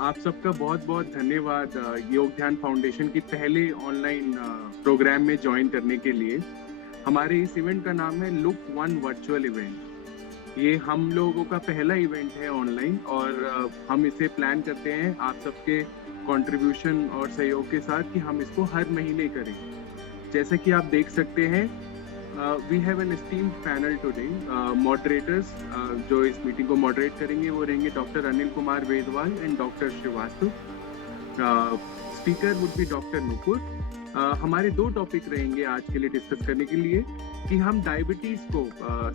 आप सबका बहुत बहुत धन्यवाद योग ध्यान फाउंडेशन की पहले ऑनलाइन प्रोग्राम में ज्वाइन करने के लिए। हमारे इस इवेंट का नाम है लुक वन वर्चुअल इवेंट। ये हम लोगों का पहला इवेंट है ऑनलाइन और हम इसे प्लान करते हैं आप सबके कंट्रीब्यूशन और सहयोग के साथ कि हम इसको हर महीने करें। जैसे कि आप देख सकते हैं, we have an esteemed panel today. Moderators जो इस मीटिंग को मॉडरेट करेंगे वो रहेंगे doctor Anil Kumar Vedwal and doctor Srivastava. Speaker would be doctor Nupur. हमारे दो टॉपिक रहेंगे आज के लिए डिस्कस करने के लिए कि हम डायबिटीज को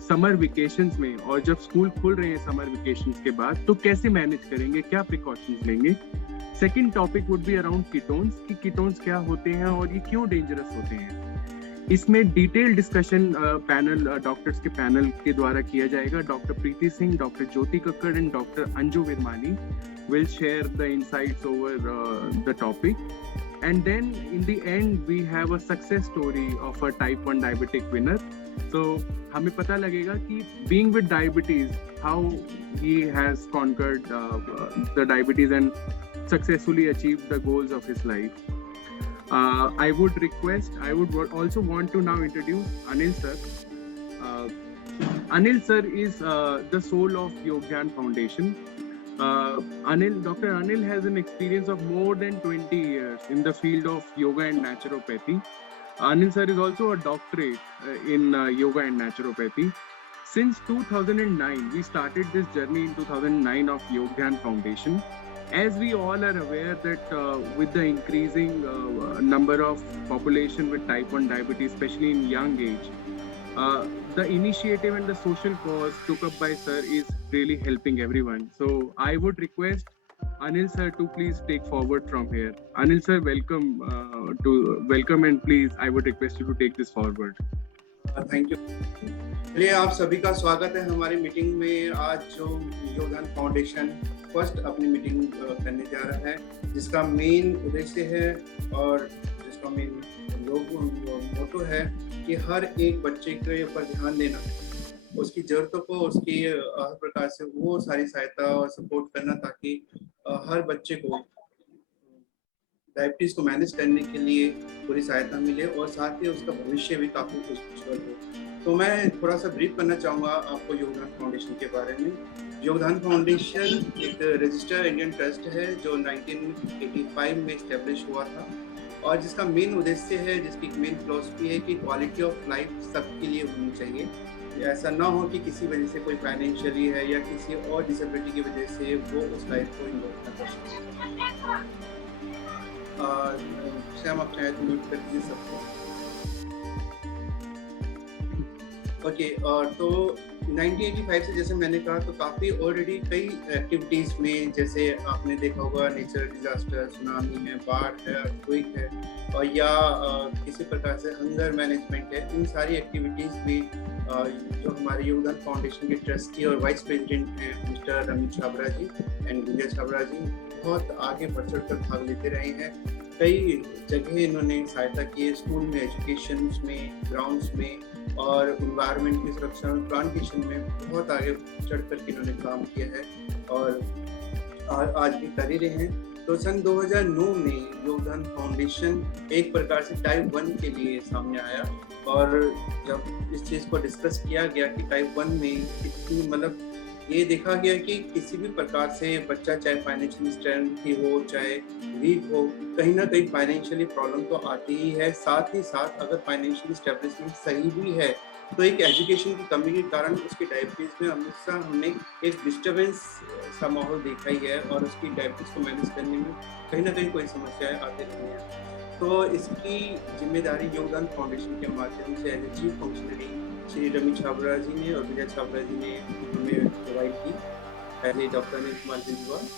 समर वेकेशंस में और जब स्कूल खुल रहे हैं समर वेकेशंस के बाद तो कैसे मैनेज करेंगे, क्या प्रिकॉशंस लेंगे। Second topic would be around ketones कि कीटोन्स क्या होते हैं और ये क्यों डेंजरस होते हैं। इसमें डिटेल डिस्कशन पैनल डॉक्टर्स के पैनल के द्वारा किया जाएगा। Doctor Preeti Singh, doctor Jyoti Kakkar and doctor Anju Virmani will share the insights over the topic, and then in the end we have a success story of a type 1 diabetic winner. So हमें पता लगेगा कि being with diabetes how he has conquered the diabetes and successfully achieved the goals of his life. I would also want to now introduce Anil sir. Anil sir is the soul of Yog Dhyan Foundation. Dr. Anil has an experience of more than 20 years in the field of yoga and naturopathy. Anil sir is also a doctorate in yoga and naturopathy. Since 2009, we started this journey in 2009 of Yog Dhyan Foundation. As we all are aware that with the increasing number of population with type 1 diabetes, especially in young age, the initiative and the social cause took up by sir is really helping everyone. So I would request Anil sir to please take forward from here. Anil sir, welcome and please I would request you to take this forward. Thank you. चलिए, आप सभी का स्वागत है हमारी meeting में। आज जो योग ध्यान फाउंडेशन फर्स्ट अपनी मीटिंग करने जा रहा है, जिसका मेन उद्देश्य है और जिसका मेन मोटो है कि हर एक बच्चे के ऊपर ध्यान देना, उसकी जरूरतों को, उसकी हर प्रकार से वो सारी सहायता और सपोर्ट करना ताकि हर बच्चे को डायबिटीज को मैनेज करने के लिए पूरी सहायता मिले और साथ ही उसका भविष्य भी काफी उज्जवल हो। तो मैं थोड़ा सा ब्रीफ करना चाहूँगा आपको योगदान फाउंडेशन के बारे में। योगदान फाउंडेशन एक रजिस्टर्ड इंडियन ट्रस्ट है जो 1985 में इस्टेब्लिश हुआ था और जिसका मेन उद्देश्य है, जिसकी मेन फिलॉसफी है कि क्वालिटी ऑफ लाइफ सबके लिए होनी चाहिए। ऐसा ना हो कि किसी वजह से कोई फाइनेंशियली है या किसी और डिसेबिलिटी की वजह से वो उस लाइफ को इन्वॉल्व ना कर सके। श्याम, आप चाहे तो म्यूट कर दीजिए सबको। ओके, तो 1985 से जैसे मैंने कहा तो काफ़ी ऑलरेडी कई एक्टिविटीज़ में, जैसे आपने देखा होगा नेचुरल डिजास्टर, सुनामी है, बाढ़ है, अर्थक्वेक है और या किसी प्रकार से हंगर मैनेजमेंट है, इन सारी एक्टिविटीज़ में जो हमारे योगदान फाउंडेशन के ट्रस्टी और वाइस प्रेसिडेंट हैं मिस्टर रमेश छाबड़ा जी एंड विजय छाबड़ा जी, बहुत आगे बढ़ चढ़ कर भाग लेते रहे हैं। कई जगह इन्होंने सहायता की है, स्कूल में, एजुकेशन में, ग्राउंड्स में और इन्वायरमेंट की सुरक्षा में, प्लांटेशन में बहुत आगे चढ़ कर के इन्होंने काम किया है और आज भी कर ही रहे हैं। तो सन 2009 में योगदान फाउंडेशन एक प्रकार से टाइप 1 के लिए सामने आया और जब इस चीज़ को डिस्कस किया गया कि टाइप 1 में कितनी, मतलब ये देखा गया कि किसी भी प्रकार से बच्चा चाहे फाइनेंशियल स्ट्रेंथ हो चाहे वीक हो, कहीं ना कहीं फाइनेंशियली प्रॉब्लम तो आती ही है। साथ ही साथ अगर फाइनेंशियल स्टेबलिशमेंट सही भी है तो एक एजुकेशन की कमी के कारण उसकी डायबिटीज़ में हमेशा हमने एक डिस्टर्बेंस सा माहौल देखा ही है और उसकी डायबिटीज़ को मैनेज करने में कहीं ना कहीं कोई समस्याएं आती रही हैं। तो इसकी जिम्मेदारी योगदान फाउंडेशन के माध्यम से as a chief functionary Shri Ramesh Chhabra ji ने और विजय छाबड़ा जी ने हमें प्रोवाइड की पहले डॉक्टर अनिल कुमार वेदवाल।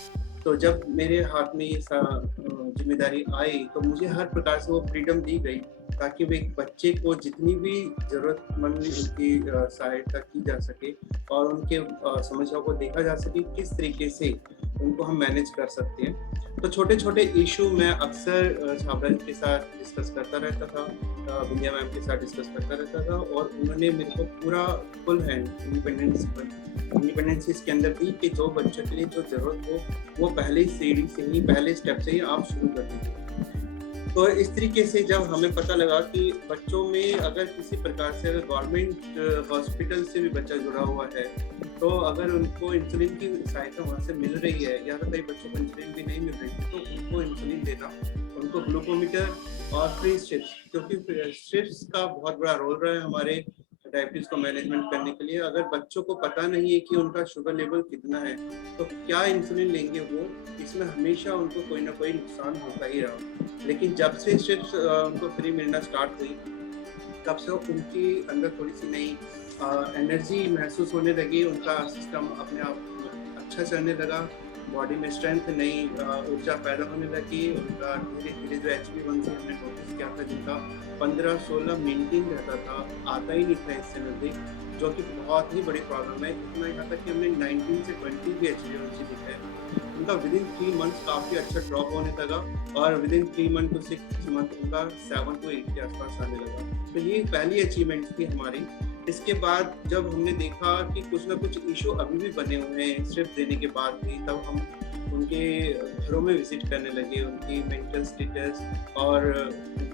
तो जब मेरे हाथ में ये जिम्मेदारी आई तो मुझे हर प्रकार से वो फ्रीडम दी गई ताकि वो एक बच्चे को जितनी भी जरूरतमंद उनकी सहायता की जा सके और उनके समस्याओं को देखा जा सके किस तरीके से उनको हम मैनेज कर सकते हैं। तो छोटे छोटे इशू मैं अक्सर छाबड़ा जी के साथ डिस्कस करता रहता था। विंध्या मैम के साथ डिस्कस करता रहता था, और उन्होंने मेरे को पूरा फुल हैंड इंडिपेंडेंस इसके अंदर दी कि जो बच्चों के लिए जो जरूरत हो वो पहले सीढ़ी से ही, पहले स्टेप से ही आप शुरू कर दीजिए। तो इस तरीके से जब हमें पता लगा कि बच्चों में अगर किसी प्रकार से अगर गवर्नमेंट हॉस्पिटल से भी बच्चा जुड़ा हुआ है, तो अगर उनको इंसुलिन की सहायता वहाँ से मिल रही है, या तो कई बच्चों को इंसुलिन भी नहीं मिल रही है, तो उनको इंसुलिन देना, उनको ग्लूकोमीटर और फ्री स्ट्रिप्स, क्योंकि स्ट्रिप्स का बहुत बड़ा रोल रहा है हमारे डायबिटीज को मैनेजमेंट करने के लिए। अगर बच्चों को पता नहीं है कि उनका शुगर लेवल कितना है, तो क्या इंसुलिन लेंगे वो, इसमें हमेशा उनको कोई ना कोई नुकसान होता ही रहा। लेकिन जब से स्ट्रिप्स उनको फ्री मिलना स्टार्ट हुई, तब से उनकी अंदर थोड़ी सी नई एनर्जी महसूस होने लगी, उनका सिस्टम अपने आप अच्छा चलने लगा, बॉडी में स्ट्रेंथ नई ऊर्जा पैदा होने लगी। उनका धीरे धीरे जो HbA1c हमने नोटिस किया था, जिनका 15-16 मेंटेन रहता था, आता ही नहीं था इससे नजदीक, जो कि बहुत ही बड़ी प्रॉब्लम है। इतना यहाँ तक कि हमने 19 से 20 भी HbA1c दिखा है। उनका विदिन 3 मंथ्स काफ़ी अच्छा ड्रॉप होने लगा, और विदिन 3 मंथ to 6 मंथ उनका 7 to 8 के आसपास आने लगा। तो ये पहली अचीवमेंट थी हमारी। इसके बाद जब हमने देखा कि कुछ ना कुछ इशू अभी भी बने हुए हैं स्ट्रिप देने के बाद भी, तब हम उनके घरों में विजिट करने लगे, उनकी मेंटल स्टेटस और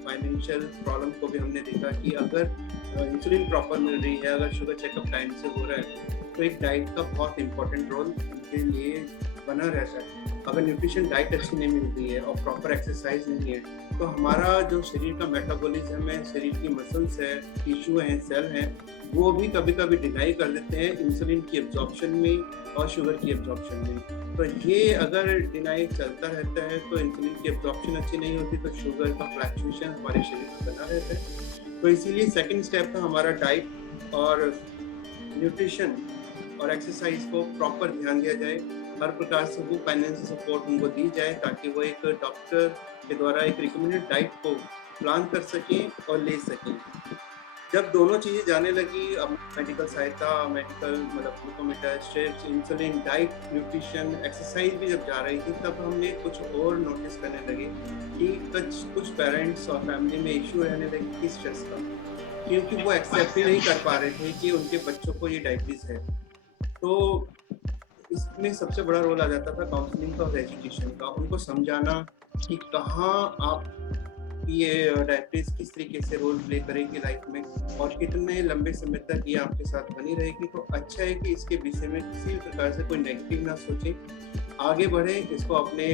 फाइनेंशियल प्रॉब्लम को भी हमने देखा कि अगर इंसुलिन प्रॉपर मिल रही है, अगर शुगर चेकअप टाइम से हो रहा है, तो एक डाइट का बहुत इंपॉर्टेंट रोल उनके लिए बना रहता है। अगर न्यूट्रिशन डाइट अच्छी नहीं मिल रही है और प्रॉपर एक्सरसाइज नहीं है, तो हमारा जो शरीर का मेटाबॉलिज्म है, शरीर की मसल्स है, टिश्यू हैं, सेल हैं, वो भी कभी कभी डिनाई कर देते हैं इंसुलिन की एब्जॉर्प्शन में और शुगर की एब्जॉर्प्शन में। तो ये अगर डिनाई चलता रहता है, तो इंसुलिन की एब्जॉर्प्शन अच्छी नहीं होती, तो शुगर का फ्लक्चुएशन हमारे शरीर में बना रहता है। तो इसीलिए सेकंड स्टेप था हमारा डाइट और न्यूट्रिशन और एक्सरसाइज को प्रॉपर ध्यान दिया जाए। हर प्रकार से वो फाइनेंशियल सपोर्ट उनको दी जाए, ताकि वो एक डॉक्टर के द्वारा एक रिकमेंडेड डाइट को प्लान कर सकें और ले सकें। जब दोनों चीज़ें जाने लगी, अब मेडिकल सहायता, मेडिकल मतलब glucometer, strips, insulin, diet, nutrition, exercise भी जब जा रही थी, तब हमने कुछ और नोटिस करने लगे कि कुछ पेरेंट्स और फैमिली में इशू रहने लगे कि स्ट्रेस का, क्योंकि वो एक्सेप्ट ही नहीं कर पा रहे थे कि उनके बच्चों को ये डायबिटीज़ है। तो इसमें सबसे बड़ा रोल आ जाता था काउंसलिंग का और एजुकेशन का, उनको समझाना कि कहाँ आप ये डायबिटीज किस तरीके से रोल प्ले करेगी लाइफ में, और कितने लंबे समय तक ये आपके साथ बनी रहेगी। तो अच्छा है कि इसके विषय में किसी भी प्रकार से कोई नेगेटिव ना सोचें, आगे बढ़े, इसको अपने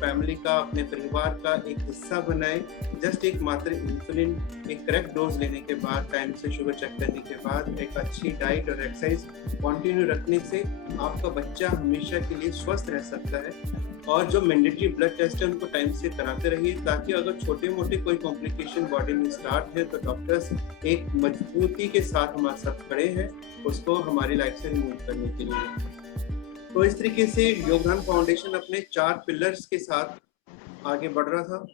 फैमिली का, अपने परिवार का एक हिस्सा बनाए। जस्ट एक मात्र इंसुलिन एक करेक्ट डोज लेने के बाद, टाइम से शुगर चेक करने के बाद, एक अच्छी डाइट और एक्सरसाइज कंटिन्यू रखने से आपका बच्चा हमेशा के लिए स्वस्थ रह सकता है। और जो मैंडेटरी ब्लड टेस्ट है उनको टाइम से कराते रहिए, ताकि अगर छोटे मोटे कोई कॉम्प्लिकेशन बॉडी में स्टार्ट है, तो डॉक्टर्स एक मजबूती के साथ हमारे साथ खड़े हैं उसको हमारी लाइफ से रिमूव करने के लिए। तो इस तरीके से योगदान फाउंडेशन अपने 4 पिलर्स के साथ आगे बढ़ रहा था,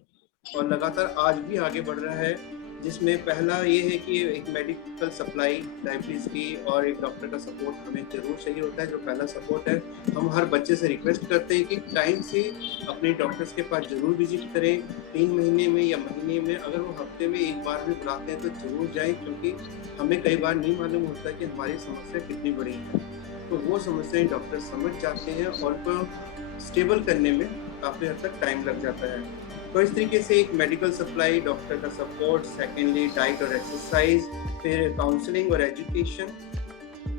और लगातार आज भी आगे बढ़ रहा है, जिसमें पहला ये है कि एक मेडिकल सप्लाई डायबिटीज़ की और एक डॉक्टर का सपोर्ट हमें जरूर चाहिए होता है। जो पहला सपोर्ट है, हम हर बच्चे से रिक्वेस्ट करते हैं कि टाइम से अपने डॉक्टर्स के पास जरूर विजिट करें, 3 महीने में या महीने में, अगर वो हफ्ते में एक बार भी बुलाते हैं तो जरूर जाएं, क्योंकि हमें कई बार नहीं मालूम होता कि हमारी समस्या कितनी बड़ी है। तो वो समस्याएं डॉक्टर समझ जाते हैं और उनको स्टेबल करने में काफ़ी हद तक टाइम लग जाता है। तो इस तरीके से एक मेडिकल सप्लाई, डॉक्टर का सपोर्ट, सेकेंडली डाइट और एक्सरसाइज, फिर काउंसलिंग और एजुकेशन,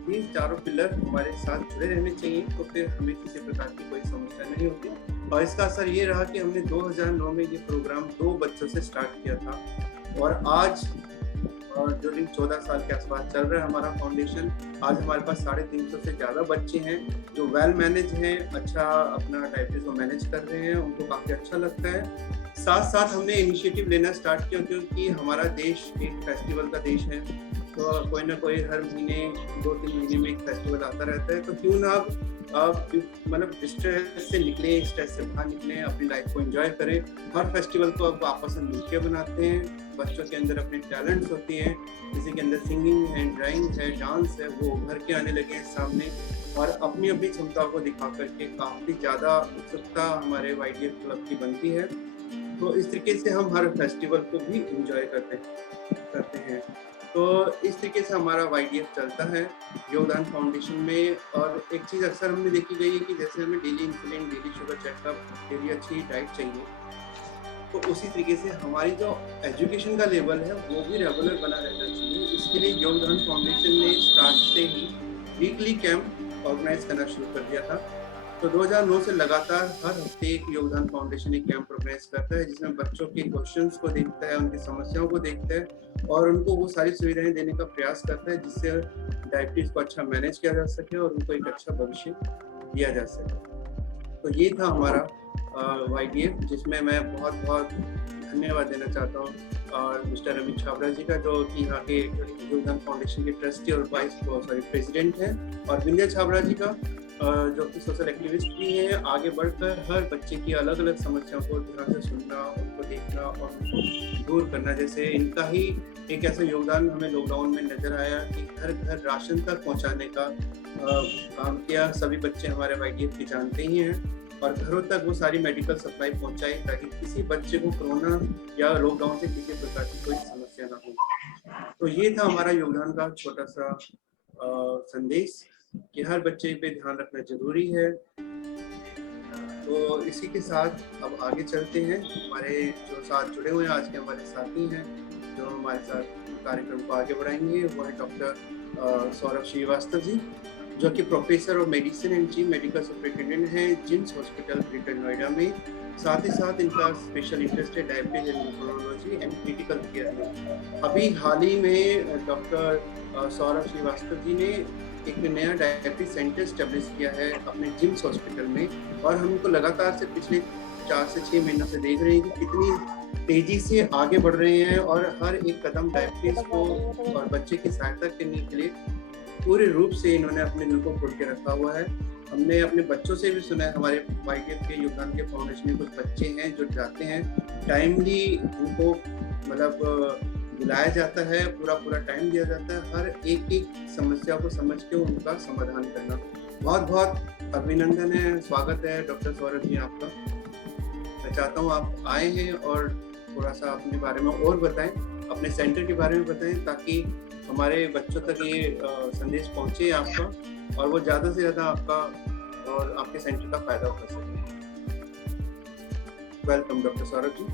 ये चारों पिलर हमारे साथ जुड़े रहने चाहिए, तो फिर हमें किसी प्रकार की कोई समस्या नहीं होती। और इसका असर ये रहा कि हमने 2009 में ये प्रोग्राम 2 बच्चों से स्टार्ट किया था, और आज जो 14 साल के आसपास चल रहा है हमारा फाउंडेशन। आज हमारे पास 350 से ज़्यादा बच्चे हैं जो वेल मैनेज हैं, अच्छा अपना डायबिटीज को मैनेज कर रहे हैं, उनको काफ़ी अच्छा लगता है। साथ साथ हमने इनिशिएटिव लेना स्टार्ट किया, क्योंकि हमारा देश एक फेस्टिवल का देश है, तो कोई ना कोई हर महीने 2-3 महीने में एक फेस्टिवल आता रहता है। तो क्यों ना आप मतलब स्ट्रेस से निकलें, स्ट्रेस से बाहर निकलें, अपनी लाइफ को एंजॉय करें। हर फेस्टिवल को अब आपस में मिलकर बनाते हैं। बच्चों के अंदर अपने टैलेंट्स होती हैं, किसी के अंदर सिंगिंग है, ड्राइंग है, डांस है, वो उभर के आने लगे हैं सामने, और अपनी अपनी क्षमता को दिखा करके काफ़ी ज़्यादा उत्सुकता हमारे YDF क्लब की बनती है। तो इस तरीके से हम हर फेस्टिवल को भी एंजॉय करते हैं। तो इस तरीके से हमारा YDF चलता है योगदान फाउंडेशन में। और एक चीज़ अक्सर हमने देखी गई है कि जैसे हमें daily insulin, daily sugar checkup, daily अच्छी डाइट चाहिए, तो उसी तरीके से हमारी जो एजुकेशन का लेवल है वो भी रेगुलर बना रहना चाहिए। इसके लिए योगदान फाउंडेशन ने स्टार्ट से ही वीकली कैंप ऑर्गेनाइज करना शुरू कर दिया था। तो 2009 से लगातार हर हफ्ते एक योगदान फाउंडेशन एक कैंप ऑर्गेनाइज करता है, जिसमें बच्चों के क्वेश्चंस को देखता है, उनकी समस्याओं को देखता है और उनको वो सारी सुविधाएं देने का प्रयास करता है जिससे डायबिटीज को अच्छा मैनेज किया जा सके और उनको एक अच्छा भविष्य दिया जा सके। तो ये था हमारा YDF, जिसमें मैं बहुत बहुत धन्यवाद देना चाहता हूँ और मिस्टर अमित छाबड़ा जी का, जो कि यहाँ के योगदान फाउंडेशन के ट्रस्टी और प्रेसिडेंट हैं, और विंध्या छाबड़ा जी का जो कि सोशल एक्टिविस्ट भी हैं। आगे बढ़कर हर बच्चे की अलग अलग समस्याओं को ध्यान से सुनना, उनको देखना और उनको दूर करना। जैसे इनका ही एक ऐसा योगदान हमें लॉकडाउन में नजर आया कि घर घर राशन तक पहुंचाने का काम किया। सभी बच्चे हमारे YDF के जानते ही हैं, और घरों तक वो सारी मेडिकल सप्लाई पहुंचाई ताकि किसी बच्चे को कोरोना या लॉकडाउन से किसी प्रकार की कोई समस्या ना हो। तो ये था हमारा योगदान का छोटा सा संदेश कि हर बच्चे पे ध्यान रखना जरूरी है। तो इसी के साथ अब आगे चलते हैं। हमारे जो साथ जुड़े हुए हैं आज के हमारे साथी हैं जो हमारे साथ कार्यक्रम को आगे बढ़ाएंगे, वो है डॉक्टर सौरभ श्रीवास्तव जी, जो कि professor of medicine and chief medical superintendent हैं जिम्स हॉस्पिटल ग्रेटर नोएडा में। साथ ही साथ इनका स्पेशल इंटरेस्ट है diabetes and neurology and critical care में। अभी हाल ही में डॉक्टर सौरभ श्रीवास्तव जी ने एक नया डायबिटीज सेंटर स्टेब्लिश किया है अपने जिम्स हॉस्पिटल में, और हम इनको लगातार से पिछले 4 से 6 महीनों से देख रहे हैं कि कितनी तेजी से आगे बढ़ रहे हैं और हर एक कदम डायबिटीज को और बच्चे की सहायता करने के लिए पूरे रूप से इन्होंने अपने दिल को खोल के रखा हुआ है। हमने अपने बच्चों से भी सुना है, हमारे YDF के योगदान के फाउंडेशन में कुछ बच्चे हैं जो जाते हैं, टाइमली उनको मतलब बुलाया जाता है, पूरा टाइम दिया जाता है, हर एक समस्या को समझ के उनका समाधान करना। बहुत बहुत अभिनंदन है, स्वागत है डॉक्टर सौरभ जी आपका। मैं चाहता हूँ आप आए हैं और थोड़ा सा अपने बारे में और बताएं, अपने सेंटर के बारे में बताएं, ताकि हमारे बच्चों तक ये संदेश पहुँचे आपका और वो ज़्यादा से ज़्यादा आपका और आपके सेंटर का फायदा उठा सकें। Welcome doctor Saurabh ji.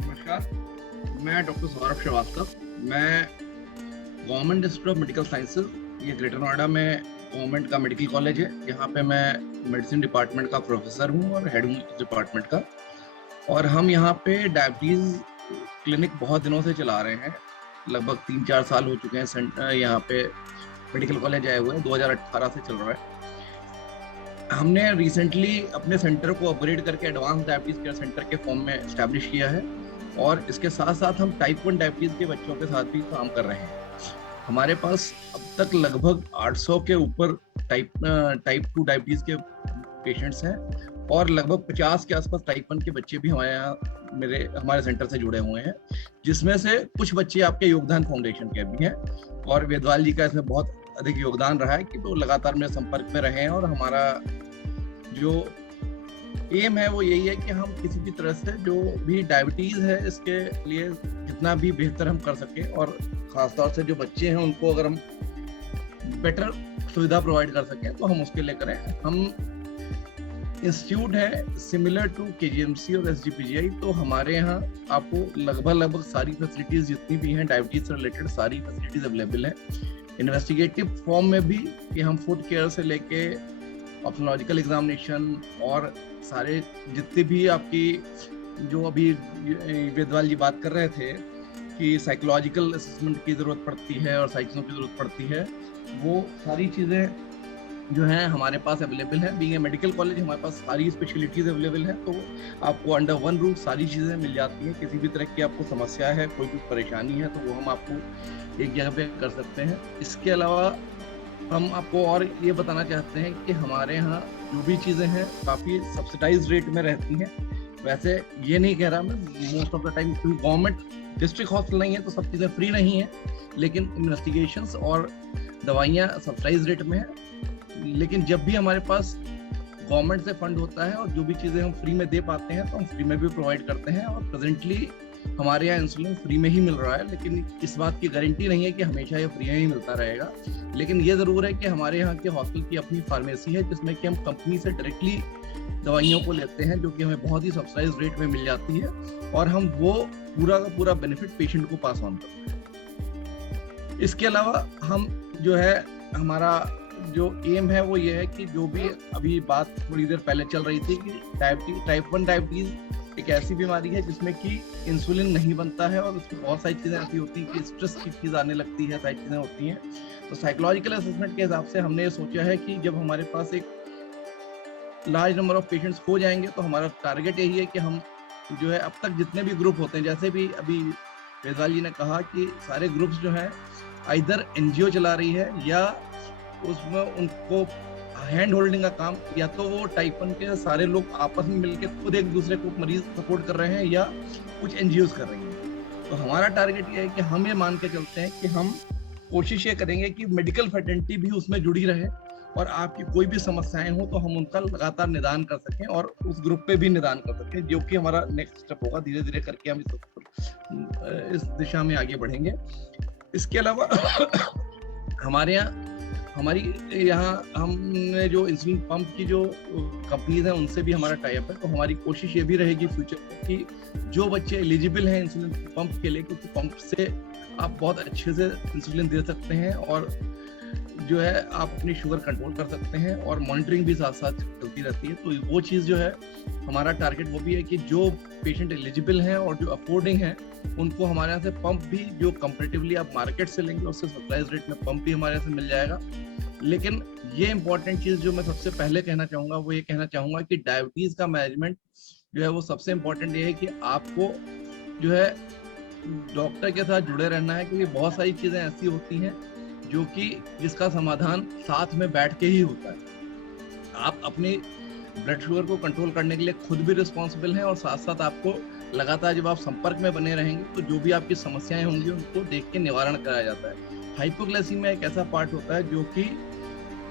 नमस्कार, मैं डॉक्टर सौरभ श्रीवास्तव। मैं government institute of medical sciences, ये ग्रेटर नोएडा में गवर्नमेंट का मेडिकल कॉलेज है, यहाँ पे मैं मेडिसिन डिपार्टमेंट का प्रोफेसर हूँ और हेड हूँ डिपार्टमेंट का। और हम यहाँ पे डायबिटीज़ क्लिनिक बहुत दिनों से चला रहे हैं, लगभग 3-4 साल हो चुके हैं सेंटर यहाँ पे मेडिकल कॉलेज आए हुए हैं, 2018 से चल रहा है। हमने रिसेंटली अपने सेंटर को अपग्रेड करके एडवांस डायबिटीज़ केयर सेंटर के फॉर्म में इस्टेब्लिश किया है, और इसके साथ साथ हम टाइप 1 डायबिटीज़ के बच्चों के साथ भी काम कर रहे हैं। हमारे पास अब तक लगभग 800 के ऊपर टाइप 2 डायबिटीज़ के पेशेंट्स हैं, और लगभग 50 के आसपास टाइप 1 के बच्चे भी हमारे सेंटर से जुड़े हुए हैं, जिसमें से कुछ बच्चे आपके योगदान फाउंडेशन के भी हैं। और वेदवाल जी का इसमें बहुत अधिक योगदान रहा है कि वो लगातार मेरे संपर्क में रहे हैं, और हमारा जो एम है वो यही है कि हम किसी भी तरह से जो भी डायबिटीज़ है इसके लिए जितना भी बेहतर हम कर सकें, और ख़ासतौर से जो बच्चे हैं उनको अगर हम बेटर सुविधा प्रोवाइड कर सकें तो हम उसके लिए करें। हम इंस्टीट्यूट है सिमिलर टू KGMC और SGPGI, तो हमारे यहाँ आपको लगभग सारी फैसिलिटीज़ जितनी भी हैं डायबिटीज़ से रिलेटेड सारी फैसिलिटीज़ अवेलेबल हैं। इन्वेस्टिगेटिव फॉर्म में भी कि हम फूड केयर से लेके ऑप्थोलॉजिकल एग्जामिनेशन और सारे जितने भी आपकी जो अभी वेदवाल जी बात कर रहे थे कि साइकोलॉजिकल असेसमेंट की ज़रूरत पड़ती है और साइकिलों की ज़रूरत पड़ती है, वो सारी चीज़ें जो हैं हमारे पास अवेलेबल है। बीइंग ए मेडिकल कॉलेज हमारे पास सारी स्पेशलिटीज़ अवेलेबल है, तो आपको अंडर वन रूफ सारी चीज़ें मिल जाती हैं। किसी भी तरह की आपको समस्या है, कोई भी परेशानी है, तो वो हम आपको एक जगह पे कर सकते हैं। इसके अलावा हम आपको और ये बताना चाहते हैं कि हमारे यहाँ जो भी चीज़ें हैं काफ़ी सब्सिडाइज रेट में रहती हैं। वैसे ये नहीं कह रहा मैं, मोस्ट ऑफ द टाइम क्योंकि गवर्नमेंट डिस्ट्रिक्ट हॉस्पिटल नहीं है तो सब चीज़ें फ्री नहीं है, लेकिन इन्वेस्टिगेशंस और दवाइयाँ सब्सिडाइज रेट में है। लेकिन जब भी हमारे पास गवर्नमेंट से फंड होता है और जो भी चीज़ें हम फ्री में दे पाते हैं तो हम फ्री में भी प्रोवाइड करते हैं। और प्रेजेंटली हमारे यहाँ इंसुलिन फ्री में ही मिल रहा है, लेकिन इस बात की गारंटी नहीं है कि हमेशा ये फ्री में ही मिलता रहेगा। लेकिन ये ज़रूर है कि हमारे यहाँ के हॉस्पिटल की अपनी फार्मेसी है जिसमें कि हम कंपनी से डायरेक्टली दवाइयों को लेते हैं, जो कि हमें बहुत ही सब्सिडाइज रेट में मिल जाती है और हम वो पूरा का पूरा बेनिफिट पेशेंट को पास ऑन करते हैं। इसके अलावा हम जो है, हमारा जो एम है वो ये है कि जो भी अभी बात थोड़ी देर पहले चल रही थी कि टाइप 1 डायबिटीज एक ऐसी बीमारी है जिसमें कि इंसुलिन नहीं बनता है और उसमें बहुत सारी चीज़ें ऐसी होती हैं कि स्ट्रेस की चीज़ आने लगती है, सारी चीज़ें होती हैं। तो साइकोलॉजिकल असेसमेंट के हिसाब से हमने ये सोचा है कि जब हमारे पास एक लार्ज नंबर ऑफ पेशेंट्स हो जाएंगे तो हमारा टारगेट यही है कि हम जो है अब तक जितने भी ग्रुप होते हैं, जैसे भी अभी फैजाल जी ने कहा कि सारे ग्रुप्स जो हैं आइदर एनजीओ चला रही है या उसमें उनको हैंड होल्डिंग का काम, या तो वो टाइप 1 के सारे लोग आपस में मिलकर खुद एक दूसरे को मरीज सपोर्ट कर रहे हैं या कुछ एनजीओज कर रही हैं। तो हमारा टारगेट ये है कि हम ये मान के चलते हैं कि हम कोशिश ये करेंगे कि मेडिकल फैटर्निटी भी उसमें जुड़ी रहे और आपकी कोई भी समस्याएं हो तो हम उनका लगातार निदान कर सकें और उस ग्रुप पे भी निदान कर सकें, जो कि हमारा नेक्स्ट स्टेप होगा। धीरे धीरे करके हम इस दिशा में आगे बढ़ेंगे। इसके अलावा हमारी यहाँ हमने जो इंसुलिन पंप की जो कंपनीज हैं उनसे भी हमारा टाई अप है। तो हमारी कोशिश ये भी रहेगी फ्यूचर में कि जो बच्चे एलिजिबल हैं इंसुलिन पंप के लिए, क्योंकि पंप से आप बहुत अच्छे से इंसुलिन दे सकते हैं और जो है आप अपनी शुगर कंट्रोल कर सकते हैं और मॉनिटरिंग भी साथ साथ चलती रहती है। तो वो चीज़ जो है हमारा टारगेट वो भी है कि जो पेशेंट एलिजिबल हैं और जो अफोर्डिंग हैं उनको हमारे यहाँ से पंप भी जो कंपैरेटिवली आप मार्केट से लेंगे उससे सप्लाइज रेट में पंप भी हमारे यहाँ से मिल जाएगा। लेकिन ये इंपॉर्टेंट चीज़ जो मैं सबसे पहले कहना चाहूँगा वो ये कहना चाहूँगा कि डायबिटीज़ का मैनेजमेंट जो है वो सबसे इम्पोर्टेंट ये है कि आपको जो है डॉक्टर के साथ जुड़े रहना है, क्योंकि बहुत सारी चीज़ें ऐसी होती हैं जो कि जिसका समाधान साथ में बैठ के ही होता है। आप अपनी ब्लड शुगर को कंट्रोल करने के लिए खुद भी रिस्पॉन्सिबल हैं और साथ साथ आपको लगातार जब आप संपर्क में बने रहेंगे तो जो भी आपकी समस्याएं होंगी उनको देख के निवारण कराया जाता है। हाइपोग्लाइसीमिया एक ऐसा पार्ट होता है जो कि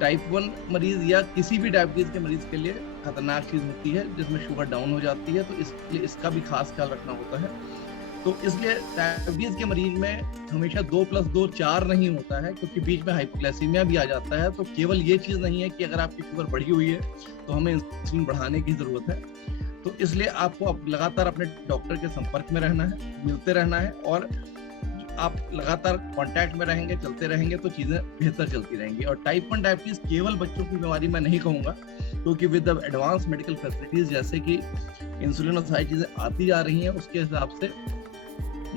टाइप 1 मरीज या किसी भी डायबिटीज़ के मरीज के लिए खतरनाक चीज़ होती है जिसमें शुगर डाउन हो जाती है, तो इसलिए इसका भी खास ख्याल रखना होता है। तो इसलिए डायबिटीज़ के मरीज में हमेशा 2+2 4 नहीं होता है, क्योंकि बीच में हाइपोग्लाइसीमिया भी आ जाता है। तो केवल ये चीज़ नहीं है कि अगर आपकी शुगर बढ़ी हुई है तो हमें इंसुलिन बढ़ाने की ज़रूरत है। तो इसलिए आपको लगातार अपने डॉक्टर के संपर्क में रहना है, मिलते रहना है और आप लगातार कांटेक्ट में रहेंगे, चलते रहेंगे तो चीज़ें बेहतर चलती रहेंगी। और टाइप 1 डायबिटीज़ केवल बच्चों की बीमारी मैं नहीं कहूँगा, क्योंकि with the advance medical facilities जैसे कि इंसुलिन और सारी चीज़ें आती जा रही हैं, उसके हिसाब से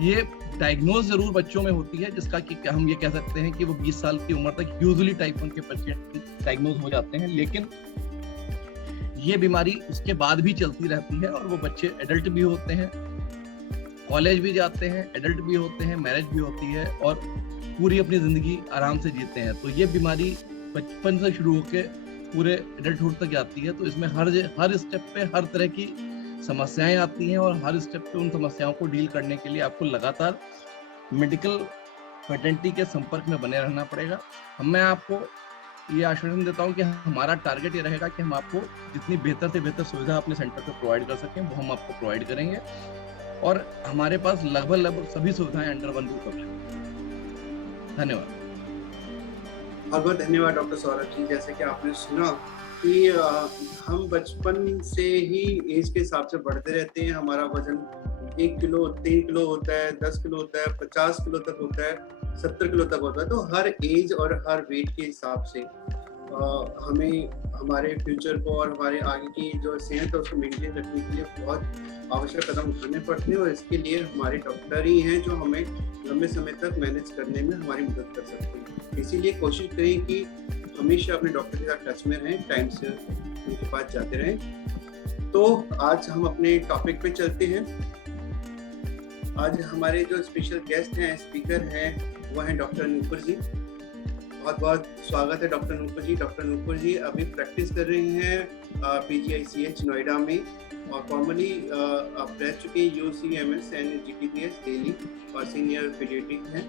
ये डायग्नोज जरूर बच्चों में होती है, जिसका कि हम ये कह सकते हैं कि वो 20 साल की उम्र तक यूजुअली टाइप 1 के पेशेंट डायग्नोज हो जाते हैं। लेकिन ये बीमारी उसके बाद भी चलती रहती है और वो बच्चे एडल्ट भी होते हैं, कॉलेज भी जाते हैं, एडल्ट भी होते हैं, मैरिज भी होती है और पूरी अपनी ज़िंदगी आराम से जीते हैं। तो ये बीमारी बचपन से शुरू होकर पूरे एडल्टहुड तक जाती है। तो इसमें हर स्टेप पे हर तरह की समस्याएं आती हैं और हर स्टेप पे उन समस्याओं को डील करने के लिए आपको लगातार मेडिकल फैटर्निटी के संपर्क में बने रहना पड़ेगा। मैं आपको ये आश्वासन देता हूँ कि हमारा टारगेट ये रहेगा कि हम आपको जितनी बेहतर से बेहतर सुविधा अपने सेंटर पे प्रोवाइड कर सकें वो हम आपको प्रोवाइड करेंगे और हमारे पास लगभग सभी सुविधाएं अंडर वन रूफ उपलब्ध। धन्यवाद। बहुत बहुत धन्यवाद डॉक्टर सौरभ जी। जैसे कि आपने सुना कि हम बचपन से ही एज के हिसाब से बढ़ते रहते हैं। हमारा वजन 1 किलो 3 किलो होता है, 10 किलो होता है, 50 किलो तक होता है, 70 किलो तक होता है। तो हर एज और हर वेट के हिसाब से हमें हमारे फ्यूचर को और हमारे आगे की जो सेहत है उसको मेंटेन रखने के लिए बहुत आवश्यक कदम उठाने पड़ते हैं और इसके लिए हमारे डॉक्टर ही हैं जो हमें लंबे समय तक मैनेज करने में हमारी मदद कर सकते हैं। इसीलिए कोशिश करें कि हमेशा अपने डॉक्टर के साथ टच में रहें, टाइम से उनके पास जाते रहें। तो आज हम अपने टॉपिक पे चलते हैं। आज हमारे जो स्पेशल गेस्ट हैं, स्पीकर हैं, वो हैं डॉक्टर नूपुर जी। बहुत बहुत स्वागत है डॉक्टर नूपुर जी। डॉक्टर नूपुर जी अभी प्रैक्टिस कर रहे हैं PGICH नोएडा में और फॉर्मली आप रह चुके हैं UCMS एंड GTPS दिल्ली और सीनियर पीडियाट्रिक हैं।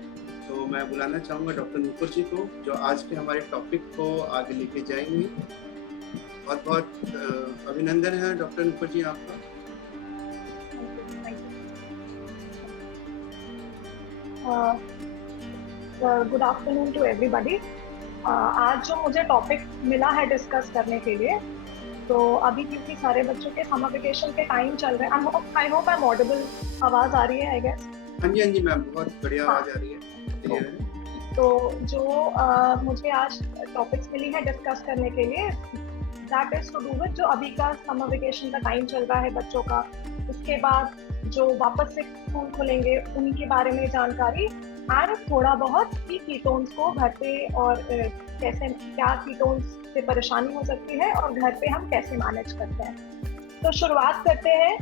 तो मैं बुलाना चाहूँगा डॉक्टर नूपुर जी को, जो आज के हमारे टॉपिक को आगे लेके जाएंगे। बहुत बहुत अभिनंदन है डॉक्टर नुपुर जी आपका। Good afternoon to everybody. आज जो मुझे टॉपिक मिला है डिस्कस करने के लिए, तो अभी क्योंकि सारे बच्चों के समर वेकेशन के टाइम चल रहे हैं, I hope I am audible, आवाज आ रही है आई गेस? हाँ जी मैम, बहुत बढ़िया आवाज आ रही है। तो जो मुझे आज टॉपिक्स मिली है डिस्कस करने के लिए, that is to do with जो अभी का समर वेकेशन का टाइम चल रहा है बच्चों का, उसके बाद जो वापस से स्कूल खुलेंगे उनके बारे में जानकारी, एंड थोड़ा बहुत कि कीटोन्स को घर पे और कैसे, क्या कीटोन्स से परेशानी हो सकती है और घर पे हम कैसे मैनेज करते हैं। तो शुरुआत करते हैं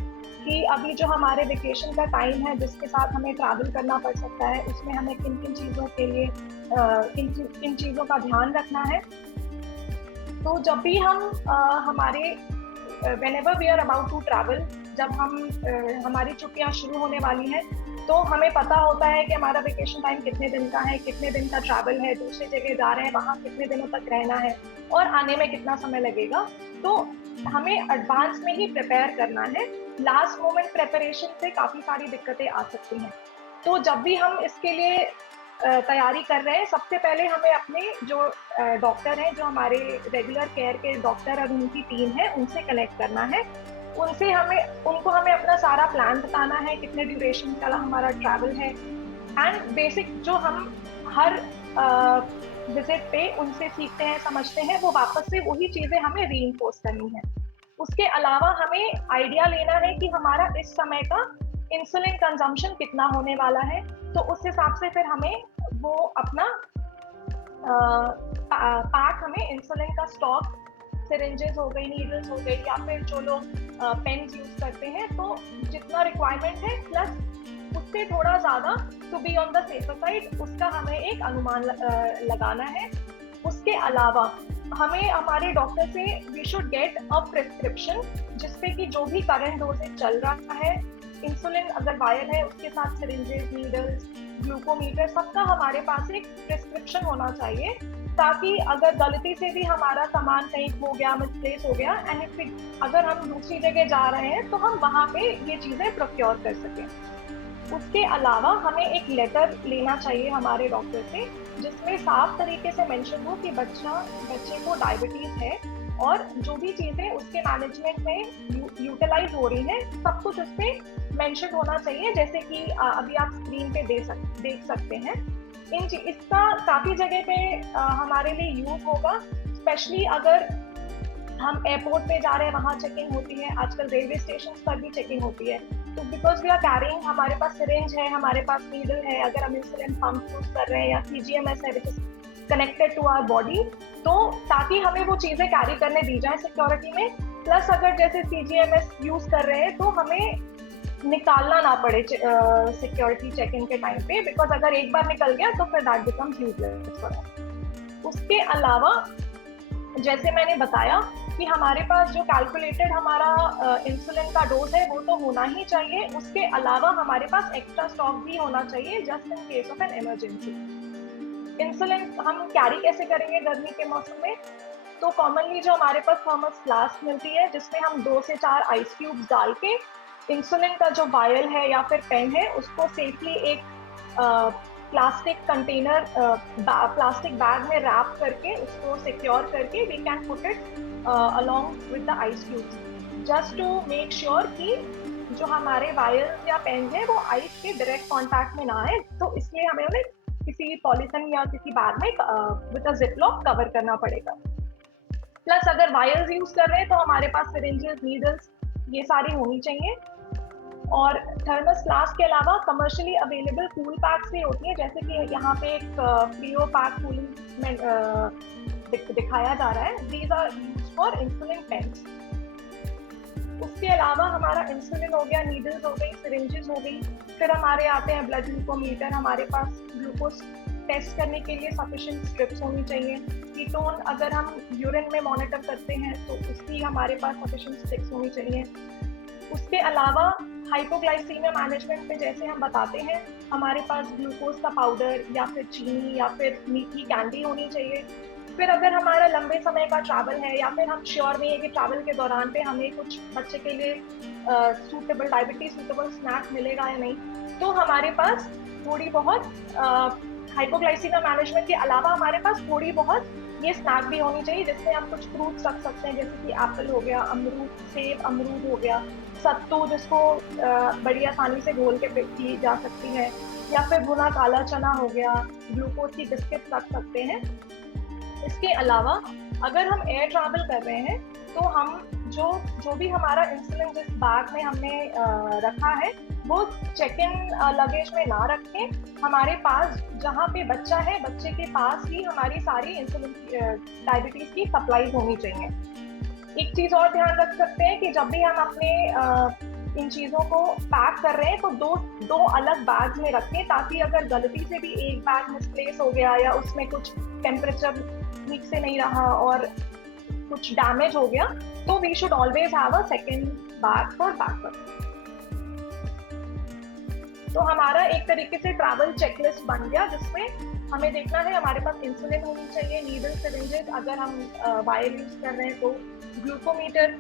कि अभी जो हमारे वेकेशन का टाइम है जिसके साथ हमें ट्रैवल करना पड़ सकता है, उसमें हमें किन किन चीज़ों के लिए किन चीज़ों का ध्यान रखना है। तो जब भी हम हमारे whenever we are about to travel, जब हम हमारी छुट्टियां शुरू होने वाली हैं, तो हमें पता होता है कि हमारा वेकेशन टाइम कितने दिन का है, कितने दिन का ट्रैवल है, दूसरी जगह जा रहे हैं, वहाँ कितने दिनों तक रहना है और आने में कितना समय लगेगा। तो हमें एडवांस में ही प्रिपेयर करना है। लास्ट मोमेंट प्रिपरेशन से काफ़ी सारी दिक्कतें आ सकती हैं। तो जब भी हम इसके लिए तैयारी कर रहे हैं, सबसे पहले हमें अपने जो डॉक्टर हैं, जो हमारे रेगुलर केयर के डॉक्टर और उनकी टीम है, उनसे कनेक्ट करना है। उनको हमें अपना सारा प्लान बताना है, कितने ड्यूरेशन का हमारा ट्रैवल है, एंड बेसिक जो हम हर विजिट पे उनसे सीखते हैं, समझते हैं, वो वापस से वही चीज़ें हमें रीइंफोर्स करनी है। उसके अलावा हमें आइडिया लेना है कि हमारा इस समय का इंसुलिन कंजम्पशन कितना होने वाला है, तो उस हिसाब से फिर हमें वो अपना पार्ट, हमें इंसुलिन का स्टॉक, सिरिंजेस हो गई, नीडल्स हो गई, या फिर जो लोग पेन्स यूज करते हैं, तो जितना रिक्वायरमेंट है प्लस उससे थोड़ा ज़्यादा, to be on the safer side, उसका हमें एक अनुमान लगाना है। उसके अलावा हमें हमारे डॉक्टर से we should get a prescription, जिसपे कि जो भी करंट डोजेज चल रहा है, इंसुलिन अगर वायर है उसके साथ सिरिंजेस, नीडल्स, ग्लूकोमीटर, सबका हमारे पास एक प्रिस्क्रिप्शन होना चाहिए, ताकि अगर गलती से भी हमारा सामान कहीं खो गया, मिसप्लेस हो गया, एंड अगर हम दूसरी जगह जा रहे हैं तो हम वहाँ पे ये चीज़ें प्रोक्योर कर सकें। उसके अलावा हमें एक लेटर लेना चाहिए हमारे डॉक्टर से, जिसमें साफ तरीके से मेंशन हो कि बच्चे को डायबिटीज़ है और जो भी चीज़ें उसके मैनेजमेंट में यूटिलाइज हो रही हैं, सब कुछ उस पर मेंशन होना चाहिए, जैसे कि अभी आप स्क्रीन पे देख सकते हैं। इसका काफ़ी जगह पे हमारे लिए यूज होगा, स्पेशली अगर हम एयरपोर्ट पे जा रहे हैं, वहाँ चेकिंग होती है, आजकल रेलवे स्टेशन पर भी चेकिंग होती है। तो बिकॉज वी आर कैरिंग, हमारे पास सिरिंज है, हमारे पास नीडल है, अगर हम इंसुलिन पंप यूज कर रहे हैं, या CGMS है which is connected to our body, तो ताकि हमें वो चीज़ें कैरी करने दी जाए सिक्योरिटी में। प्लस अगर जैसे CGMS यूज कर रहे हैं तो हमें निकालना ना पड़े सिक्योरिटी चेकिंग के टाइम पे, बिकॉज अगर एक बार निकल गया तो फिर that becomes useless for us. उसके अलावा जैसे मैंने बताया कि हमारे पास जो कैलकुलेटेड हमारा इंसुलिन का डोज है वो तो होना ही चाहिए। उसके अलावा हमारे पास एक्स्ट्रा स्टॉक भी होना चाहिए, just in case of an emergency. Insulin हम कैरी कैसे करेंगे गर्मी के मौसम में? तो कॉमनली जो हमारे पास थर्मस फ्लास्क मिलती है, जिसमें हम 2 से 4 आइस क्यूब्स डाल के इंसुलिन का जो वायल है या फिर पेन है, उसको सेफली एक प्लास्टिक कंटेनर, प्लास्टिक बैग में रैप करके उसको सिक्योर करके we can put it along with the ice cubes, just to make sure कि जो हमारे वायल्स या पेन है वो आइस के डायरेक्ट कांटेक्ट में ना आए। तो इसलिए हमें उन्हें किसी पॉलीथिन या किसी बैग में विद अ जिपलॉक कवर करना पड़ेगा। प्लस अगर वायल्स यूज कर रहे हैं तो हमारे पास सिरिंजेस, नीडल्स, ये सारी होनी चाहिए। और थर्मस फ्लास्क के अलावा कमर्शियली अवेलेबल कूल पैक्स भी होती है, जैसे कि यहाँ पे एक फ्रीओ पैक कूलिंग में दिखाया जा रहा है। These are used for insulin pens. उसके अलावा हमारा इंसुलिन हो गया, नीडल्स हो गई, सिरिंजेस हो गई, फिर हमारे आते हैं ब्लड ग्लूकोमीटर, हमारे पास ग्लूकोज टेस्ट करने के लिए सफिशिएंट स्ट्रिप्स होनी चाहिए। कीटोन अगर हम यूरिन में मॉनिटर करते हैं तो उसकी हमारे पास सफिशिएंट स्ट्रिप्स होनी चाहिए। उसके अलावा हाइपोग्लाइसीमिया मैनेजमेंट में जैसे हम बताते हैं, हमारे पास ग्लूकोज का पाउडर या फिर चीनी या फिर मीठी कैंडी होनी चाहिए। फिर अगर हमारा लंबे समय का ट्रैवल है या फिर हम श्योर नहीं है कि ट्रैवल के दौरान पे हमें कुछ बच्चे के लिए सूटेबल डायबिटीज सूटेबल स्नैक मिलेगा या नहीं, तो हमारे पास थोड़ी बहुत हाइपोग्लाइसीमिया मैनेजमेंट के अलावा हमारे पास थोड़ी बहुत ये स्नैक भी होनी चाहिए, जिसमें हम कुछ फ्रूट्स रख सकते हैं, जैसे कि एप्पल हो गया, अमरूद, सेब अमरूद हो गया, सत्तू जिसको बड़ी आसानी से घोल के पी जा सकती है, या फिर भुना काला चना हो गया, ग्लूकोज की बिस्किट रख सकते हैं। इसके अलावा अगर हम एयर ट्रैवल कर रहे हैं तो हम जो भी हमारा इंसुलिन जिस बैग में हमने रखा है वो चेक इन लगेज में ना रखें। हमारे पास जहाँ पे बच्चा है, बच्चे के पास ही हमारी सारी इंसुलिन डायबिटीज की सप्लाईज होनी चाहिए। एक चीज और ध्यान रख सकते हैं कि जब भी हम अपने इन चीजों को पैक कर रहे हैं तो दो अलग बैग्स में रखें, ताकि अगर गलती से भी एक बैग मिसप्लेस हो गया या उसमें कुछ टेम्परेचर ठीक से नहीं रहा और कुछ डैमेज हो गया, तो we should always have a second bag for backup. तो हमारा एक तरीके से ट्रैवल चेकलिस्ट बन गया, जिसमें हमें देखना है हमारे पास इंसुलिन होनी चाहिए, नीडल सिरिंजेस अगर हम वायर यूज कर रहे हैं तो, ग्लूकोमीटर,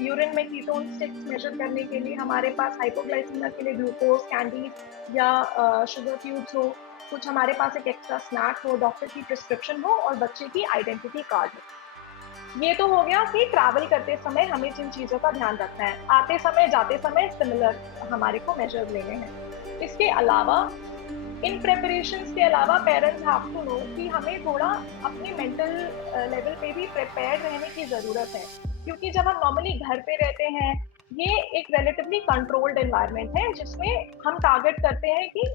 यूरिन में कीटोन स्टिक्स मेजर करने के लिए हमारे पास, हाइपोग्लाइसीमिया के लिए ग्लूकोज कैंडीज या शुगर क्यूब्स हो, कुछ हमारे पास एक एक्स्ट्रा स्नैक हो, डॉक्टर की प्रिस्क्रिप्शन हो और बच्चे की आइडेंटिटी कार्ड हो। ये तो हो गया कि ट्रैवल करते समय हमें जिन चीज़ों का ध्यान रखना है। आते समय जाते समय सिमिलर हमारे को मेजर लेने हैं। इसके अलावा इन प्रेपरेशंस के अलावा पेरेंट्स हैव टू नो कि हमें थोड़ा अपने मेंटल लेवल पे भी प्रिपेयर रहने की ज़रूरत है, क्योंकि जब हम नॉर्मली घर पे रहते हैं, ये एक रिलेटिवली कंट्रोल्ड एनवायरनमेंट है जिसमें हम टारगेट करते हैं कि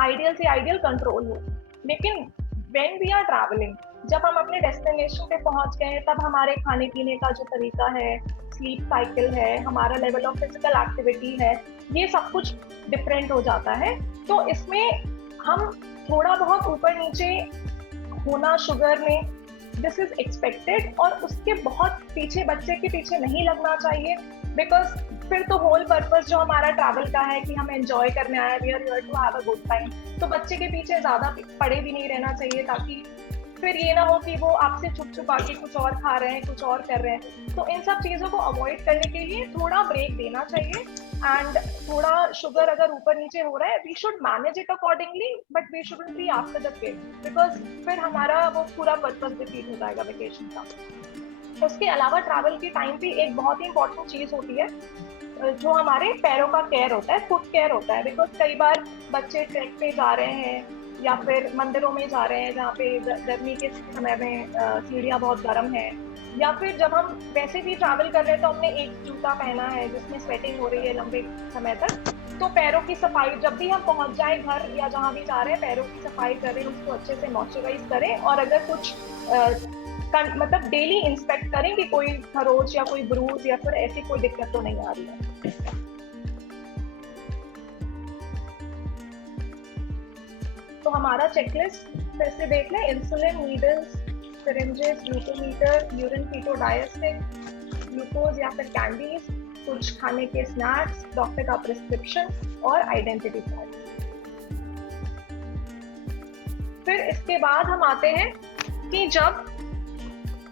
आइडियल से आइडियल कंट्रोल हो। लेकिन व्हेन वी आर ट्रैवलिंग, जब हम अपने डेस्टिनेशन पे पहुंच गए, तब हमारे खाने पीने का जो तरीका है, स्लीप साइकिल है, हमारा लेवल ऑफ फिजिकल एक्टिविटी है, ये सब कुछ डिफरेंट हो जाता है। तो इसमें हम थोड़ा बहुत ऊपर नीचे होना शुगर में, दिस इज एक्सपेक्टेड, और उसके बहुत पीछे बच्चे के पीछे नहीं लगना चाहिए, बिकॉज फिर तो होल पर्पस जो हमारा ट्रैवल का है कि हम एंजॉय करने आए, we are here to have a good time, तो बच्चे के पीछे ज्यादा पड़े भी नहीं रहना चाहिए, ताकि फिर ये ना हो कि वो आपसे छुप छुपा के कुछ और खा रहे हैं, कुछ और कर रहे हैं। तो इन सब चीज़ों को अवॉइड करने के लिए थोड़ा ब्रेक देना चाहिए। एंड थोड़ा शुगर अगर ऊपर नीचे हो रहा है, we should manage it accordingly, but we shouldn't be after the kid, because फिर हमारा वो पूरा पर्पस डिफीट हो जाएगा वेकेशन का। उसके अलावा ट्रैवल के टाइम पे एक बहुत ही इंपॉर्टेंट चीज़ होती है जो हमारे पैरों का केयर होता है, फुट केयर होता है। बिकॉज कई बार बच्चे ट्रैक पे जा रहे हैं या फिर मंदिरों में जा रहे हैं जहाँ पे गर्मी के समय में सीढ़ियाँ बहुत गर्म है, या फिर जब हम वैसे भी ट्रैवल कर रहे हैं तो हमने एक जूता पहना है जिसमें स्वेटिंग हो रही है लंबे समय तक, तो पैरों की सफाई जब भी हम पहुँच जाए घर या जहाँ भी जा रहे हैं, पैरों की सफाई करें, उसको अच्छे से मॉइस्चराइज करें, और अगर कुछ मतलब डेली इंस्पेक्ट करें कि कोई खरोच या कोई ब्रूज या फिर ऐसी कोई दिक्कत तो नहीं आ रही है। तो हमारा चेकलिस्ट फिर से देख लें, insulin, needles, syringes, glucometer, urine keto diastix, glucose या फिर कैंडीज, कुछ खाने के स्नैक्स, डॉक्टर का प्रिस्क्रिप्शन और आइडेंटिटी कार्ड। फिर इसके बाद हम आते हैं कि जब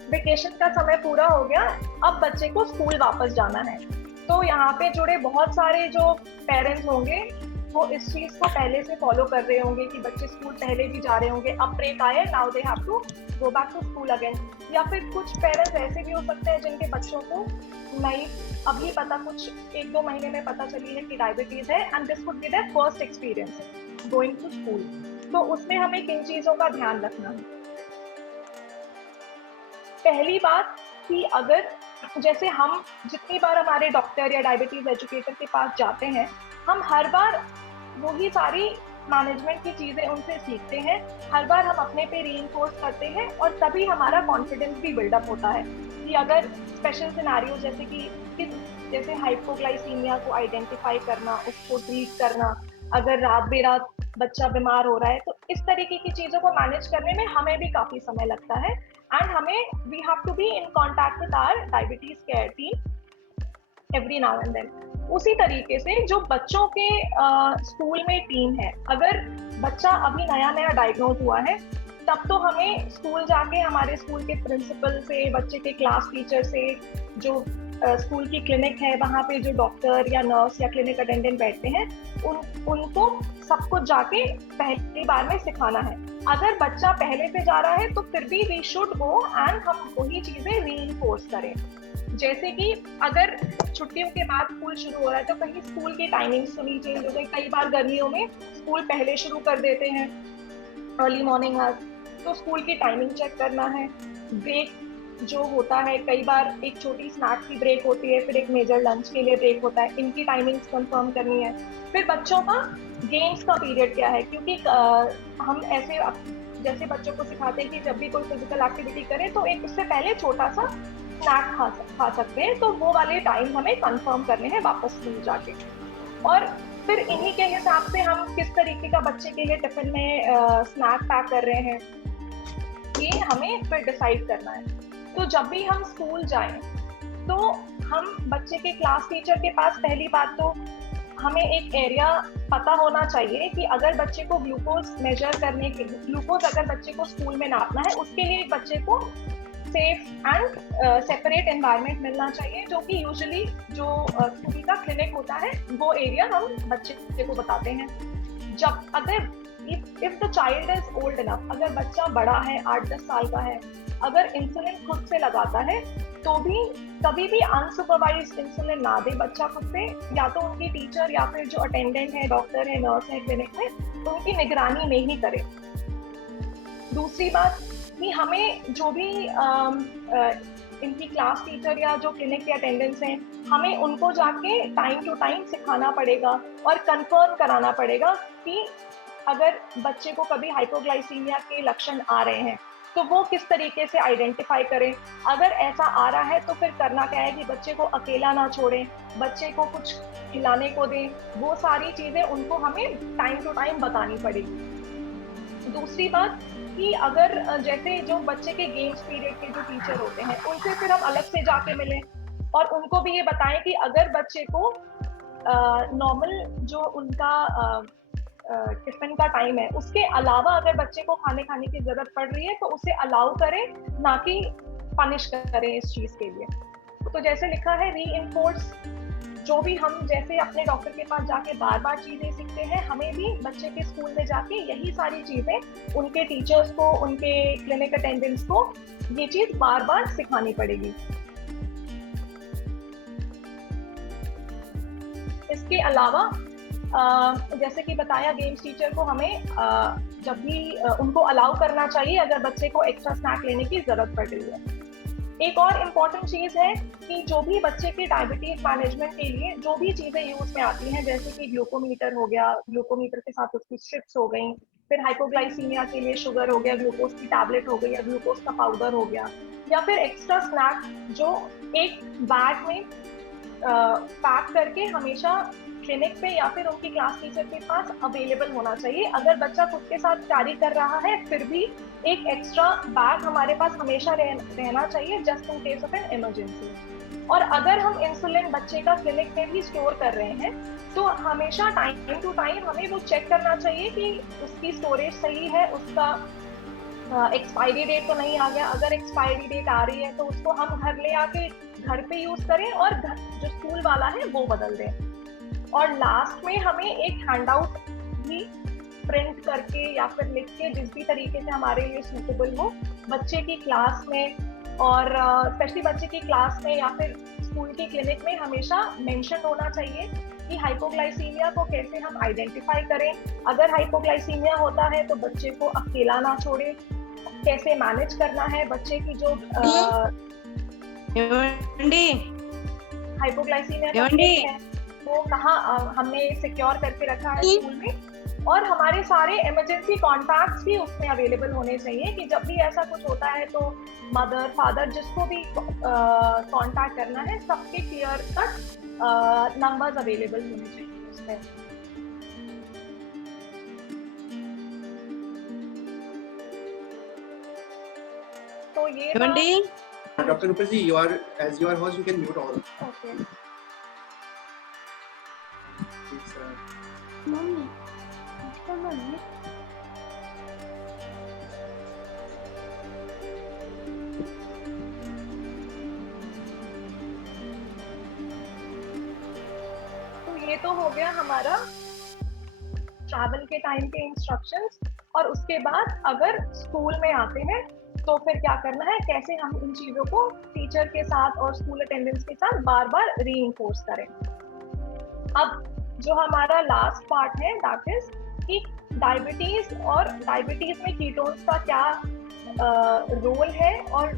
वेकेशन का समय पूरा हो गया, अब बच्चे को स्कूल वापस जाना है, तो यहाँ पे जुड़े बहुत सारे जो पेरेंट्स होंगे वो इस चीज को पहले से फॉलो कर रहे होंगे कि बच्चे स्कूल पहले भी जा रहे होंगे, अब ब्रेक आए, now they have to go back to school again. या फिर कुछ पेरेंट्स ऐसे भी हो सकते हैं जिनके बच्चों को नहीं अभी पता, कुछ 1-2 महीने में पता चली है कि डायबिटीज है, and this would be there first experience going to school. तो उसमें हमें किन चीजों का ध्यान रखना है? पहली बात कि अगर जैसे हम जितनी बार हमारे डॉक्टर या डायबिटीज एजुकेटर के पास जाते हैं, हम हर बार वही सारी मैनेजमेंट की चीज़ें उनसे सीखते हैं, हर बार हम अपने पे रीइंफोर्स करते हैं, और तभी हमारा कॉन्फिडेंस भी बिल्डअप होता है कि अगर स्पेशल सिनेरियो जैसे हाइपोग्लाइसीमिया को आइडेंटिफाई करना, उसको ट्रीट करना, अगर रात बेरात बच्चा बीमार हो रहा है, तो इस तरीके की चीज़ों को मैनेज करने में हमें भी काफ़ी समय लगता है। एंड हमें we have to be in contact with our diabetes care team every now and then. उसी तरीके से जो बच्चों के स्कूल में टीम है, अगर बच्चा अभी नया डायग्नोज हुआ है तब तो हमें स्कूल जाके हमारे स्कूल के प्रिंसिपल से, बच्चे के क्लास टीचर से, जो स्कूल की क्लिनिक है वहाँ पे जो डॉक्टर या नर्स या क्लिनिक अटेंडेंट बैठते हैं, उनको सब कुछ जाके पहली बार में सिखाना है। अगर बच्चा पहले से जा रहा है तो फिर भी वी शुड गो एंड हम वही चीजें रीइंफोर्स करें। जैसे कि अगर छुट्टियों के बाद स्कूल शुरू हो रहा है तो कहीं स्कूल की टाइमिंग सुनी चेंज हो गई। कई बार गर्मियों में स्कूल पहले शुरू कर देते हैं, अर्ली मॉर्निंग आवर्स, तो स्कूल की टाइमिंग चेक करना है। ब्रेक जो होता है, कई बार एक छोटी स्नैक की ब्रेक होती है, फिर एक मेजर लंच के लिए ब्रेक होता है, इनकी टाइमिंग्स कंफर्म करनी है। फिर बच्चों का गेम्स का पीरियड क्या है, क्योंकि हम ऐसे जैसे बच्चों को सिखाते हैं कि जब भी कोई फिजिकल एक्टिविटी करें तो एक उससे पहले छोटा सा स्नैक खा सकते हैं, तो वो वाले टाइम हमें कंफर्म करने हैं वापस स्कूल जाके। और फिर इन्हीं के हिसाब से हम किस तरीके का बच्चे के लिए टिफिन में स्नैक पैक कर रहे हैं, ये हमें फिर डिसाइड करना है। तो जब भी हम स्कूल जाएं तो हम बच्चे के क्लास टीचर के पास पहली बात तो हमें एक एरिया पता होना चाहिए कि अगर बच्चे को ग्लूकोज मेजर करने के लिए, ग्लूकोज अगर बच्चे को स्कूल में नापना है, उसके लिए बच्चे को सेफ एंड सेपरेट एनवायरनमेंट मिलना चाहिए, जो कि यूजुअली जो स्कूल का क्लिनिक होता है वो एरिया हम बच्चे को बताते हैं। जब अगर if the child is old enough, अगर बच्चा बड़ा है, 8-10 साल का है, अगर इंसुलिन खुद से लगाता है तो भी कभी भी अनसुपरवाइज्ड इंसुलिन ना दे बच्चा खुद से, या तो उनकी टीचर या फिर जो अटेंडेंट है, डॉक्टर है, नर्स है क्लिनिक में, तो उनकी निगरानी में ही करे। दूसरी बात कि हमें जो भी इनकी क्लास टीचर या जो क्लिनिक के अटेंडेंट्स हैं, हमें उनको जाके टाइम टू टाइम सिखाना पड़ेगा और कंफर्म कराना पड़ेगा कि अगर बच्चे को कभी हाइपोग्लाइसीमिया के लक्षण आ रहे हैं तो वो किस तरीके से आइडेंटिफाई करें। अगर ऐसा आ रहा है तो फिर करना क्या है कि बच्चे को अकेला ना छोड़ें, बच्चे को कुछ खिलाने को दें, वो सारी चीज़ें उनको हमें टाइम टू टाइम बतानी पड़ेगी। दूसरी बात कि अगर जैसे जो बच्चे के गेम्स पीरियड के जो टीचर होते हैं उनसे फिर हम अलग से जाके मिलें और उनको भी ये बताएं कि अगर बच्चे को नॉर्मल जो उनका टिफिन का टाइम है उसके अलावा अगर बच्चे को खाने की जरूरत पड़ रही है तो उसे अलाउ करें, ना कि पनिश करें इस चीज के लिए। तो जैसे लिखा है रीइंफोर्स, जो भी हम जैसे अपने डॉक्टर के पास जाके बार बार चीजें सीखते हैं, हमें भी बच्चे के स्कूल में जाके यही सारी चीजें उनके टीचर्स को, उनके क्लिनिक अटेंडेंट्स को ये चीज बार बार सिखानी पड़ेगी। इसके अलावा जैसे कि बताया, गेम्स टीचर को हमें जब भी उनको अलाउ करना चाहिए अगर बच्चे को एक्स्ट्रा स्नैक लेने की जरूरत पड़ रही है। एक और इम्पॉर्टेंट चीज़ है कि जो भी बच्चे के डायबिटीज मैनेजमेंट के लिए जो भी चीज़ें यूज में आती हैं, जैसे कि ग्लूकोमीटर हो गया, ग्लूकोमीटर के साथ उसकी स्ट्रिप्स हो गई, फिर हाइपोग्लाइसीमिया के लिए शुगर हो गया, ग्लूकोज की टैबलेट हो गई या ग्लूकोज का पाउडर हो गया, या फिर एक्स्ट्रा स्नैक जो एक बैग में पैक करके हमेशा क्लिनिक पे या फिर उनकी क्लास टीचर के पास अवेलेबल होना चाहिए। अगर बच्चा खुद के साथ कैरी कर रहा है फिर भी एक एक्स्ट्रा बैग हमारे पास हमेशा रहना चाहिए, just in case of an emergency. और अगर हम इंसुलिन बच्चे का क्लिनिक में भी स्टोर कर रहे हैं तो हमेशा टाइम टू टाइम हमें वो चेक करना चाहिए कि उसकी स्टोरेज सही है, उसका एक्सपायरी डेट तो नहीं आ गया। अगर एक्सपायरी डेट आ रही है तो उसको हम घर ले आके घर पे यूज करें और जो स्कूल वाला है वो बदल दें। और लास्ट में हमें एक हैंडआउट भी प्रिंट करके या फिर लिख के जिस भी तरीके से हमारे लिए सूटेबल हो, बच्चे की क्लास में और स्पेशली बच्चे की क्लास में या फिर स्कूल की क्लिनिक में हमेशा मेंशन होना चाहिए कि हाइपोग्लाइसीमिया को कैसे हम आइडेंटिफाई करें। अगर हाइपोग्लाइसीमिया होता है तो बच्चे को अकेला ना छोड़े, कैसे मैनेज करना है बच्चे की जो हाइपोग्लाइसीमिया है वो कहाँ हमने सिक्योर करके रखा है स्कूल में, और हमारे सारे इमरजेंसी कॉन्टैक्ट्स भी उसमें अवेलेबल होने चाहिए कि जब भी ऐसा कुछ होता है तो मदर फादर जिसको भी कॉन्टैक्ट करना है सबके क्लियर कट नंबर्स अवेलेबल होने चाहिए उसमें। तो ये doctor Rupa ji, you are as you are host, you can mute all. Okay. Mummy. ये तो हो गया हमारा ट्रैवल के टाइम के इंस्ट्रक्शंस। और उसके बाद अगर स्कूल में आते हैं तो फिर क्या करना है, कैसे हम इन चीज़ों को टीचर के साथ और स्कूल अटेंडेंस के साथ बार बार रीइंफोर्स करें। अब जो हमारा लास्ट पार्ट है दैट इज कि डायबिटीज और डायबिटीज में कीटोन्स का क्या रोल है और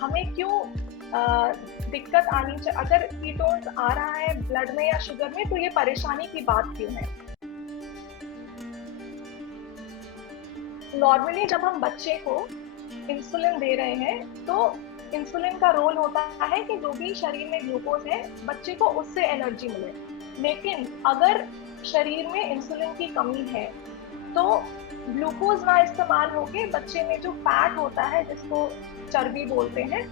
हमें क्यों दिक्कत आनी चाहिए। अगर कीटोन्स आ रहा है ब्लड में या शुगर में तो ये परेशानी की बात क्यों है। नॉर्मली जब हम बच्चे को इंसुलिन दे रहे हैं तो इंसुलिन का रोल होता है कि जो भी शरीर में ग्लूकोज है बच्चे को उससे एनर्जी मिले। लेकिन अगर शरीर में इंसुलिन की कमी है तो ग्लूकोज ना इस्तेमाल होके बच्चे में जो फैट होता है जिसको चर्बी बोलते हैं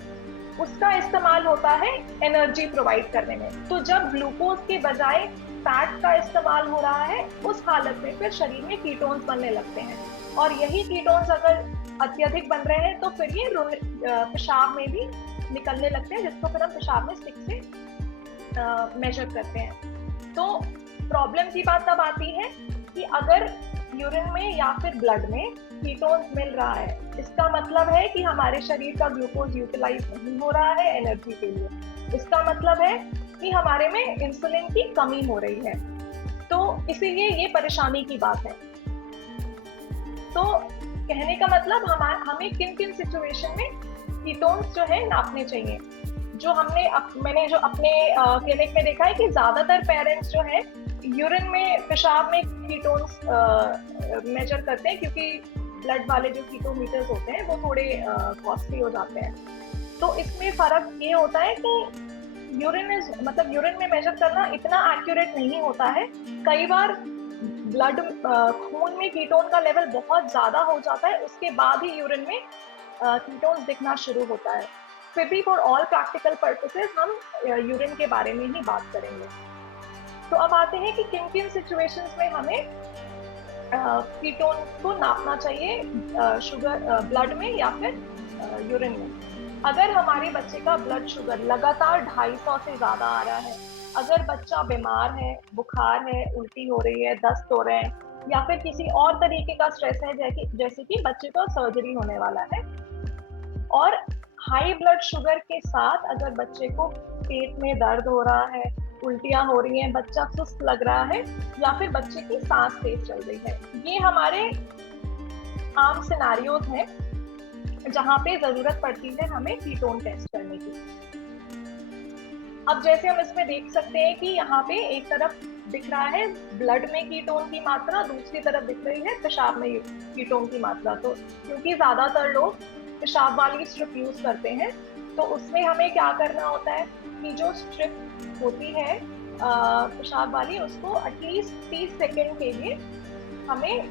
उसका इस्तेमाल होता है एनर्जी प्रोवाइड करने में। तो जब ग्लूकोज के बजाय फैट का इस्तेमाल हो रहा है उस हालत में फिर शरीर में कीटोन्स बनने लगते हैं और यही कीटोन्स अगर अत्यधिक बन रहे हैं तो फिर ये पेशाब में भी निकलने लगते हैं जिसको फिर हम पेशाब में स्टिक से मेजर करते हैं। तो प्रॉब्लम की बात तब आती है कि अगर यूरिन में या फिर ब्लड में कीटोन्स मिल रहा है इसका मतलब है कि हमारे शरीर का ग्लूकोज यूटिलाइज नहीं हो रहा है एनर्जी के लिए। इसका मतलब है कि हमारे में इंसुलिन की कमी हो रही है। तो इसीलिए ये परेशानी की बात है। तो कहने का मतलब हमें किन किन सिचुएशन में कीटोन्स जो है नापने चाहिए। जो मैंने जो अपने क्लिनिक में देखा है कि ज्यादातर पेरेंट्स जो है यूरिन में पेशाब में कीटोन्स मेजर करते हैं क्योंकि ब्लड वाले जो कीटोमीटर्स होते हैं वो थोड़े कॉस्टली हो जाते हैं। तो इसमें फर्क ये होता है कि यूरिन में मेजर करना इतना एक्यूरेट नहीं होता है। कई बार ब्लड खून में कीटोन का लेवल बहुत ज्यादा हो जाता है उसके बाद ही यूरिन में कीटोन्स दिखना शुरू होता है। फिर भी फॉर ऑल प्रैक्टिकल पर्पसेस हम यूरिन के बारे में ही बात करेंगे। तो अब आते हैं कि किन किन सिचुएशंस में हमें कीटोन को नापना चाहिए ब्लड में या फिर यूरिन में। अगर हमारे बच्चे का ब्लड शुगर लगातार 250 से ज्यादा आ रहा है, अगर बच्चा बीमार है, बुखार है, उल्टी हो रही है, दस्त हो रहे हैं या फिर किसी और तरीके का स्ट्रेस है जैसे कि बच्चे को सर्जरी होने वाला है और हाई ब्लड शुगर के साथ अगर बच्चे को पेट में दर्द हो रहा है, उल्टियां हो रही हैं, बच्चा सुस्त लग रहा है या फिर बच्चे की सांस तेज चल रही है, ये हमारे आम सिनेरियोज हैं जहाँ पे जरूरत पड़ती है हमें कीटोन टेस्ट करने की। अब जैसे हम इसमें देख सकते हैं कि यहाँ पे एक तरफ दिख रहा है ब्लड में कीटोन की मात्रा, दूसरी तरफ दिख रही है पेशाब में कीटोन की मात्रा। तो क्योंकि ज्यादातर लोग पेशाब वाली स्ट्रिप यूज करते हैं तो उसमें हमें क्या करना होता है कि जो स्ट्रिप होती है पेशाब वाली उसको एटलीस्ट 30 सेकेंड के लिए हमें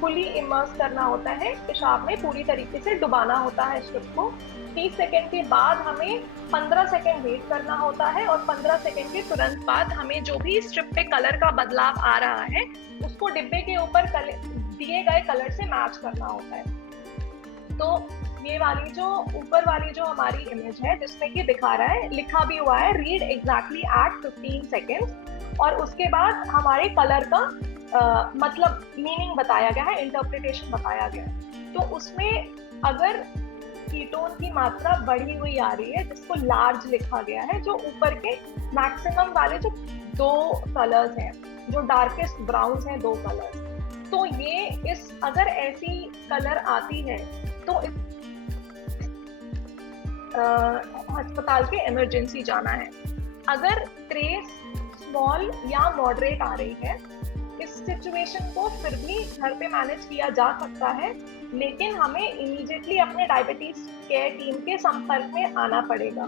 फुली इमर्स करना होता है, पेशाब में पूरी तरीके से डुबाना होता है स्ट्रिप को। 30 सेकेंड के बाद हमें 15 सेकेंड वेट करना होता है और 15 सेकेंड के तुरंत बाद हमें जो भी स्ट्रिप पे कलर का बदलाव आ रहा है उसको डिब्बे के ऊपर दिए गए कलर से मैच करना होता है। तो ये वाली जो ऊपर वाली जो हमारी इमेज है जिसमें कि दिखा रहा है, लिखा भी हुआ है रीड एग्जैक्टली एट 15 सेकेंड्स और उसके बाद हमारे कलर का मतलब मीनिंग बताया गया है, इंटरप्रिटेशन बताया गया है। तो उसमें अगर कीटोन की मात्रा बढ़ी हुई आ रही है जिसको लार्ज लिखा गया है, जो ऊपर के मैक्सिमम वाले जो 2 कलर्स हैं, जो डार्केस्ट ब्राउन हैं 2 कलर्स, तो ये अगर ऐसी कलर आती है तो अस्पताल के इमरजेंसी जाना है। अगर ट्रेस स्मॉल या मॉडरेट आ रही है इस सिचुएशन को फिर भी घर पे मैनेज किया जा सकता है, लेकिन हमें इमीडिएटली अपने डायबिटीज केयर टीम के संपर्क में आना पड़ेगा।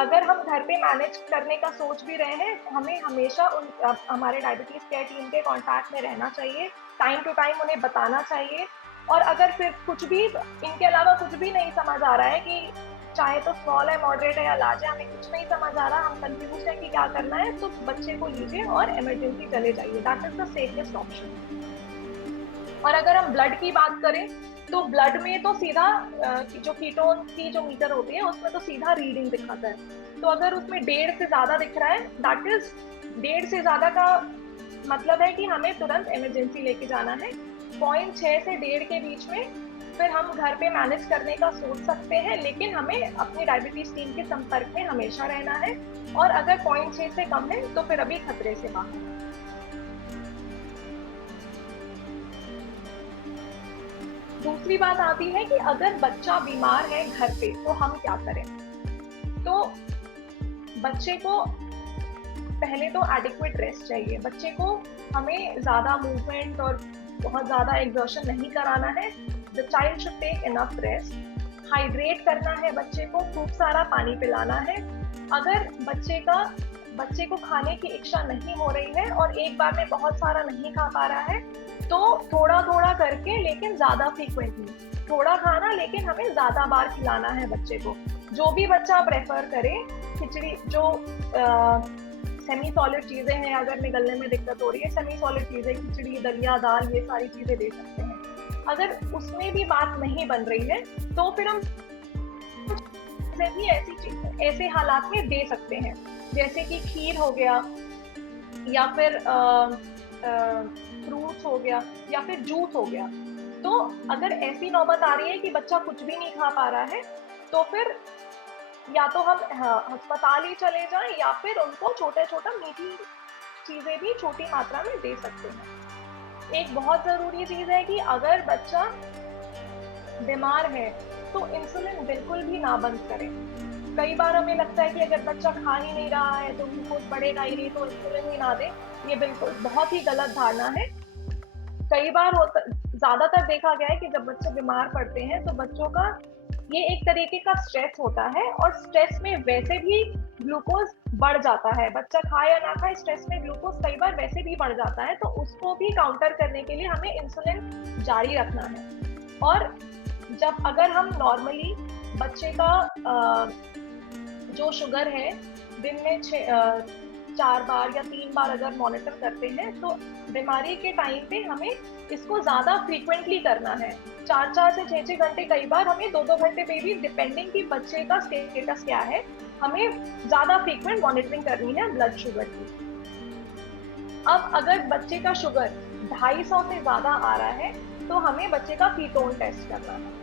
अगर हम घर पे मैनेज करने का सोच भी रहे हैं हमें हमेशा हमारे डायबिटीज केयर टीम के कांटेक्ट में रहना चाहिए, टाइम टू टाइम उन्हें बताना चाहिए। और अगर फिर कुछ भी इनके अलावा कुछ भी नहीं समझ आ रहा है कि चाहे तो स्मॉल है, मॉडरेट है या लार्ज है, हमें कुछ नहीं समझ आ रहा, हम कंफ्यूज है कि क्या करना है, तो बच्चे को लीजिए और इमरजेंसी चले जाइए। That is the safest option. और अगर हम ब्लड की बात करें तो ब्लड में तो सीधा जो कीटोन की जो मीटर होती है उसमें तो सीधा रीडिंग दिखाता है। तो अगर उसमें 1.5 से ज्यादा दिख रहा है दैट इज 1.5 से ज़्यादा का मतलब है कि हमें तुरंत इमरजेंसी लेके जाना है। 0.6 से 1.5 के बीच में फिर हम घर पे मैनेज करने का सोच सकते हैं, लेकिन हमें अपनी डायबिटीज टीम के संपर्क में हमेशा रहना है। और अगर 0.6 से कम है तो फिर अभी खतरे से बाहर है। दूसरी बात आती है कि अगर बच्चा बीमार है घर पे तो हम क्या करें। तो बच्चे को पहले तो एडिक्वेट रेस्ट चाहिए। बच्चे को हमें ज़्यादा मूवमेंट और बहुत ज़्यादा एक्सर्शन नहीं कराना है। The child should take enough rest. Hydrate करना है बच्चे को, खूब सारा पानी पिलाना है। अगर बच्चे को खाने की इच्छा नहीं हो रही है और एक बार में बहुत सारा नहीं खा पा रहा है तो थोड़ा थोड़ा करके, लेकिन ज़्यादा फ्रीक्वेंटली थोड़ा खाना, लेकिन हमें ज़्यादा बार खिलाना है बच्चे को। जो भी बच्चा प्रेफर करे, खिचड़ी जो सेमी सॉलिड चीज़ें हैं, अगर निगलने में दिक्कत हो रही है, सेमी सॉलिड चीज़ें खिचड़ी, दलिया, दाल, ये सारी चीज़ें दे सकते हैं। अगर उसमें भी बात नहीं बन रही है तो फिर हम भी ऐसे हालात में दे सकते हैं, जैसे कि खीर हो गया या फिर फ्रूट्स हो गया या फिर जूस हो गया। तो अगर ऐसी नौबत आ रही है कि बच्चा कुछ भी नहीं खा पा रहा है तो फिर या तो हम अस्पताल ही चले जाएं या फिर उनको छोटा मीठी चीज़ें भी छोटी मात्रा में दे सकते हैं। एक बहुत ज़रूरी चीज़ है कि अगर बच्चा बीमार है तो इंसुलिन बिल्कुल भी ना बंद करें। कई बार हमें लगता है कि अगर बच्चा खा ही नहीं रहा है तो ग्लूकोज बढ़ेगा ही नहीं, तो इंसुलिन ही ना दें। ये बिल्कुल बहुत ही गलत धारणा है। कई बार ज़्यादातर देखा गया है कि जब बच्चे बीमार पड़ते हैं तो बच्चों का ये एक तरीके का स्ट्रेस होता है, और स्ट्रेस में वैसे भी ग्लूकोज बढ़ जाता है। बच्चा खाए या ना खाए, स्ट्रेस में ग्लूकोज कई बार वैसे भी बढ़ जाता है। तो उसको भी काउंटर करने के लिए हमें इंसुलिन जारी रखना है। और जब अगर हम नॉर्मली बच्चे का जो शुगर है दिन में 4 बार या 3 बार अगर मॉनिटर करते हैं तो बीमारी के टाइम पे हमें इसको ज़्यादा फ्रीक्वेंटली करना है। 4 से 6 घंटे, कई बार हमें 2 घंटे पे भी, डिपेंडिंग कि बच्चे का स्टेटस क्या है, हमें ज़्यादा फ्रीक्वेंट मॉनिटरिंग करनी है ब्लड शुगर की। अब अगर बच्चे का शुगर 250 से ज़्यादा आ रहा है तो हमें बच्चे का कीटोन टेस्ट करना है।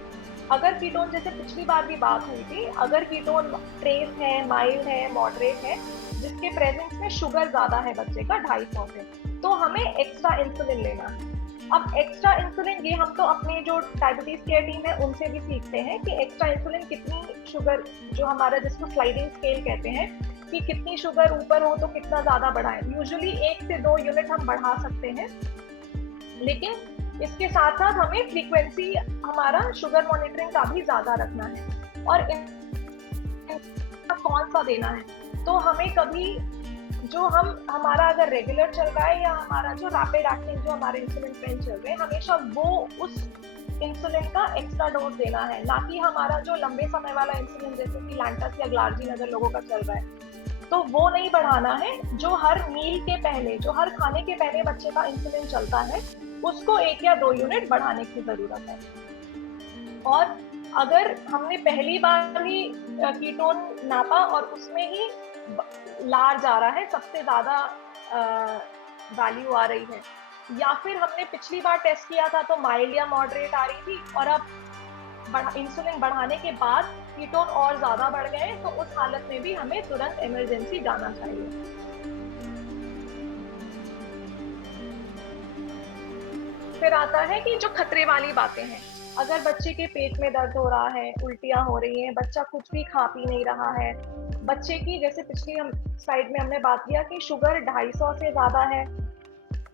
अगर कीटोन, जैसे पिछली बार भी बात हुई थी, अगर कीटोन ट्रेस है, माइल्ड है, मॉडरेट है, जिसके प्रेजेंस में शुगर ज़्यादा है बच्चे का 250 से, तो हमें एक्स्ट्रा इंसुलिन लेना है। अब एक्स्ट्रा इंसुलिन, ये हम तो अपने जो डायबिटीज केयर टीम है उनसे भी सीखते हैं कि एक्स्ट्रा इंसुलिन कितनी शुगर, जो हमारा जिसको स्लाइडिंग स्केल कहते हैं, कि कितनी शुगर ऊपर हो तो कितना ज़्यादा बढ़ाएं। यूजुअली 1 से 2 यूनिट हम बढ़ा सकते हैं, लेकिन इसके साथ साथ हमें फ्रीक्वेंसी हमारा शुगर मॉनिटरिंग का भी ज़्यादा रखना है। और कौन सा देना है, तो हमें कभी जो हमारा अगर रेगुलर चल रहा है या हमारा जो रैपिड एक्टिंग जो हमारे इंसुलिन पेन चल रहे हैं, हमेशा वो उस इंसुलिन का एक्स्ट्रा डोज देना है, ना कि हमारा जो लंबे समय वाला इंसुलिन जैसे कि लैंटस या ग्लार्जिन अगर लोगों का चल रहा है तो वो नहीं बढ़ाना है। जो हर मील के पहले, जो हर खाने के पहले बच्चे का इंसुलिन चलता है, उसको 1 या 2 यूनिट बढ़ाने की जरूरत है। और अगर हमने पहली बार ही कीटोन नापा और उसमें ही लार्ज आ रहा है, सबसे ज्यादा वैल्यू आ रही है, या फिर हमने पिछली बार टेस्ट किया था तो माइल्ड या मॉडरेट आ रही थी और अब इंसुलिन बढ़ाने के बाद कीटोन और ज्यादा बढ़ गए, तो उस हालत में भी हमें तुरंत इमरजेंसी जाना चाहिए। फिर आता है कि जो खतरे वाली बातें हैं, अगर बच्चे के पेट में दर्द हो रहा है, उल्टियां हो रही हैं, बच्चा कुछ भी खा पी नहीं रहा है, बच्चे की, जैसे पिछली स्लाइड में हमने बात किया कि शुगर 250 से ज़्यादा है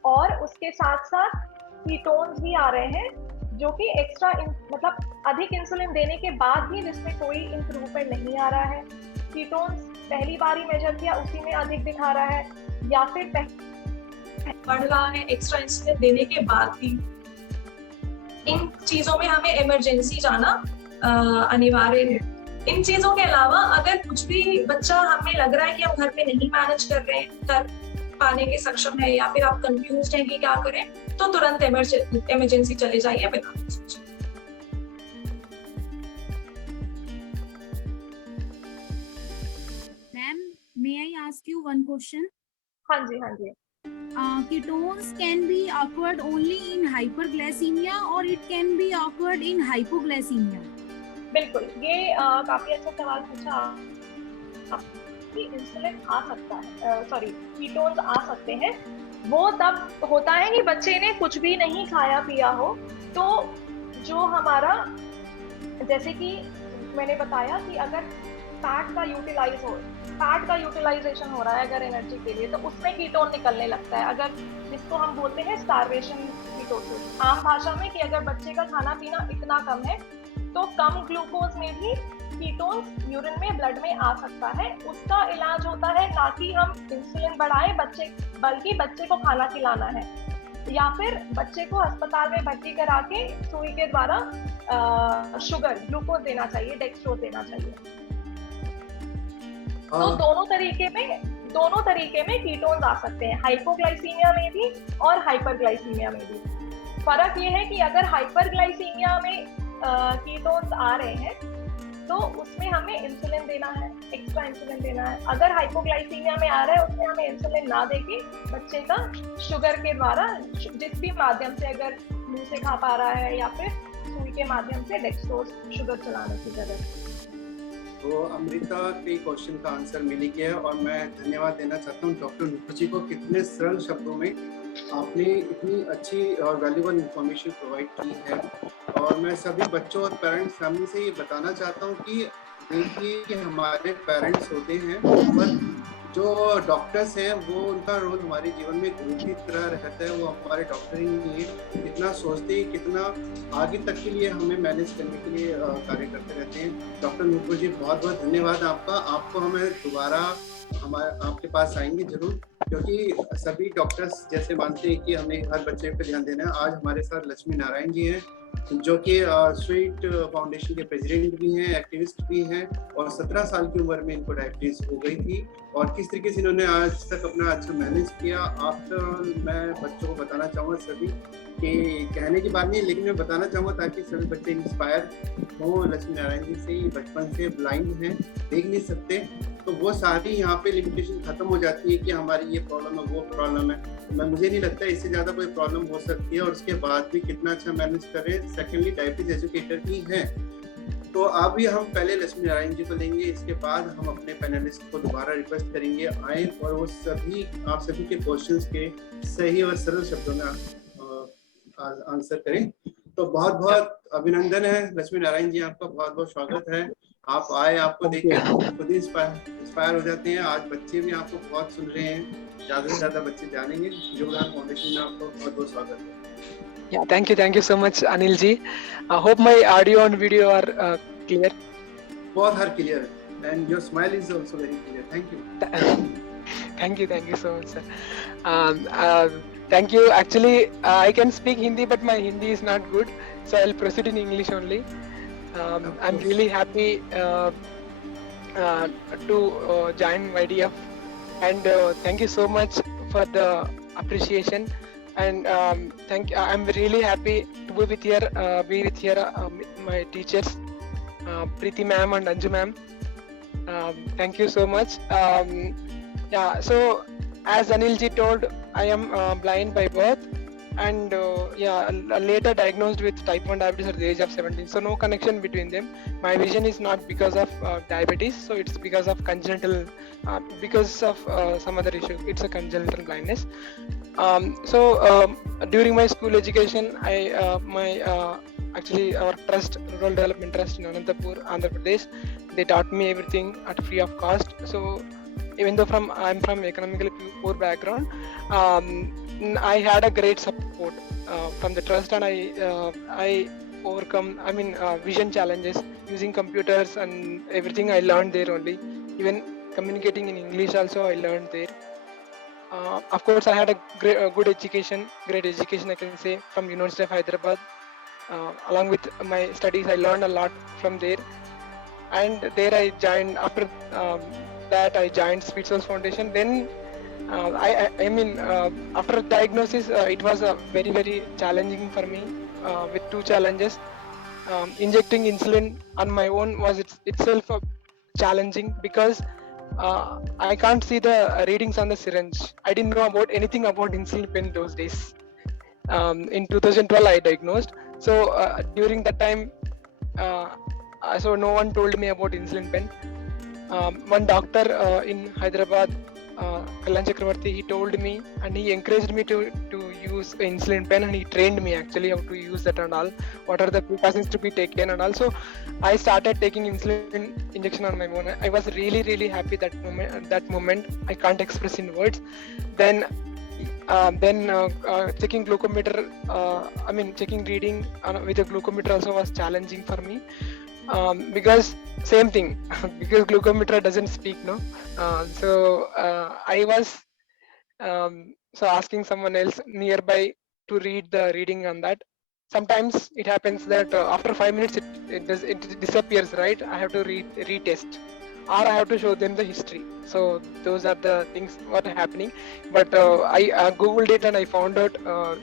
और उसके साथ साथ कीटोन्स भी आ रहे हैं, जो कि एक्स्ट्रा मतलब अधिक इंसुलिन देने के बाद भी जिसमें कोई इम्प्रूवमेंट नहीं आ रहा है, कीटोन्स पहली बार ही मेजर किया उसी में अधिक दिखा रहा है, या फिर बढ़ रहा है एक्स्ट्रा इंसुलिन देने के बाद भी, इन चीजों में हमें इमरजेंसी जाना अनिवार्य है। इन चीजों के अलावा अगर कुछ भी बच्चा हमें लग रहा है कि हम घर पे नहीं मैनेज कर पाने के सक्षम है, या फिर आप कंफ्यूज्ड हैं कि क्या करें, तो तुरंत इमरजेंसी चले जाइए बिना सोचे। Ma'am, may I ask you one question? हाँ जी, हाँ जी। Ketones can be occurred only in hyperglycemia or it can be occurred in hypoglycemia. बिल्कुल, ये काफी अच्छा सवाल पूछा कि इंसुलिन आ सकता है, सॉरी कीटोन्स आ सकते हैं। वो तब होता है कि बच्चे ने कुछ भी नहीं खाया पिया हो, तो जो हमारा, जैसे कि मैंने बताया कि अगर फैट का यूटिलाइजेशन हो रहा है अगर एनर्जी के लिए, तो उसमें कीटोन निकलने लगता है। अगर जिसको हम बोलते हैं स्टारवेशन कीटोसिस, आम भाषा में, कि अगर बच्चे का खाना पीना इतना कम है तो कम ग्लूकोज में भी कीटोन्स यूरिन में, ब्लड में आ सकता है। उसका इलाज होता है ना कि हम इंसुलिन बढ़ाएं बल्कि बच्चे को खाना खिलाना है, या फिर बच्चे को अस्पताल में भर्ती करा के सुई के द्वारा ग्लूकोज देना चाहिए, डेक्सट्रोज देना चाहिए। तो दोनों तरीके में कीटोन्स आ सकते हैं, हाइपोग्लाइसीमिया में भी और हाइपरग्लाइसीमिया में भी। फर्क ये है कि अगर हाइपरग्लाइसीमिया में कीटोन्स आ रहे हैं तो उसमें हमें इंसुलिन देना है, एक्स्ट्रा इंसुलिन देना है। अगर हाइपोग्लाइसीमिया में आ रहा है उसमें हमें इंसुलिन ना देके बच्चे का शुगर के द्वारा, जिस भी माध्यम से, अगर मुंह से खा पा रहा है या फिर सुई के माध्यम से, डेक्सट्रोज शुगर चलाने की जरूरत है। तो अमृता के क्वेश्चन का आंसर मिल गया है और मैं धन्यवाद देना चाहता हूँ डॉक्टर मुखर्जी को। कितने सरल शब्दों में आपने इतनी अच्छी और वैल्यूबल इंफॉर्मेशन प्रोवाइड की है। और मैं सभी बच्चों और पेरेंट्स फैमिली से ये बताना चाहता हूँ कि देखिए कि हमारे पेरेंट्स होते हैं, पर जो डॉक्टर्स हैं वो, उनका रोल हमारे जीवन में गुरु की तरह रहता है। वो हमारे डॉक्टर ही नहीं है, कितना सोचते हैं, कितना आगे तक के लिए हमें मैनेज करने के लिए कार्य करते रहते हैं। डॉक्टर मुखर्जी बहुत बहुत धन्यवाद आपका। आपको हमें दोबारा आपके पास आएंगे जरूर, क्योंकि सभी डॉक्टर्स जैसे मानते हैं कि हमें हर बच्चे पे ध्यान देना है। आज हमारे साथ लक्ष्मी नारायण जी हैं, जो कि स्वीट फाउंडेशन के प्रेसिडेंट भी हैं, एक्टिविस्ट भी हैं, और 17 साल की उम्र में इनको डायबिटीज हो गई थी, और किस तरीके से इन्होंने आज तक अपना अच्छा मैनेज किया। आफ्टर मैं बच्चों को बताना चाहूँगा सभी कि कहने की बात नहीं, लेकिन मैं बताना चाहूँगा ताकि सभी बच्चे इंस्पायर हो। लक्ष्मी नारायण जी से बचपन से ब्लाइंड हैं, देख नहीं सकते, तो वो सारी यहाँ पे लिमिटेशन खत्म हो जाती है कि हमारी ये प्रॉब्लम है, वो प्रॉब्लम है। मुझे नहीं लगता इससे ज़्यादा कोई प्रॉब्लम हो सकती है, और उसके बाद भी कितना अच्छा मैनेज करें। सेकेंडली डायबिटीज एजुकेटर ही हैं। तो अभी हम पहले लक्ष्मी नारायण जी को लेंगे, इसके बाद हम अपने पैनलिस्ट को दोबारा रिक्वेस्ट करेंगे आए और वो सभी आप सभी के क्वेश्चंस के सही और सरल शब्दों में आंसर करें। तो बहुत बहुत अभिनंदन है लक्ष्मी नारायण जी, आपका बहुत बहुत स्वागत है। आप आए, आपको देख के हम खुद ही इंस्पायर हो जाते हैं। आज बच्चे भी आपको बहुत सुन रहे हैं, ज़्यादा से ज़्यादा बच्चे जानेंगे। योगदान फाउंडेशन में आपको बहुत बहुत स्वागत है। Yeah, thank you so much, Anil ji. I hope my audio and video are clear. बहुत हर क्लियर है, and your smile is also very clear. Thank you. Thank you so much, sir. Thank you. Actually, I can speak Hindi, but my Hindi is not good, so I'll proceed in English only. I'm really happy to join YDF, and thank you so much for the appreciation. And I'm really happy to be with here my teachers, Preeti ma'am and Anju ma'am. Thank you so much. Yeah, so as Anil ji told, I am blind by birth, and later diagnosed with type 1 diabetes at the age of 17. So no connection between them. My vision is not because of diabetes, so it's because of congenital, because of some other issue. It's a congenital blindness. During my school education, our trust, Rural Development Trust in Anantapur, Andhra Pradesh, they taught me everything at free of cost. So even though I'm from economically poor background, I had a great support from the trust, and I overcome vision challenges using computers and everything. I learned there only. Even communicating in English also I learned there. Of course, I had a great education I can say, from University of Hyderabad. Along with my studies, I learned a lot from there, and there I joined. After that, I joined Sweet Souls Foundation. Then after diagnosis, it was very, very challenging for me with two challenges. Injecting insulin on my own was itself challenging, because I can't see the readings on the syringe. I didn't know about anything about insulin pen those days. In 2012, I diagnosed. So during that time, so no one told me about insulin pen. One doctor in Hyderabad, Kalyan Chakravarti, he told me and he encouraged me to use insulin pen, and he trained me actually how to use that and all, what are the precautions to be taken, and also I started taking insulin injection on my own. I was really happy that moment. I can't express in words. Then checking glucometer, checking reading with a glucometer also was challenging for me, because same thing because glucometer doesn't speak, no. So I was so asking someone else nearby to read the reading on that. Sometimes it happens that after 5 minutes it disappears, right? I have to retest, or I have to show them the history. So those are the things what are happening. But I googled it and I found out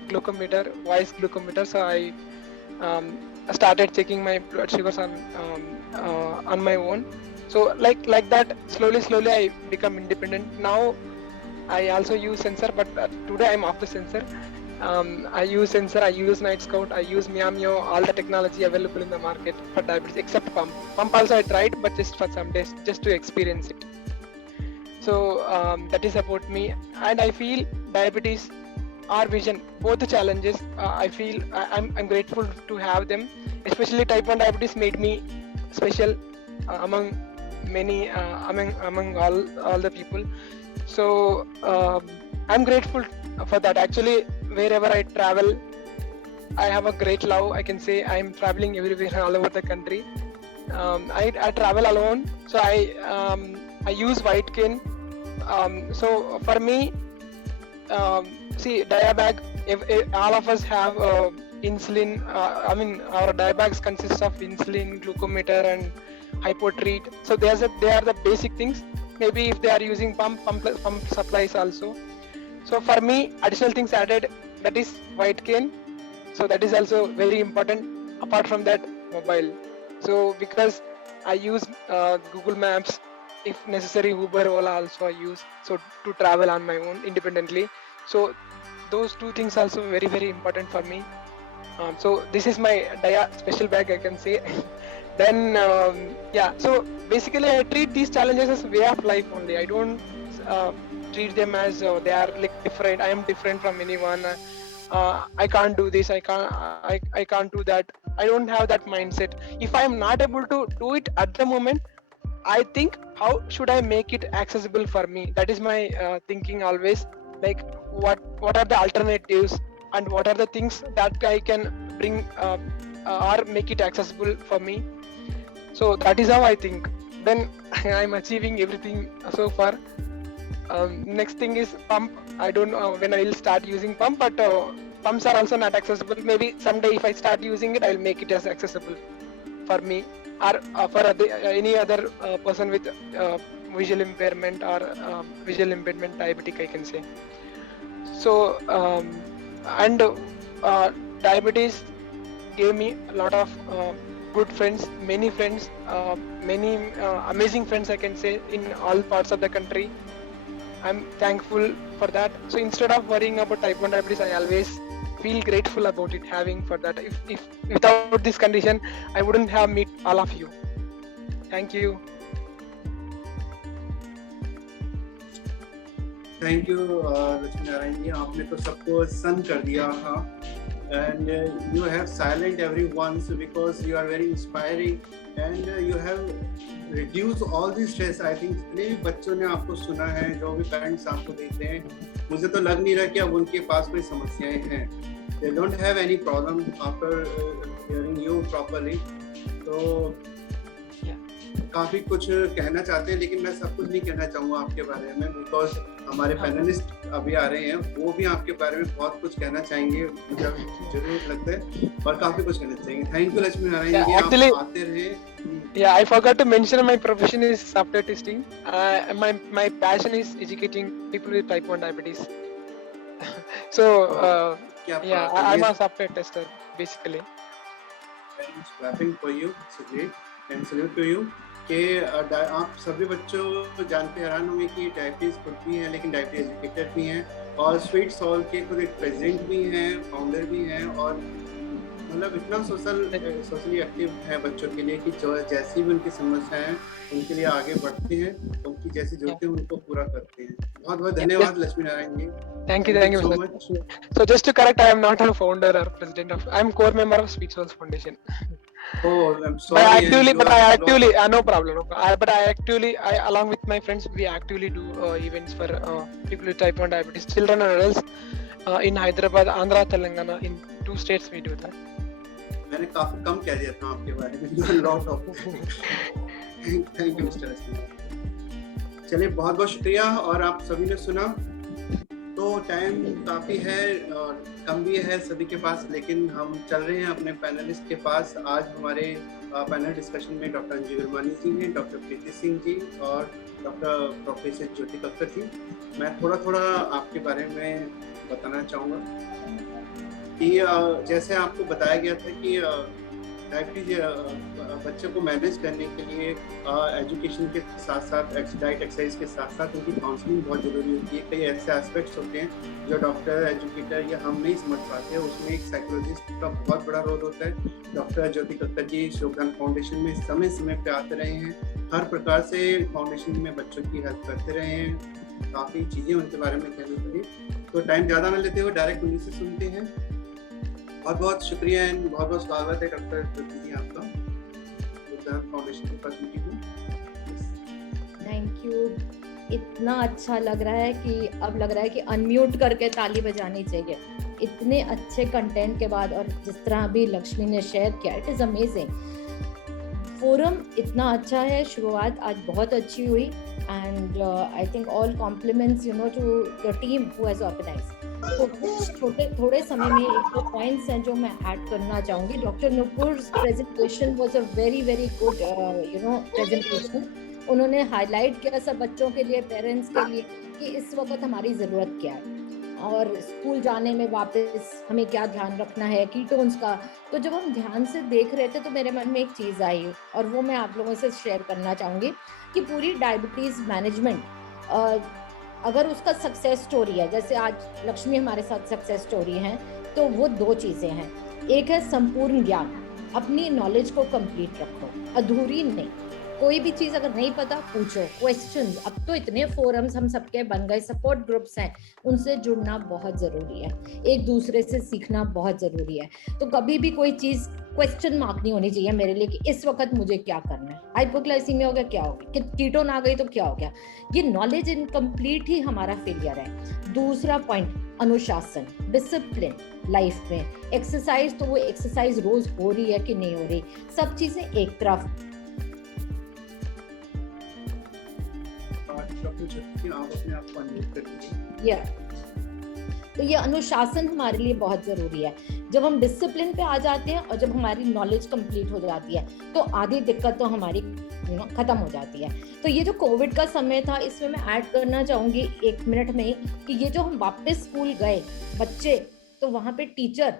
glucometer, voice glucometer. So I started checking my blood sugars on my own. So like that, slowly I become independent. Now I also use sensor, but today I'm off the sensor. I use sensor, I use Night Scout, I use Miyamio, all the technology available in the market for diabetes except pump. Pump also I tried, but just for some days, just to experience it. So that is about me, and I feel diabetes or vision, both the challenges, I feel I'm grateful to have them. Especially type 1 diabetes made me special among many, among all the people. So I'm grateful for that. Actually, wherever I travel, I have a great love. I can say I'm traveling everywhere all over the country. I travel alone, so I use white cane. So for me, see, diabag, all of us have insulin. Our diabags consists of insulin, glucometer, and hypotreat. So they are the basic things. Maybe if they are using pump supplies also. So for me, additional things added, that is white cane. So that is also very important. Apart from that, mobile. So because I use Google Maps, if necessary Uber, Ola also I use, so to travel on my own independently. So those two things also very important for me. So this is my Dia special bag, I can say. Then so basically I treat these challenges as way of life only. I don't treat them as they are like different. I am different from anyone. I can't do this. I can't do that. I don't have that mindset. If I am not able to do it at the moment, I think how should I make it accessible for me? That is my thinking always. Like what are the alternatives and what are the things that I can bring or make it accessible for me? So that is how I think. Then I'm achieving everything so far. Next thing is pump. I don't know when I will start using pump, but pumps are also not accessible. Maybe someday if I start using it, I'll make it as accessible for me or for any other person with visual impairment or visual impairment diabetic, I can say. So diabetes gave me a lot of good friends, many friends, many amazing friends, I can say, in all parts of the country. I'm thankful for that. So instead of worrying about type 1 diabetes, I always feel grateful about it having for that. If without this condition, I wouldn't have met all of you. Thank you. Thank you, Lakshmi Narayan ji. आपने तो सबको सन कर दिया था. And you have silent everyone, so because you are very inspiring and you have reduced all the stress. I think जितने भी बच्चों ने आपको सुना है, जो भी पेरेंट्स आपको देख रहे हैं, मुझे तो लग नहीं रहा कि अब उनके पास कोई समस्याएं हैं. They don't have any problem after hearing you properly. तो काफी कुछ कहना चाहते हैं, लेकिन मैं सब कुछ नहीं कहना चाहूँगा आपके बारे में, बिकॉज हमारे पैनलिस्ट अभी आ रहे हैं, वो भी आपके बारे में बहुत कुछ कहना चाहेंगे, मुझे जरूर लगता है, और काफी कुछ कहना चाहेंगे. थैंक यू लक्ष्मी नारायण जी, आप आते रहे. Yeah, I forgot to mention my profession is software testing. My passion is educating people with type 1 diabetes. So I'm a software tester basically. Clapping for you, it's great, and salute to you. कि आप सभी बच्चों जान के हैरान होंगे कि diabetes खुद भी हैं, लेकिन डायबिटीज एजुकेटर भी हैं और स्वीट सॉल के खुद एक प्रेसिडेंट भी हैं, फाउंडर भी हैं और मतलब इतना सोशली एक्टिव है बच्चों के लिए कि जो जैसी भी उनकी समस्या है उनके लिए आगे बढ़ते हैं, उनकी जैसी जरूरतें उनको पूरा करते हैं। बहुत बहुत धन्यवाद Lakshmi Narayan ji. Thank you so much. So just to correct, I am not a founder or president of. I am core member of Speech Souls Foundation. Oh, I'm sorry. But I actively, no problem. But I along with my friends, we actively do events for people with type 1 diabetes, children and adults in Hyderabad, Andhra, Telangana. In 2 states we do that. मैंने काफी कम कह दिया था आपके बारे में। Lot of thank you mister Asmi. चलिए बहुत बहुत शुक्रिया। और आप सभी ने सुना तो टाइम काफी है और कम भी है सभी के पास, लेकिन हम चल रहे हैं अपने पैनलिस्ट के पास। आज हमारे पैनल डिस्कशन में डॉक्टर अंजू वर्मानी जी हैं, डॉक्टर प्रीति सिंह जी और डॉक्टर प्रोफेसर ज्योति कक्कर जी। मैं थोड़ा आपके बारे में बताना चाहूँगा कि जैसे आपको बताया गया था कि डायबिटीज बच्चों को मैनेज करने के लिए एजुकेशन के साथ साथ डाइट एक्सरसाइज के साथ साथ उनकी काउंसलिंग बहुत ज़रूरी होती है। कई ऐसे एस्पेक्ट्स होते हैं जो डॉक्टर, एजुकेटर या हम नहीं समझ पाते हैं, उसमें एक साइकोलॉजिस्ट का बहुत बड़ा रोल होता है। डॉक्टर ज्योति कक्कर जी योगदान फाउंडेशन में समय समय पे आते रहे हैं, हर प्रकार से फाउंडेशन में बच्चों की हेल्प करते रहे हैं, काफ़ी चीज़ें उनके बारे में कहने के लिए। तो टाइम ज़्यादा न लेते हुए डायरेक्ट उन्हीं से सुनते हैं। बहुत बहुत शुक्रिया एंड बहुत बहुत स्वागत है डॉक्टर ज्योति जी आपका योगदान फाउंडेशन की फर्स्ट मीटिंग में। Thank you. इतना अच्छा लग रहा है कि अब लग रहा है कि अनम्यूट करके ताली बजानी चाहिए इतने अच्छे कंटेंट के बाद। और जिस तरह अभी लक्ष्मी ने शेयर किया, इट इज़ अमेजिंग। फोरम इतना अच्छा है, शुरुआत आज बहुत अच्छी हुई and I think all compliments to the team who has organised. तो कुछ थोड़े समय में एक दो पॉइंट्स हैं जो मैं ऐड करना चाहूँगी। Doctor Nupur's presentation was a very very good presentation. उन्होंने हाईलाइट किया सब बच्चों के लिए, पेरेंट्स के लिए कि इस वक्त हमारी ज़रूरत क्या है और स्कूल जाने में वापस हमें क्या ध्यान रखना है, कीटोन्स का। तो जब हम ध्यान से देख रहे थे तो मेरे मन में एक चीज़ आई और वो मैं आप लोगों से शेयर करना चाहूँगी कि पूरी डायबिटीज़ मैनेजमेंट अगर उसका सक्सेस स्टोरी है, जैसे आज लक्ष्मी हमारे साथ सक्सेस स्टोरी हैं, तो वो 2 चीज़ें हैं। एक है संपूर्ण ज्ञान, अपनी नॉलेज को कंप्लीट रखो, अधूरी नहीं। कोई भी चीज़ अगर नहीं पता पूछो, क्वेश्चंस। अब तो इतने फोरम्स हम सबके बन गए, सपोर्ट ग्रुप्स हैं, उनसे जुड़ना बहुत ज़रूरी है, एक दूसरे से सीखना बहुत ज़रूरी है। तो कभी भी कोई चीज़ क्वेश्चन मार्क नहीं होनी चाहिए मेरे लिए कि इस वक्त मुझे क्या करना है। हाइपोग्लाइसीमिया हो गया, क्या हो गया, कीटोन आ गई तो क्या हो गया। ये नॉलेज इनकम्प्लीट ही हमारा फेलियर है। दूसरा पॉइंट, अनुशासन, डिसिप्लिन लाइफ में। एक्सरसाइज तो वो एक्सरसाइज रोज हो रही है कि नहीं हो रही, सब चीज़ें एक तरफ। तो ये अनुशासन हमारे लिए बहुत जरूरी है। जब हम डिसिप्लिन पे आ जाते हैं और जब हमारी नॉलेज कंप्लीट हो जाती है तो आधी दिक्कत तो हमारी खत्म हो जाती है। तो ये जो कोविड का समय था, इसमें मैं ऐड करना चाहूंगी 1 मिनट में कि ये जो हम वापस स्कूल गए बच्चे, तो वहां पे टीचर,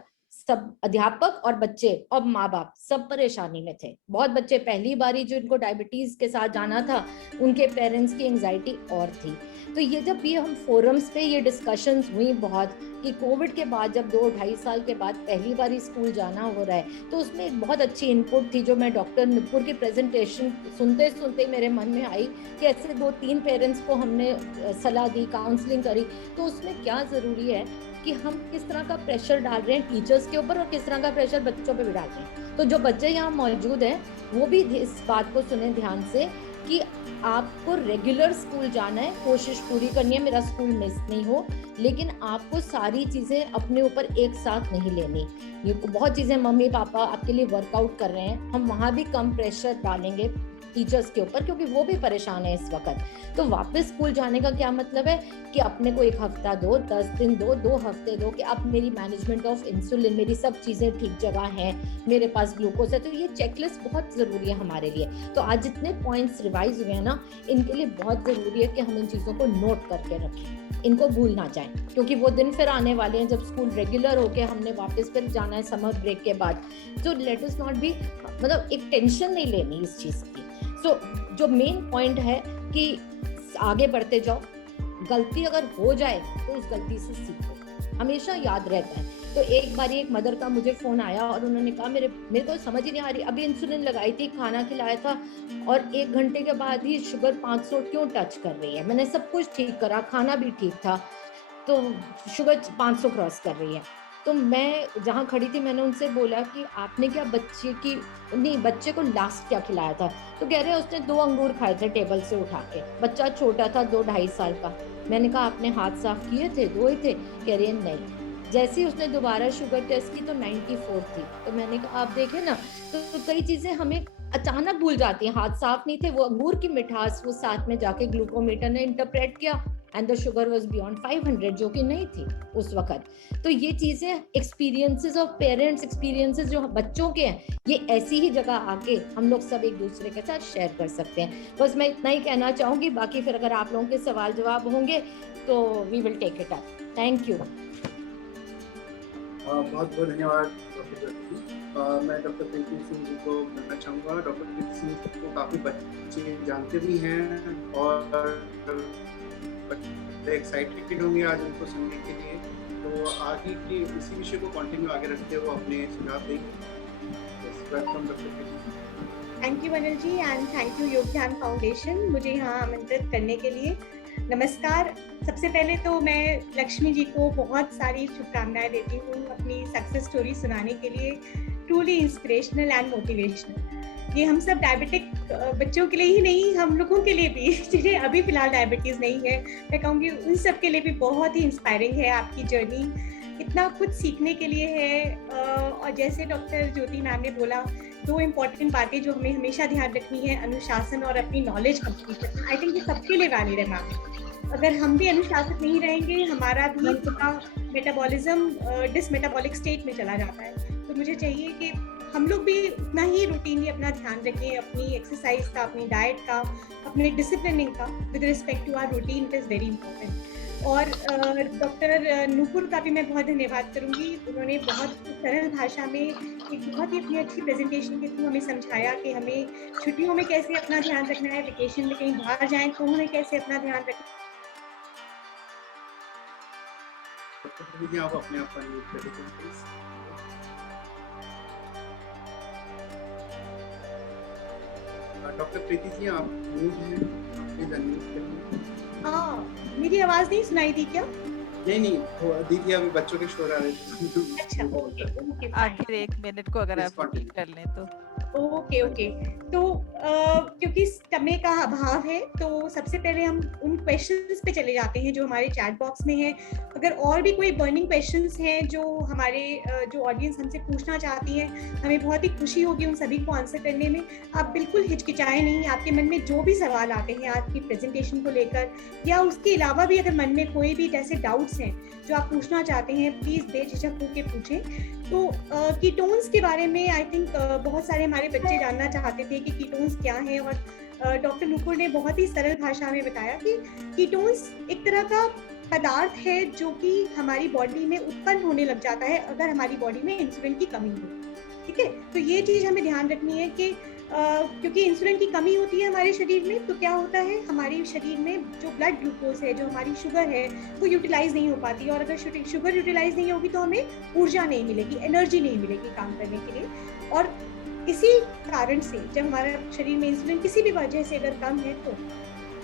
सब अध्यापक और बच्चे और माँ बाप सब परेशानी में थे। बहुत बच्चे पहली बारी जो इनको डायबिटीज के साथ जाना था, उनके पेरेंट्स की एंजाइटी और थी। तो ये जब ये हम फोरम्स पे ये डिस्कशंस हुई बहुत कि कोविड के बाद जब 2-2.5 साल के बाद पहली बारी स्कूल जाना हो रहा है, तो उसमें एक बहुत अच्छी इनपुट थी जो मैं डॉक्टर नुपुर की प्रेजेंटेशन सुनते सुनते मेरे मन में आई कि ऐसे 2-3 पेरेंट्स को हमने सलाह दी, काउंसलिंग करी। तो उसमें क्या ज़रूरी है कि हम किस तरह का प्रेशर डाल रहे हैं टीचर्स के ऊपर और किस तरह का प्रेशर बच्चों पे भी डाल रहे हैं। तो जो बच्चे यहाँ मौजूद हैं वो भी इस बात को सुने ध्यान से कि आपको रेगुलर स्कूल जाना है, कोशिश पूरी करनी है मेरा स्कूल मिस नहीं हो, लेकिन आपको सारी चीज़ें अपने ऊपर एक साथ नहीं लेनी। ये बहुत चीज़ें मम्मी पापा आपके लिए वर्कआउट कर रहे हैं, हम वहाँ भी कम प्रेशर डालेंगे टीचर्स के ऊपर क्योंकि वो भी परेशान है इस वक्त। तो वापस स्कूल जाने का क्या मतलब है कि अपने को 1 हफ्ता दो, 10 दिन दो, 2 हफ्ते दो कि अब मेरी मैनेजमेंट ऑफ इंसुलिन, मेरी सब चीज़ें ठीक जगह हैं, मेरे पास ग्लूकोज है। तो ये चेकलिस्ट बहुत ज़रूरी है हमारे लिए। तो आज जितने पॉइंट्स रिवाइज हुए हैं ना, इनके लिए बहुत ज़रूरी है कि हम इन चीज़ों को नोट करके रखें, इनको भूल ना जाएं, क्योंकि वो दिन फिर आने वाले हैं जब स्कूल रेगुलर होके हमने वापस फिर जाना है समर ब्रेक के बाद। तो लेट अस नॉट बी, मतलब एक टेंशन नहीं लेनी इस चीज़ की। सो जो मेन पॉइंट है कि आगे बढ़ते जाओ, गलती अगर हो जाए तो उस गलती से सीखो, हमेशा याद रहता है। तो एक बार एक मदर का मुझे फोन आया और उन्होंने कहा मेरे को समझ ही नहीं आ रही, अभी इंसुलिन लगाई थी, खाना खिलाया था और 1 घंटे के बाद ही शुगर 500 क्यों टच कर रही है। मैंने सब कुछ ठीक करा, खाना भी ठीक था, तो शुगर 500 क्रॉस कर रही है। तो मैं जहाँ खड़ी थी मैंने उनसे बोला कि आपने क्या बच्चे को लास्ट क्या खिलाया था? तो कह रहे उसने 2 अंगूर खाए थे टेबल से उठा के, बच्चा छोटा था 2-2.5 साल का। मैंने कहा आपने हाथ साफ किए थे, धोए थे? कह रहे नहीं। जैसे ही उसने दोबारा शुगर टेस्ट की तो 94 थी। तो मैंने कहा आप देखें ना, तो कई चीजें हमें अचानक भूल जाती हैं। हाथ साफ नहीं थे, वो अंगूर की मिठास वो साथ में जाके ग्लूकोमीटर ने इंटरप्रेट किया and the sugar was beyond 500, जो कि नहीं थी उस वक्त। तो ये चीजें एक्सपीरियंसेस ऑफ पेरेंट्स, एक्सपीरियंसेस जो बच्चों के हैं, ये ऐसी ही जगह आके हम लोग सब एक दूसरे के साथ शेयर कर सकते हैं। बस मैं इतना ही कहना चाहूंगी, बाकी फिर अगर आप लोगों के सवाल जवाब होंगे तो we will take it up. Thank you. बहुत बहुत धन्यवाद डॉक्टर ज्योति। मैं डॉक्टर प्रीति सिंह जी को मिलना चाहूँगा। डॉक्टर प्रीति सिंह को काफ़ी बच्चे जानते भी हैं और बड़े एक्साइटेड होंगे आज उनको सुनने के लिए। तो आगे के इसी विषय को कंटिन्यू आगे रखते हुए अपने सुझाव देंगे। Welcome doctor Preeti. Thank you Anil ji and thank you Yog Dhyan foundation मुझे यहाँ आमंत्रित करने के लिए। नमस्कार। सबसे पहले तो मैं लक्ष्मी जी को बहुत सारी शुभकामनाएं देती हूँ अपनी सक्सेस स्टोरी सुनाने के लिए। Truly inspirational and motivational. ये हम सब डायबिटिक बच्चों के लिए ही नहीं, हम लोगों के लिए भी जिन्हें अभी फिलहाल डायबिटीज नहीं है, मैं कहूँगी उन सब के लिए भी बहुत ही इंस्पायरिंग है आपकी जर्नी। इतना कुछ सीखने के लिए है। और जैसे डॉक्टर ज्योति मैम ने बोला, 2 इम्पॉर्टेंट बातें जो हमें हमेशा ध्यान रखनी है, अनुशासन और अपनी नॉलेज कंप्लीट करना। आई थिंक ये सबके लिए वैलिड है मैम। अगर हम भी अनुशासित नहीं रहेंगे, हमारा भी पूरा मेटाबॉलिज्म डिसमेटाबॉलिक स्टेट में चला जाता है। तो मुझे चाहिए कि हम लोग भी उतना ही रूटीनली अपना ध्यान रखें, अपनी एक्सरसाइज का, अपनी डाइट का, अपने डिसिप्लिनिंग का with respect to our routine. It is very important. और डॉक्टर नूपुर का भी मैं बहुत धन्यवाद करूंगी। उन्होंने बहुत सरल भाषा में एक बहुत ही अपनी अच्छी प्रेजेंटेशन के थ्रू हमें समझाया कि हमें छुट्टियों में कैसे अपना ध्यान रखना है, वेकेशन में कहीं बाहर जाएं तो हमें कैसे अपना ध्यान रखना है। आप अपने आप पर यूज करें प्लीज। डॉक्टर प्रीति जी आप म्यूट हैं, प्लीज अनम्यूट करिए। हाँ, मेरी आवाज नहीं सुनाई दी क्या? नहीं दीदी अभी बच्चों के शोर आ रहे थे। अच्छा ओके। आखिर 1 मिनट को अगर आप कर लें तो ओके। तो क्योंकि समय का अभाव है तो सबसे पहले हम उन क्वेश्चंस पे चले जाते हैं जो हमारे चैट बॉक्स में है। अगर और भी कोई बर्निंग क्वेश्चंस हैं जो हमारे जो ऑडियंस हमसे पूछना चाहती है, हमें बहुत ही खुशी होगी उन सभी को आंसर करने में। आप बिल्कुल हिचकिचाएं नहीं। आपके मन में जो भी सवाल आते हैं आज की प्रेजेंटेशन को लेकर या उसके अलावा भी अगर मन में कोई भी ऐसे डाउट्स हैं जो आप पूछना चाहते हैं, प्लीज बेझिझक होकर पूछें। तो कीटोन्स के बारे में आई थिंक बहुत सारे हमारे बच्चे जानना चाहते थे कि कीटोन्स क्या है, और डॉक्टर नूपुर ने बहुत ही सरल भाषा में बताया कि कीटोन्स एक तरह का पदार्थ है जो कि हमारी बॉडी में उत्पन्न होने लग जाता है अगर हमारी बॉडी में इंसुलिन की कमी हो। ठीक है, तो ये चीज हमें ध्यान रखनी है कि क्योंकि इंसुलिन की कमी होती है हमारे शरीर में, तो क्या होता है हमारे शरीर में जो ब्लड ग्लूकोज है, जो हमारी शुगर है, वो यूटिलाइज नहीं हो पाती। और अगर शुगर यूटिलाइज नहीं होगी तो हमें ऊर्जा नहीं मिलेगी, एनर्जी नहीं मिलेगी काम करने के लिए। और इसी कारण से जब हमारे शरीर में इंसुलिन किसी भी वजह से अगर कम है तो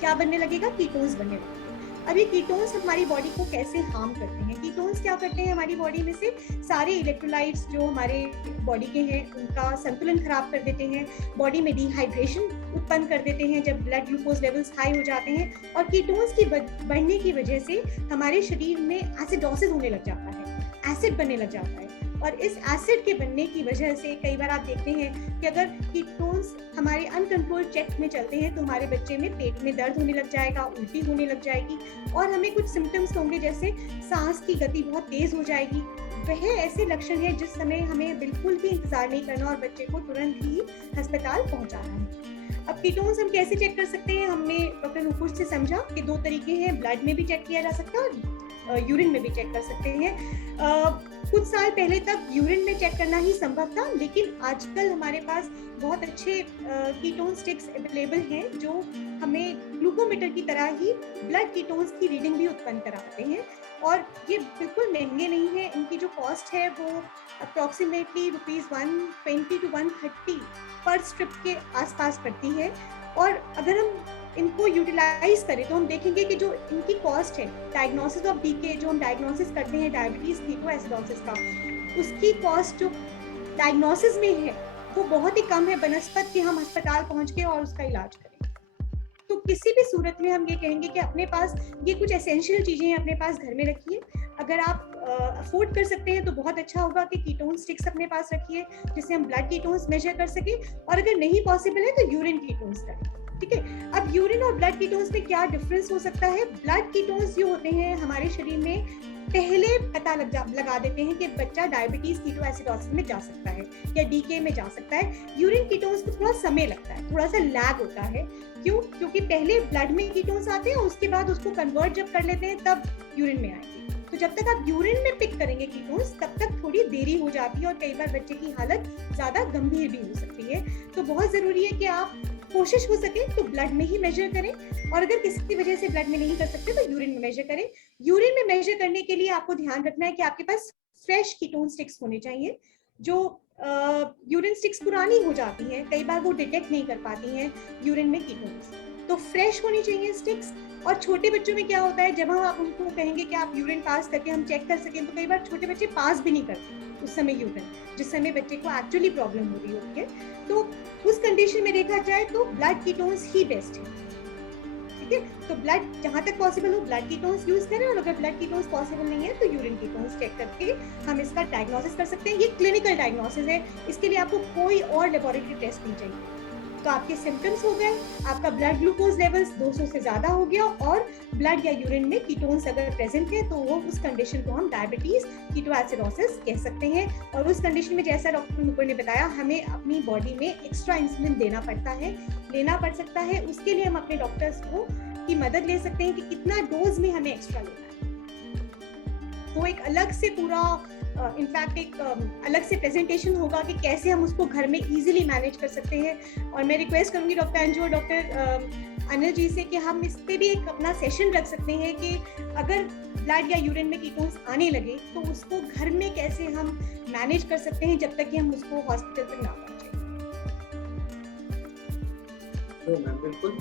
क्या बनने लगेगा, कीटोन्स बनने लगेगा। अब ये कीटोन्स हमारी बॉडी को कैसे हार्म करते हैं? कीटोन्स क्या करते हैं, हमारी बॉडी में से सारे इलेक्ट्रोलाइट्स जो हमारे बॉडी के हैं उनका संतुलन खराब कर देते हैं, बॉडी में डिहाइड्रेशन उत्पन्न कर देते हैं जब ब्लड ग्लूकोज लेवल्स हाई हो जाते हैं। और कीटोन्स की बढ़ने की वजह से हमारे शरीर में एसिडोसिस होने लग जाता है, एसिड बनने लग जाता है। और इस एसिड के बनने की वजह से कई बार आप देखते हैं कि अगर कीटोन्स हमारे अनकंट्रोल्ड चेक में चलते हैं तो हमारे बच्चे में पेट में दर्द होने लग जाएगा, उल्टी होने लग जाएगी, और हमें कुछ सिम्टम्स होंगे जैसे सांस की गति बहुत तेज हो जाएगी। वह ऐसे लक्षण है जिस समय हमें बिल्कुल भी इंतजार नहीं करना और बच्चे को तुरंत ही अस्पताल पहुंचाना है। अब कीटोन्स हम कैसे चेक कर सकते हैं? हमने डॉक्टर नूपुर से समझा कि 2 तरीके हैं, ब्लड में भी चेक किया जा सकता है और यूरिन में भी चेक कर सकते हैं। कुछ साल पहले तक यूरिन में चेक करना ही संभव था, लेकिन आजकल हमारे पास बहुत अच्छे कीटोन स्टिक्स अवेलेबल हैं जो हमें ग्लूकोमीटर की तरह ही ब्लड कीटोन्स की रीडिंग भी उत्पन्न कराते हैं, और ये बिल्कुल महंगे नहीं है। इनकी जो कॉस्ट है वो अप्रॉक्सीमेटली ₹120 to 130 पर स्ट्रिप के आसपास पड़ती है। और अगर हम इनको यूटिलाइज करें तो हम देखेंगे कि जो इनकी कॉस्ट है डायग्नोसिस ऑफ डीके, जो हम डायग्नोसिस करते हैं डायबिटीज कीटोएसिडोसिस का, उसकी कॉस्ट जो डायग्नोसिस में है वो बहुत ही कम है बनस्पत कि हम अस्पताल पहुंच के और उसका इलाज करें। तो किसी भी सूरत में हम ये कहेंगे कि अपने पास ये कुछ एसेंशियल चीजें हैं, अपने पास घर में रखिए। अगर आप अफोर्ड कर सकते हैं तो बहुत अच्छा होगा कि कीटोन स्टिक्स अपने पास रखिए जिससे हम ब्लड कीटोन्स मेजर कर सके, और अगर नहीं पॉसिबल है तो यूरिन कीटोन्स करें। ठीक है, अब यूरिन और ब्लड कीटोन्स में क्या डिफरेंस हो सकता है? ब्लड कीटोन्स जो होते हैं हमारे शरीर में पहले पता लगा देते हैं कि बच्चा डायबिटीज कीटोएसिडोसिस में जा सकता है या डीके में जा सकता है। यूरिन कीटोन्स को थोड़ा समय लगता है, थोड़ा सा लैग होता है। क्यों? क्योंकि पहले ब्लड में कीटोन्स आते हैं, उसके बाद उसको कन्वर्ट जब कर लेते हैं तब यूरिन में आएंगे। तो जब तक आप यूरिन में पिक करेंगे कीटोन्स तब तक थोड़ी देरी हो जाती है और कई बार बच्चे की हालत ज्यादा गंभीर भी हो सकती है। तो बहुत जरूरी है कि आप कोशिश हो सके तो ब्लड में ही मेजर करें, और अगर किसी वजह से ब्लड में नहीं कर सकते तो यूरिन में मेजर करें। यूरिन में मेजर करने के लिए आपको ध्यान रखना है कि आपके पास फ्रेश कीटोन स्टिक्स होने चाहिए। जो यूरिन स्टिक्स पुरानी हो जाती हैं, कई बार वो डिटेक्ट नहीं कर पाती हैं यूरिन में कीटोन्स, तो फ्रेश होनी चाहिए स्टिक्स। और छोटे बच्चों में क्या होता है, जब हम आप उनको कहेंगे कि आप यूरिन पास करके हम चेक कर सकें, तो कई बार छोटे बच्चे पास भी नहीं करते उस समय यूरिन, जिस समय बच्चे को एक्चुअली प्रॉब्लम हो रही होती है। तो उस कंडीशन में देखा जाए तो ब्लड कीटोन्स ही बेस्ट है। ठीक है, तो ब्लड जहां तक पॉसिबल हो ब्लड कीटोन्स यूज करें, और अगर ब्लड कीटोन्स पॉसिबल नहीं है तो यूरिन कीटोन्स चेक करके हम इसका डायग्नोसिस कर सकते हैं। ये क्लिनिकल डायग्नोसिस है, इसके लिए आपको कोई और लेबोरेटरी टेस्ट नहीं चाहिए। तो आपके सिम्टम्स हो गए, आपका ब्लड ग्लूकोज लेवल्स 200 से ज्यादा हो गया और ब्लड या यूरिन में कीटोन्स अगर प्रेजेंट है तो वो उस कंडीशन को हम डायबिटीज कीटोएसिडोसिस कह सकते हैं। और उस कंडीशन में जैसा डॉक्टर नुपुर ने बताया, हमें अपनी बॉडी में एक्स्ट्रा इंसुलिन देना पड़ता है, लेना पड़ सकता है। उसके लिए हम अपने डॉक्टर्स को की मदद ले सकते हैं कि कितना डोज में हमें एक्स्ट्रा लेना है। तो एक अलग से पूरा इनफैक्ट एक अलग से प्रेजेंटेशन होगा कि कैसे हम उसको घर में इजीली मैनेज कर सकते हैं। और मैं रिक्वेस्ट करूंगी डॉक्टर अंजू और डॉक्टर अनिल जी से कि हम इस पे भी एक अपना सेशन रख सकते हैं कि अगर ब्लड या यूरिन में कीटोन्स आने लगे तो उसको घर में कैसे हम मैनेज कर सकते हैं जब तक कि हम उसको हॉस्पिटल तक ना पहुंचे। बिल्कुल,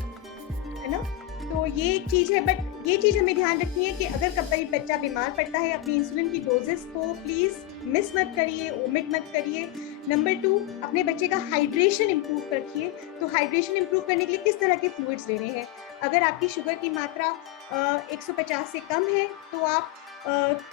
है ना? तो ये एक चीज है, बट ये चीज हमें ध्यान रखनी है कि अगर कभी बच्चा बीमार पड़ता है, अपनी इंसुलिन की डोजेस को प्लीज मिस मत करिए, ओमिट मत करिए। नंबर 2, अपने बच्चे का हाइड्रेशन इंप्रूव रखिए। तो हाइड्रेशन इंप्रूव करने के लिए किस तरह के फ्लूइड्स लेने हैं? अगर आपकी शुगर की मात्रा 150 से कम है तो आप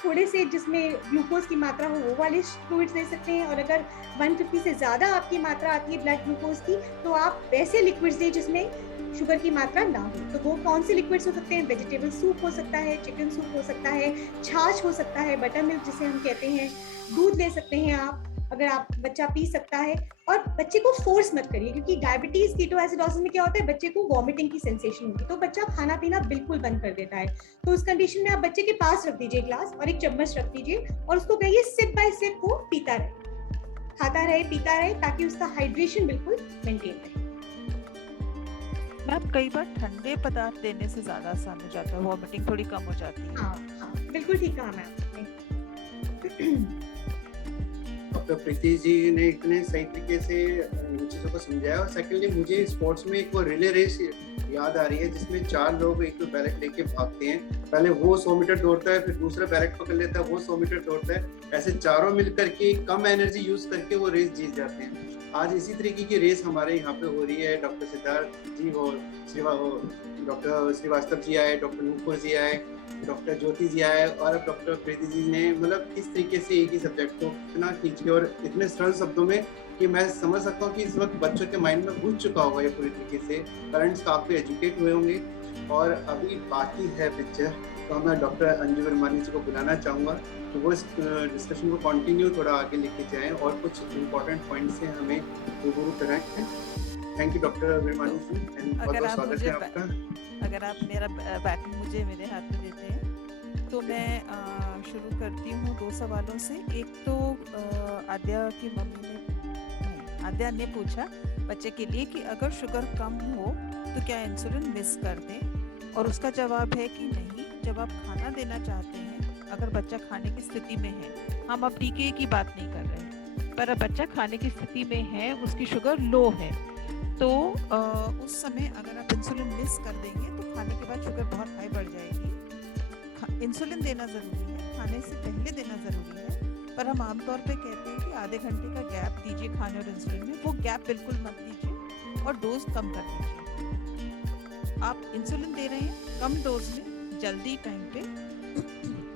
थोड़े से जिसमें ग्लूकोज की मात्रा हो वो वाले फ्लूइड्स ले सकते हैं, और अगर 150 से ज़्यादा आपकी मात्रा आती है ब्लड ग्लूकोज की तो आप वैसे लिक्विड्स दें जिसमें शुगर की मात्रा ना हो। तो वो कौन से लिक्विड्स हो सकते हैं? वेजिटेबल सूप हो सकता है, चिकन सूप हो सकता है, छाछ हो सकता है, बटर मिल्क जिसे हम कहते हैं, दूध ले सकते हैं आप अगर आप बच्चा पी सकता है। और बच्चे को फोर्स मत करिए, क्योंकि डायबिटीज कीटोएसिडोसिस में क्या होता है, बच्चे को वॉमिटिंग की सेंसेशन होती है, तो बच्चा खाना पीना बिल्कुल बंद कर देता है। तो उस कंडीशन में आप बच्चे के पास रख दीजिए ग्लास और एक चम्मच रख दीजिए और उसको कहिए सिप बाय सिप वो पीता रहे, खाता रहे, पीता रहे, ताकि उसका हाइड्रेशन बिल्कुल मेंटेन रहे। मैम कई बार ठंडे पदार्थ देने से ज्यादा आसान हो जाता है, वॉमिटिंग थोड़ी कम हो जाती है। हाँ, बिल्कुल ठीक कहा मैम। डॉक्टर प्रीति जी ने इतने सही तरीके से इन चीज़ों को समझाया। और सेकेंडली मुझे स्पोर्ट्स में एक वो रिले रेस याद आ रही है जिसमें 4 लोग एक बैलेट लेके भागते हैं, पहले वो 100 मीटर दौड़ता है, फिर दूसरा बैलेट पकड़ लेता है, वो 100 मीटर दौड़ता है, ऐसे चारों मिलकर के कम एनर्जी यूज करके वो रेस जीत जाते हैं। आज इसी तरीके की रेस हमारे यहाँ पे हो रही है। डॉक्टर सिद्धार्थ जी और डॉक्टर श्रीवास्तव जी आए, डॉक्टर नुपुर जी आए, डॉक्टर ज्योति जी आए, और अब डॉक्टर प्रीति जी ने मतलब इस तरीके से एक ही सब्जेक्ट को इतना खींच के और इतने सरल शब्दों में कि मैं समझ सकता हूँ कि इस वक्त बच्चों के माइंड में घुस चुका होगा ये पूरी तरीके से। पेरेंट्स काफ़ी एजुकेट हुए होंगे और अभी बाकी है पिक्चर, तो मैं डॉक्टर अंजू वर्मानी जी को बुलाना चाहूँगा तो वो इस डिस्कशन को कंटिन्यू थोड़ा आगे लेके जाएं और कुछ इम्पोर्टेंट पॉइंट्स से हमें रूबरू कराएं। थैंक यू डॉक्टर वर्मानी जी, बहुत स्वागत है आपका। अगर आप मेरा बैक मुझे मेरे हाथ में देते हैं तो मैं शुरू करती हूँ 2 सवालों से। एक तो आद्या की मम्मी ने आद्या ने पूछा बच्चे के लिए कि अगर शुगर कम हो तो क्या इंसुलिन मिस कर दें, और उसका जवाब है कि नहीं। जब आप खाना देना चाहते हैं, अगर बच्चा खाने की स्थिति में है, हम अब टीके की बात नहीं कर रहे हैं, पर अब बच्चा खाने की स्थिति में है, उसकी शुगर लो है, तो उस समय अगर आप इंसुलिन मिस कर देंगे तो खाने के बाद शुगर बहुत हाई बढ़ जाएगी। इंसुलिन देना ज़रूरी है, खाने से पहले देना ज़रूरी है, पर हम आमतौर पे कहते हैं कि आधे घंटे का गैप दीजिए खाने और इंसुलिन में। वो गैप बिल्कुल मत दीजिए और डोज कम कर दीजिए। आप इंसुलिन दे रहे हैं कम डोज में, जल्दी टाइम पे,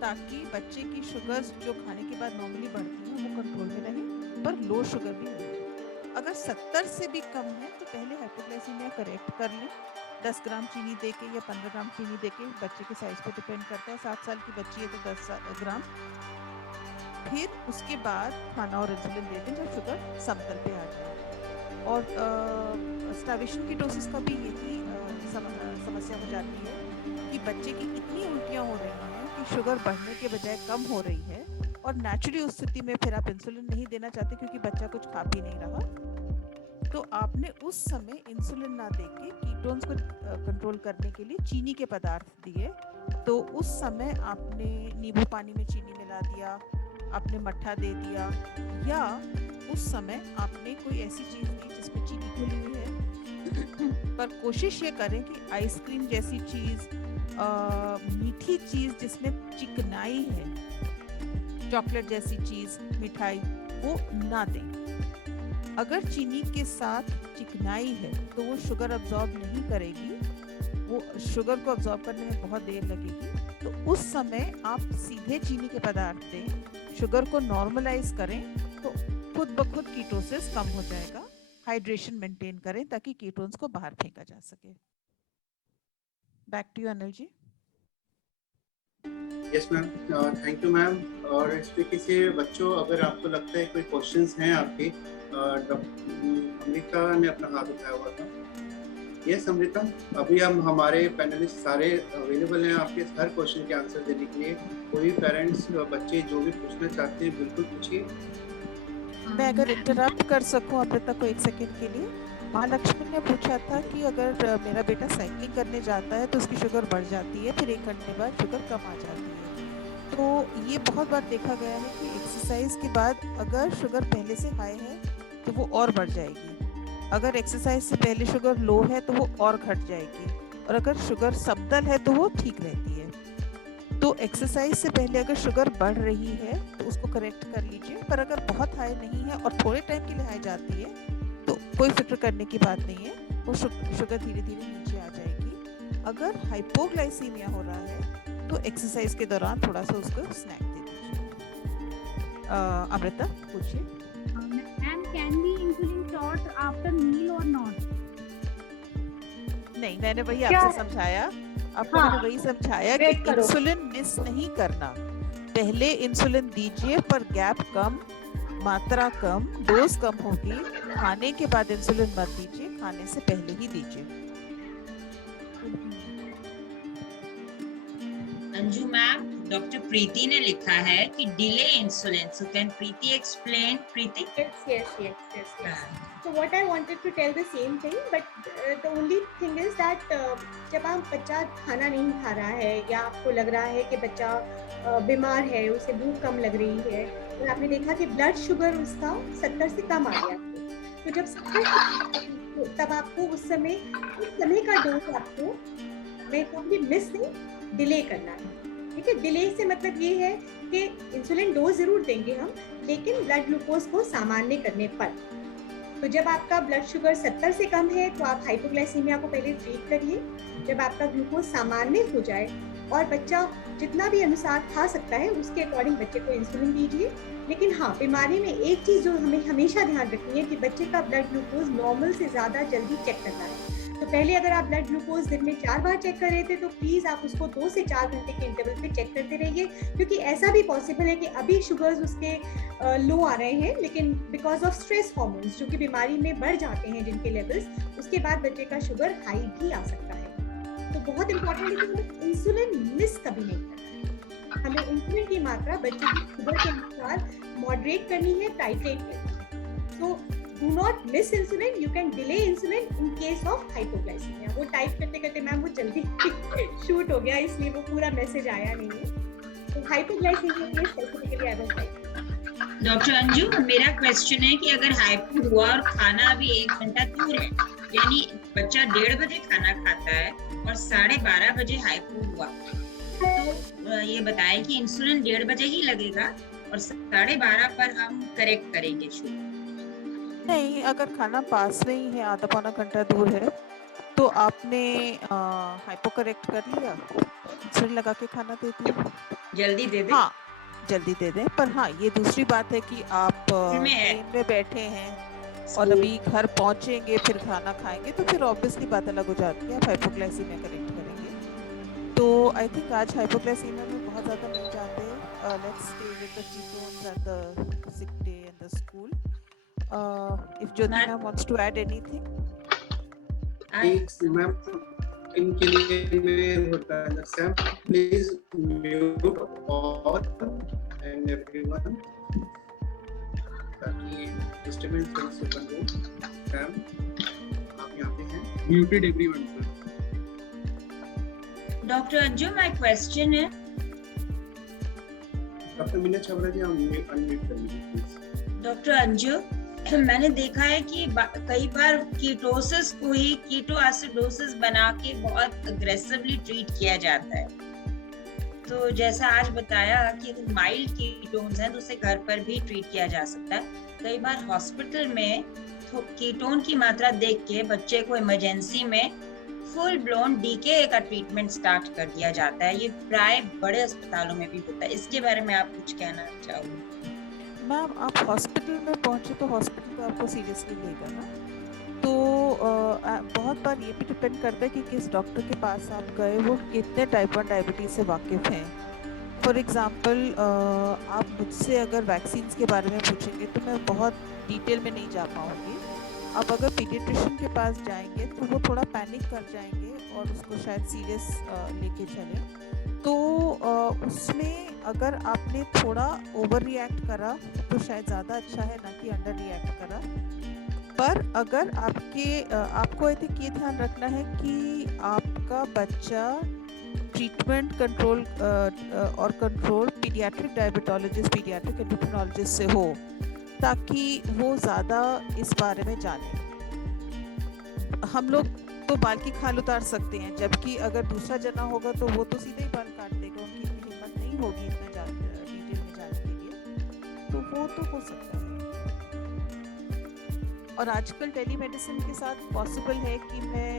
ताकि बच्चे की शुगर्स जो खाने के बाद नॉर्मली बढ़ती हैं वो कंट्रोल में रहे, पर लो शुगर भी नहीं। अगर 70 से भी कम है तो पहले हाइपोग्लाइसीमिया करेक्ट कर लें, 10 ग्राम चीनी देके या 15 ग्राम चीनी देके, बच्चे के साइज पे डिपेंड करता है। 7 साल की बच्ची है तो 10 ग्राम, फिर उसके बाद खाना और इंसुलिन दे दें जब शुगर समतल पे आ जाए। और स्टार्वेशन कीटोसिस का भी यही समस्या हो जाती है कि बच्चे की इतनी उल्टियाँ हो रही हैं कि शुगर बढ़ने के बजाय कम हो रही है, और नेचुरली उस स्थिति में फिर आप इंसुलिन नहीं देना चाहते क्योंकि बच्चा कुछ खा पी नहीं रहा, तो आपने उस समय इंसुलिन ना देके कीटोन्स को कंट्रोल करने के लिए चीनी के पदार्थ दिए। तो उस समय आपने नींबू पानी में चीनी मिला दिया, आपने मट्ठा दे दिया, या उस समय आपने कोई ऐसी चीज़ दी जिसमें चीनी घुली हुई है। पर कोशिश ये करें कि आइसक्रीम जैसी चीज़, मीठी चीज़ जिसमें चिकनाई है, चॉकलेट जैसी चीज़, मिठाई, वो ना दें। अगर चीनी के साथ चिकनाई है तो वो शुगर अब्जॉर्ब नहीं करेगी, वो शुगर को अब्जॉर्ब करने में बहुत देर लगेगी। तो उस समय आप सीधे चीनी के पदार्थ दें, शुगर को नॉर्मलाइज करें, तो खुद ब खुद कीटोसिस कम हो जाएगा। हाइड्रेशन मेंटेन करें ताकि कीटोन्स को बाहर फेंका जा सके। Back to you Anil ji. Yes ma'am, thank you ma'am. और इस तरीके से बच्चों, अगर आपको लगता है कोई क्वेश्चंस हैं आपके, अमृता ने अपना हाथ उठाया हुआ था। यस अमृता, अभी हम हमारे पैनलिस्ट सारे अवेलेबल हैं आपके हर क्वेश्चन के आंसर देने के लिए। कोई पेरेंट्स, बच्चे जो भी पूछना चाहते हैं बिल्कुल पूछिए। मैं अगर इंटरप्ट कर सकूं अमृता को 1 सेकंड के लिए। महालक्ष्मी ने पूछा था कि अगर मेरा बेटा साइकिलिंग करने जाता है तो उसकी शुगर बढ़ जाती है, फिर 1 घंटे बाद शुगर कम आ जाती है। तो ये बहुत बार देखा गया है कि एक्सरसाइज के बाद अगर शुगर पहले से हाई है तो वो और बढ़ जाएगी, अगर एक्सरसाइज से पहले शुगर लो है तो वो और घट जाएगी, और अगर शुगर समतल है तो वो ठीक रहती है। तो एक्सरसाइज से पहले अगर शुगर बढ़ रही है तो उसको करेक्ट कर लीजिए, पर अगर बहुत हाई नहीं है और थोड़े टाइम के लिए हाई जाती है तो कोई फिक्र करने की बात नहीं है, वो शुगर धीरे धीरे नीचे आ जाएगी। अगर हाइपोग्लाइसीमिया हो रहा है तो एक्सरसाइज के दौरान थोड़ा सा उसको स्नैक दे दीजिए। अमृता पूछिए। Ma'am, can be insulin shot after meal और नॉट? नहीं, मैंने वही आपसे समझाया, आपको मैंने वही समझाया कि इंसुलिन मिस नहीं करना। पहले इंसुलिन दीजिए पर गैप कम, मात्रा कम, डोज कम होगी। खाने के बाद इंसुलिन मत दीजिए, खाने से पहले ही दीजिए। अंजू मैम, डॉक्टर प्रीति ने लिखा है कि delay insulin, so can Preeti explain? Preeti? Yes. So what I wanted to tell the same thing, but the only thing is that जब आप बच्चा खाना नहीं खा रहा है या आपको लग रहा है कि बच्चा बीमार है, उसे भूख कम लग रही है, और आपने देखा कि ब्लड शुगर उसका 70 से कम आ गया, तो जब 70 तब आपको उस समय का डोज आपको, मैं कहूँगी मिस नहीं, डिले करना है। ठीक है, डिले से मतलब ये है कि इंसुलिन डोज जरूर देंगे हम, लेकिन ब्लड ग्लूकोज को सामान्य करने पर। तो जब आपका ब्लड शुगर 70 से कम है तो आप हाइपोग्लाइसीमिया को पहले ट्रीट करिए। जब आपका ग्लूकोज सामान्य हो जाए और बच्चा जितना भी अनुसार खा सकता है उसके अकॉर्डिंग बच्चे को इंसुलिन दीजिए। लेकिन हाँ, बीमारी में एक चीज़ जो हमें हमेशा ध्यान रखनी है कि बच्चे का ब्लड ग्लूकोज नॉर्मल से ज़्यादा जल्दी चेक करना है। तो पहले अगर आप ब्लड ग्लूकोज दिन में 4 बार चेक कर रहे थे तो प्लीज़ आप उसको 2 से 4 घंटे के इंटरवल पे चेक करते रहिए, क्योंकि ऐसा भी पॉसिबल है कि अभी शुगर्स उसके लो आ रहे हैं, लेकिन बिकॉज ऑफ स्ट्रेस हार्मोन्स जो कि बीमारी में बढ़ जाते हैं जिनके लेवल्स, उसके बाद बच्चे का शुगर हाई भी आ सकता है। तो बहुत इंपॉर्टेंट है कि हमें इंसुलिन मिस कभी नहीं करना है, हमें इंसुलिन की मात्रा बच्चे की शुगर के अनुसार मॉडरेट करनी है, टाइट्रेट करनी है। So do not miss insulin, you can delay insulin in case of hypoglycaemia. वो टाइप करते करते मैम वो जल्दी शूट हो गया, इसलिए वो पूरा मैसेज आया नहीं है। तो हाइपोग्लाइसीमिया के specifically I will write. Doctor Anju, मेरा क्वेश्चन है कि अगर हाइपो हुआ और खाना अभी 1 घंटा दूर है, यानी बच्चा 1:30 बजे खाना खाता है और 12:30 बजे हाइपो हुआ, तो ये बताएं कि इंसुलिन 1:30 बजे ही लगेगा और 12:30 पर हम करेक्ट करेंगे शुरू? नहीं, अगर खाना पास में ही है, आधा पौना घंटा दूर है, तो आपने हाइपो करेक्ट कर लिया, इंसुलिन लगा के खाना दे दिया, जल्दी दे दे। हाँ जल्दी दे दें। पर हाँ, ये दूसरी बात है कि आप ट्रेन में बैठे हैं और अभी घर पहुंचेंगे फिर खाना खाएंगे, तो फिर ऑब्वियसली बात अलग हो जाती है, आप हाइपोग्लाइसीमिया करेक्ट करेंगे। तो आई थिंक आज हाइपोग्लाइसीमिया में बहुत ज़्यादा नहीं जाते। Let's stay with the ketones and the sick day and the school. If Jyoti ma'am wants to add anything. Ma'am इनके लिए मैं होता है Sam, please mute all and everyone ताकि डिस्टर्बेंस से बंद हो। सैम आप यहाँ पे हैं? Muted everyone sir. Doctor Anju, my question है। डॉक्टर मीना छाबड़ा जी, आप अनम्यूट कर लीजिए प्लीज। डॉक्टर अंजू, मैंने देखा है कि कई बार कीटोसिस को ही कीटोएसिडोसिस बना के बहुत अग्रेसिवली ट्रीट किया जाता है। तो जैसा आज बताया कि माइल्ड कीटोन्स हैं तो उसे घर पर भी ट्रीट किया जा सकता है। कई बार हॉस्पिटल में तो कीटोन की मात्रा देख के बच्चे को इमरजेंसी में फुल ब्लोन डीके का ट्रीटमेंट स्टार्ट कर दिया जाता है। ये प्राय बड़े अस्पतालों में भी होता है। इसके बारे में आप कुछ कहना चाहोगे? मैम, आप हॉस्पिटल में पहुंचे तो हॉस्पिटल तो आपको सीरियसली लेगा ना, तो बहुत बार ये भी डिपेंड करता है कि किस डॉक्टर के पास आप गए, वो कितने टाइप 1 डायबिटीज़ से वाकिफ़ हैं। फॉर एग्जांपल, आप मुझसे अगर वैक्सीन्स के बारे में पूछेंगे तो मैं बहुत डिटेल में नहीं जा पाऊँगी। आप अगर पीडियाट्रिशियन के पास जाएंगे तो वो थोड़ा पैनिक कर जाएंगे और उसको शायद सीरियस लेके चले। तो उसमें अगर आपने थोड़ा ओवर रिएक्ट करा तो शायद ज़्यादा अच्छा है, ना कि अंडर रिएक्ट करा। पर अगर आपको आई थिंक ये ध्यान रखना है कि आपका बच्चा ट्रीटमेंट कंट्रोल और control paediatric diabetologist, paediatric endocrinologist से हो, ताकि वो ज़्यादा इस बारे में जाने। हम लोग तो बाल की खाल उतार सकते हैं, जबकि अगर दूसरा जना होगा तो वो तो सीधे ही बाल काट देगा, उनकी इतनी हिम्मत नहीं होगी इतना डिटेल में जाने के लिए। तो वो तो हो सकता है। और आजकल टेलीमेडिसिन के साथ पॉसिबल है कि मैं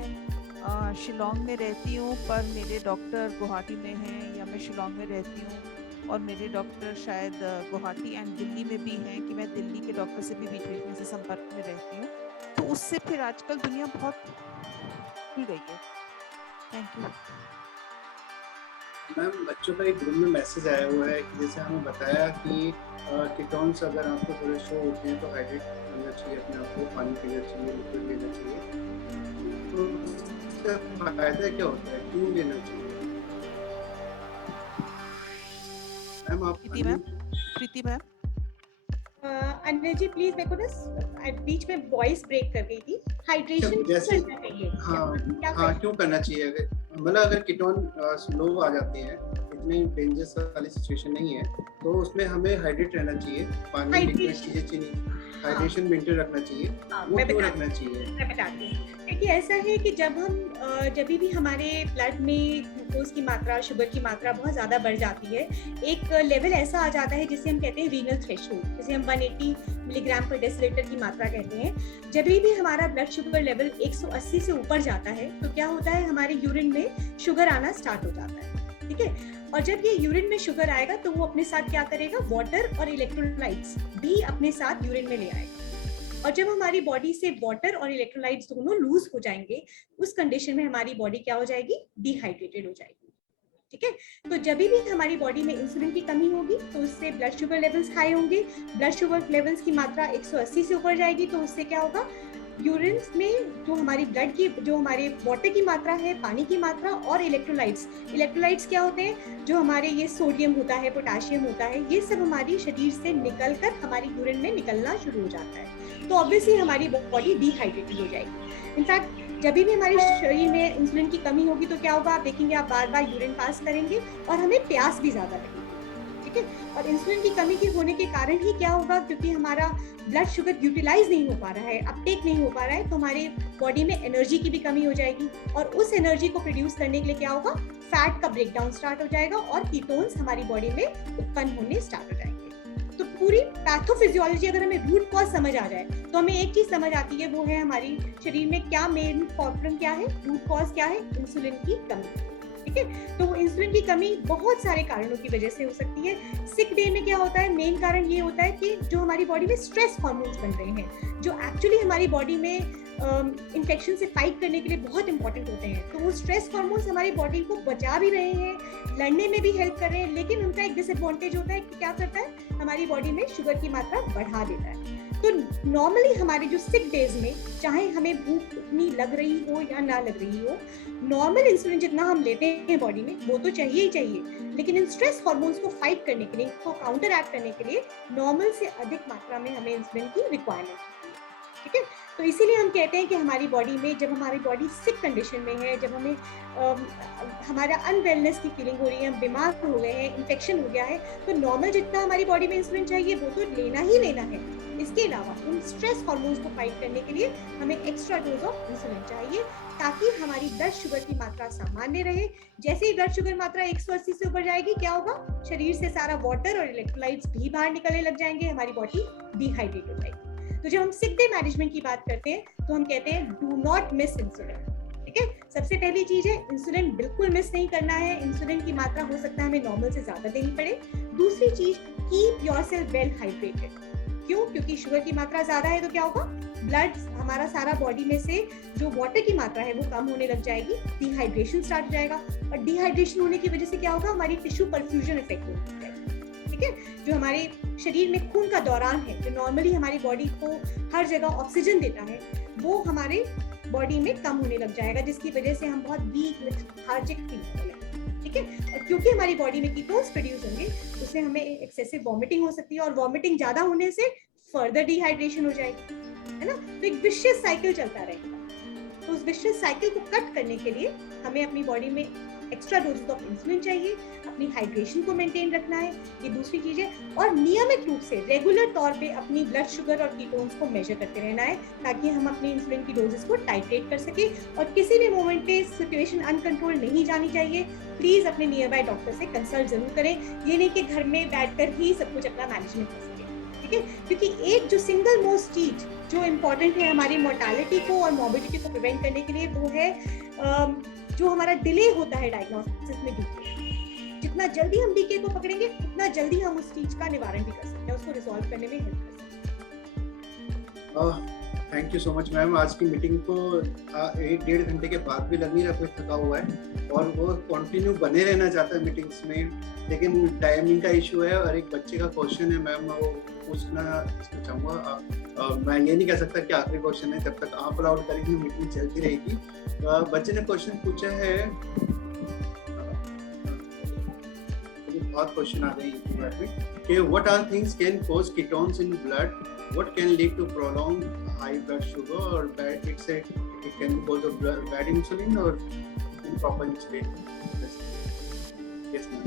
शिलोंग में रहती हूँ पर मेरे डॉक्टर गुवाहाटी में हैं, या मैं शिलोंग में रहती हूँ और मेरे डॉक्टर शायद गुवाहाटी एंड दिल्ली में भी हैं, कि मैं दिल्ली के डॉक्टर से भी बीच बीच में से संपर्क में रहती हूँ। तो उससे फिर आजकल दुनिया बहुत खुल गई है। Thank you ma'am. बच्चों का एक ग्रुप में मैसेज आया हुआ है कि जैसे हमें बताया कि कीटोन्स अगर आपको थोड़े शो होते हैं तो हाइड्रेट करना चाहिए, अपने आप को पानी पीना चाहिए, लिक्विड लेना चाहिए। तो इसका फायदा क्या होता है, क्यों लेना चाहिए? मैम आप प्रीति मैम। अनिल जी प्लीज, मेरे को ना बीच में वॉइस ब्रेक कर गई थी। हाइड्रेशन जैसे करना चाहिए? हाँ क्यों करना चाहिए? मतलब अगर कीटोन स्लो आ जाते हैं, इतनी डेंजरस वाली सिचुएशन नहीं है, तो उसमें हमें हाइड्रेट रहना चाहिए, पानी पीना चाहिए, चीनी हाइड्रेशन मेंटेन रखना चाहिए। वो क्यों रखना चाहिए? मैं बताती हूँ। देखिए ऐसा है कि जब भी हमारे ब्लड में ग्लूकोज की मात्रा, शुगर की मात्रा बहुत ज़्यादा बढ़ जाती है, एक लेवल ऐसा आ जाता है जिसे हम कहते हैं रीनल थ्रेशोल्ड, जिसे हम 180 मिलीग्राम पर डेसिलीटर की मात्रा कहते हैं। जब भी हमारा ब्लड शुगर लेवल 180 से ऊपर जाता है तो क्या होता है, हमारे यूरिन में शुगर आना स्टार्ट हो जाता है। ठीक है, और जब ये यूरिन में शुगर आएगा तो वो अपने साथ क्या करेगा, वाटर और इलेक्ट्रोलाइट्स भी अपने साथ यूरिन में ले आएगा। और जब हमारी बॉडी से वाटर और इलेक्ट्रोलाइट्स दोनों लूज हो जाएंगे, उस कंडीशन में हमारी बॉडी क्या हो जाएगी, डिहाइड्रेटेड हो जाएगी। ठीक है, तो जब भी हमारी बॉडी में इंसुलिन की कमी होगी तो उससे ब्लड शुगर लेवल्स हाई होंगे। ब्लड शुगर लेवल्स की मात्रा 180 से ऊपर जाएगी तो उससे क्या होगा, यूरिन्स में जो हमारी ब्लड की, जो हमारे वाटर की मात्रा है, पानी की मात्रा और इलेक्ट्रोलाइट्स क्या होते हैं, जो हमारे ये सोडियम होता है, पोटेशियम होता है, ये सब हमारी शरीर से निकलकर हमारी यूरिन में निकलना शुरू हो जाता है। तो ऑब्वियसली हमारी बॉडी डिहाइड्रेटेड हो जाएगी। इनफैक्ट जब भी हमारे शरीर में इंसुलिन की कमी होगी तो क्या होगा, आप देखेंगे आप बार बार यूरिन पास करेंगे और हमें प्यास भी ज्यादा लगेगी, ठीक है। और इंसुलिन की कमी के होने के कारण ही क्या होगा, क्योंकि हमारा ब्लड शुगर यूटिलाइज नहीं हो पा रहा है, अपटेक नहीं हो पा रहा है, तो हमारी बॉडी में एनर्जी की भी कमी हो जाएगी और उस एनर्जी को प्रोड्यूस करने के लिए क्या होगा, फैट का ब्रेकडाउन स्टार्ट हो जाएगा और कीटोन्स हमारी बॉडी में उत्पन्न होने स्टार्ट हो जाएंगे। तो पूरी पैथोफिजियोलॉजी अगर हमें रूट कॉज समझ आ जाए तो हमें एक चीज समझ आती है, वो है हमारी शरीर में क्या मेन प्रॉब्लम क्या है, रूट कॉज क्या है, इंसुलिन की कमी, ठीक है। तो वो इंसुलिन की कमी बहुत सारे कारणों की वजह से हो सकती है। सिक डे में क्या होता है, मेन कारण ये होता है कि जो हमारी बॉडी में स्ट्रेस हार्मोन्स बन रहे हैं, जो एक्चुअली हमारी बॉडी में इन्फेक्शन से फाइट करने के लिए बहुत इंपॉर्टेंट होते हैं, तो वो स्ट्रेस हार्मोन्स हमारी बॉडी को बचा भी रहे हैं, लड़ने में भी हेल्प कर रहे हैं, लेकिन उनका एक डिसएडवांटेज होता है कि क्या करता है, हमारी बॉडी में शुगर की मात्रा बढ़ा देता है। तो नॉर्मली हमारे जो सिक डेज में, चाहे हमें भूख इतनी लग रही हो या ना लग रही हो, नॉर्मल इंसुलिन जितना हम लेते हैं बॉडी में वो तो चाहिए ही चाहिए, लेकिन इन स्ट्रेस हार्मोन्स को फाइट करने के लिए, को काउंटर एक्ट करने के लिए नॉर्मल से अधिक मात्रा में हमें इंसुलिन की रिक्वायरमेंट है, ठीक है। तो इसीलिए हम कहते हैं कि हमारी बॉडी में, जब हमारी बॉडी सिक कंडीशन में है, जब हमें हमारा अनवेलनेस की फीलिंग हो रही है, हम बीमार हो गए हैं, इन्फेक्शन हो गया है, तो नॉर्मल जितना हमारी बॉडी में इंसुलिन चाहिए वो तो लेना ही लेना है। इसके अलावा उन स्ट्रेस हार्मोन्स को फाइट करने के लिए हमें एक्स्ट्रा डोज ऑफ इंसुलिन चाहिए, ताकि हमारी ब्लड शुगर की मात्रा सामान्य रहे। जैसे ही ब्लड शुगर मात्रा 180 से ऊपर जाएगी, क्या होगा, शरीर से सारा वाटर और इलेक्ट्रोलाइट्स भी बाहर निकलने लग जाएंगे, हमारी बॉडी डिहाइड्रेट हो जाएगी। तो जब हम सिक डे मैनेजमेंट की बात करते हैं तो हम कहते हैं डू नॉट मिस इंसुलिन, ठीक है। सबसे पहली चीज है, इंसुलिन बिल्कुल मिस नहीं करना है। इंसुलिन की मात्रा हो सकता है हमें नॉर्मल से ज्यादा देनी पड़े। दूसरी चीज, कीप योरसेल्फ वेल हाइड्रेटेड। क्यों? क्योंकि शुगर की मात्रा ज्यादा है तो क्या होगा, ब्लड हमारा सारा बॉडी में से जो वाटर की मात्रा है वो कम होने लग जाएगी, डिहाइड्रेशन स्टार्ट हो जाएगा, और डिहाइड्रेशन होने की वजह से क्या होगा, हमारी टिश्यू परफ्यूजन इफेक्ट हो जाएगा, ठीक है। जो हमारे शरीर में खून का दौरान है, जो नॉर्मली हमारी बॉडी को हर जगह ऑक्सीजन देता है, वो हमारे बॉडी में कम होने लग जाएगा, जिसकी वजह से हम बहुत वीक, लेथार्जिक फील करेंगे, ठीक है। और क्योंकि हमारी बॉडी में कीटोन्स प्रोड्यूस होंगे, उससे हमें एक्सेसिव वॉमिटिंग हो सकती है, और वॉमिटिंग ज्यादा होने से फर्दर डिहाइड्रेशन हो जाएगी, है ना। तो एक विशियस साइकिल चलता रहेगा। तो उस विशियस साइकिल को कट करने के लिए हमें अपनी बॉडी में एक्स्ट्रा डोजेस ऑफ इंसुलिन चाहिए, अपनी हाइड्रेशन को मेंटेन रखना है, ये दूसरी चीज है, और नियमित रूप से रेगुलर तौर पे अपनी ब्लड शुगर और कीटोन्स को मेजर करते रहना है, ताकि हम अपनी इंसुलिन की डोजेस को टाइट्रेट कर सके। और किसी भी मोमेंट पे सिचुएशन अनकंट्रोल नहीं जानी चाहिए। प्लीज अपने नियर बाय डॉक्टर से कंसल्ट जरूर करें। ये नहीं कि घर में बैठकर ही सब कुछ अपना मैनेजमेंट कर सके, ठीक है। क्योंकि एक जो सिंगल मोस्ट चीज जो इम्पोर्टेंट है हमारी मोर्टालिटी को और मॉर्बिडिटी को प्रिवेंट करने के लिए, वो है जो हमारा डिले होता है डायग्नोसिस में डीके। जितना जल्दी हम डीके को पकड़ेंगे, उतना जल्दी हम उस चीज का निवारण भी कर सकते हैं, उसको रिजॉल्व करने में हेल्प कर सकते हैं। Thank you so much ma'am. आज की मीटिंग को 1-1.5 घंटे के बाद भी लग नहीं रहा कोई थका हुआ है, और वो कंटिन्यू बने रहना चाहता है मीटिंग्स में, लेकिन टाइमिंग का इशू है। और एक बच्चे का क्वेश्चन है मैम, वो पूछना चाहूँगा। मैं ये नहीं कह सकता कि आखिरी क्वेश्चन है, जब तक आप अलाउड करेंगे मीटिंग चलती रहेगी। बच्चे ने क्वेश्चन पूछा है, बहुत क्वेश्चन आ रहे हैं कि what are things can cause ketones in blood, what can lead to prolonged high blood sugar or bad, it can cause of bad insulin or improper insulin. Yes ma'am.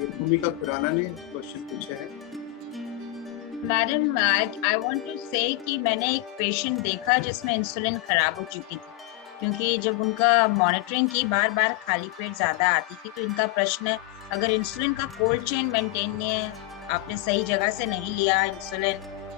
ये भूमिका खुराना ने question पूछा है। Madam, I want to से कि मैंने एक patient देखा जिसमें इंसुलिन खराब हो चुकी थी, क्योंकि जब उनका मॉनिटरिंग की बार बार खाली पेट ज्यादा आती थी, तो इनका प्रश्न है अगर इंसुलिन का कोल्ड चेन मेंटेन नहीं है, आपने सही जगह से नहीं लिया इंसुलिन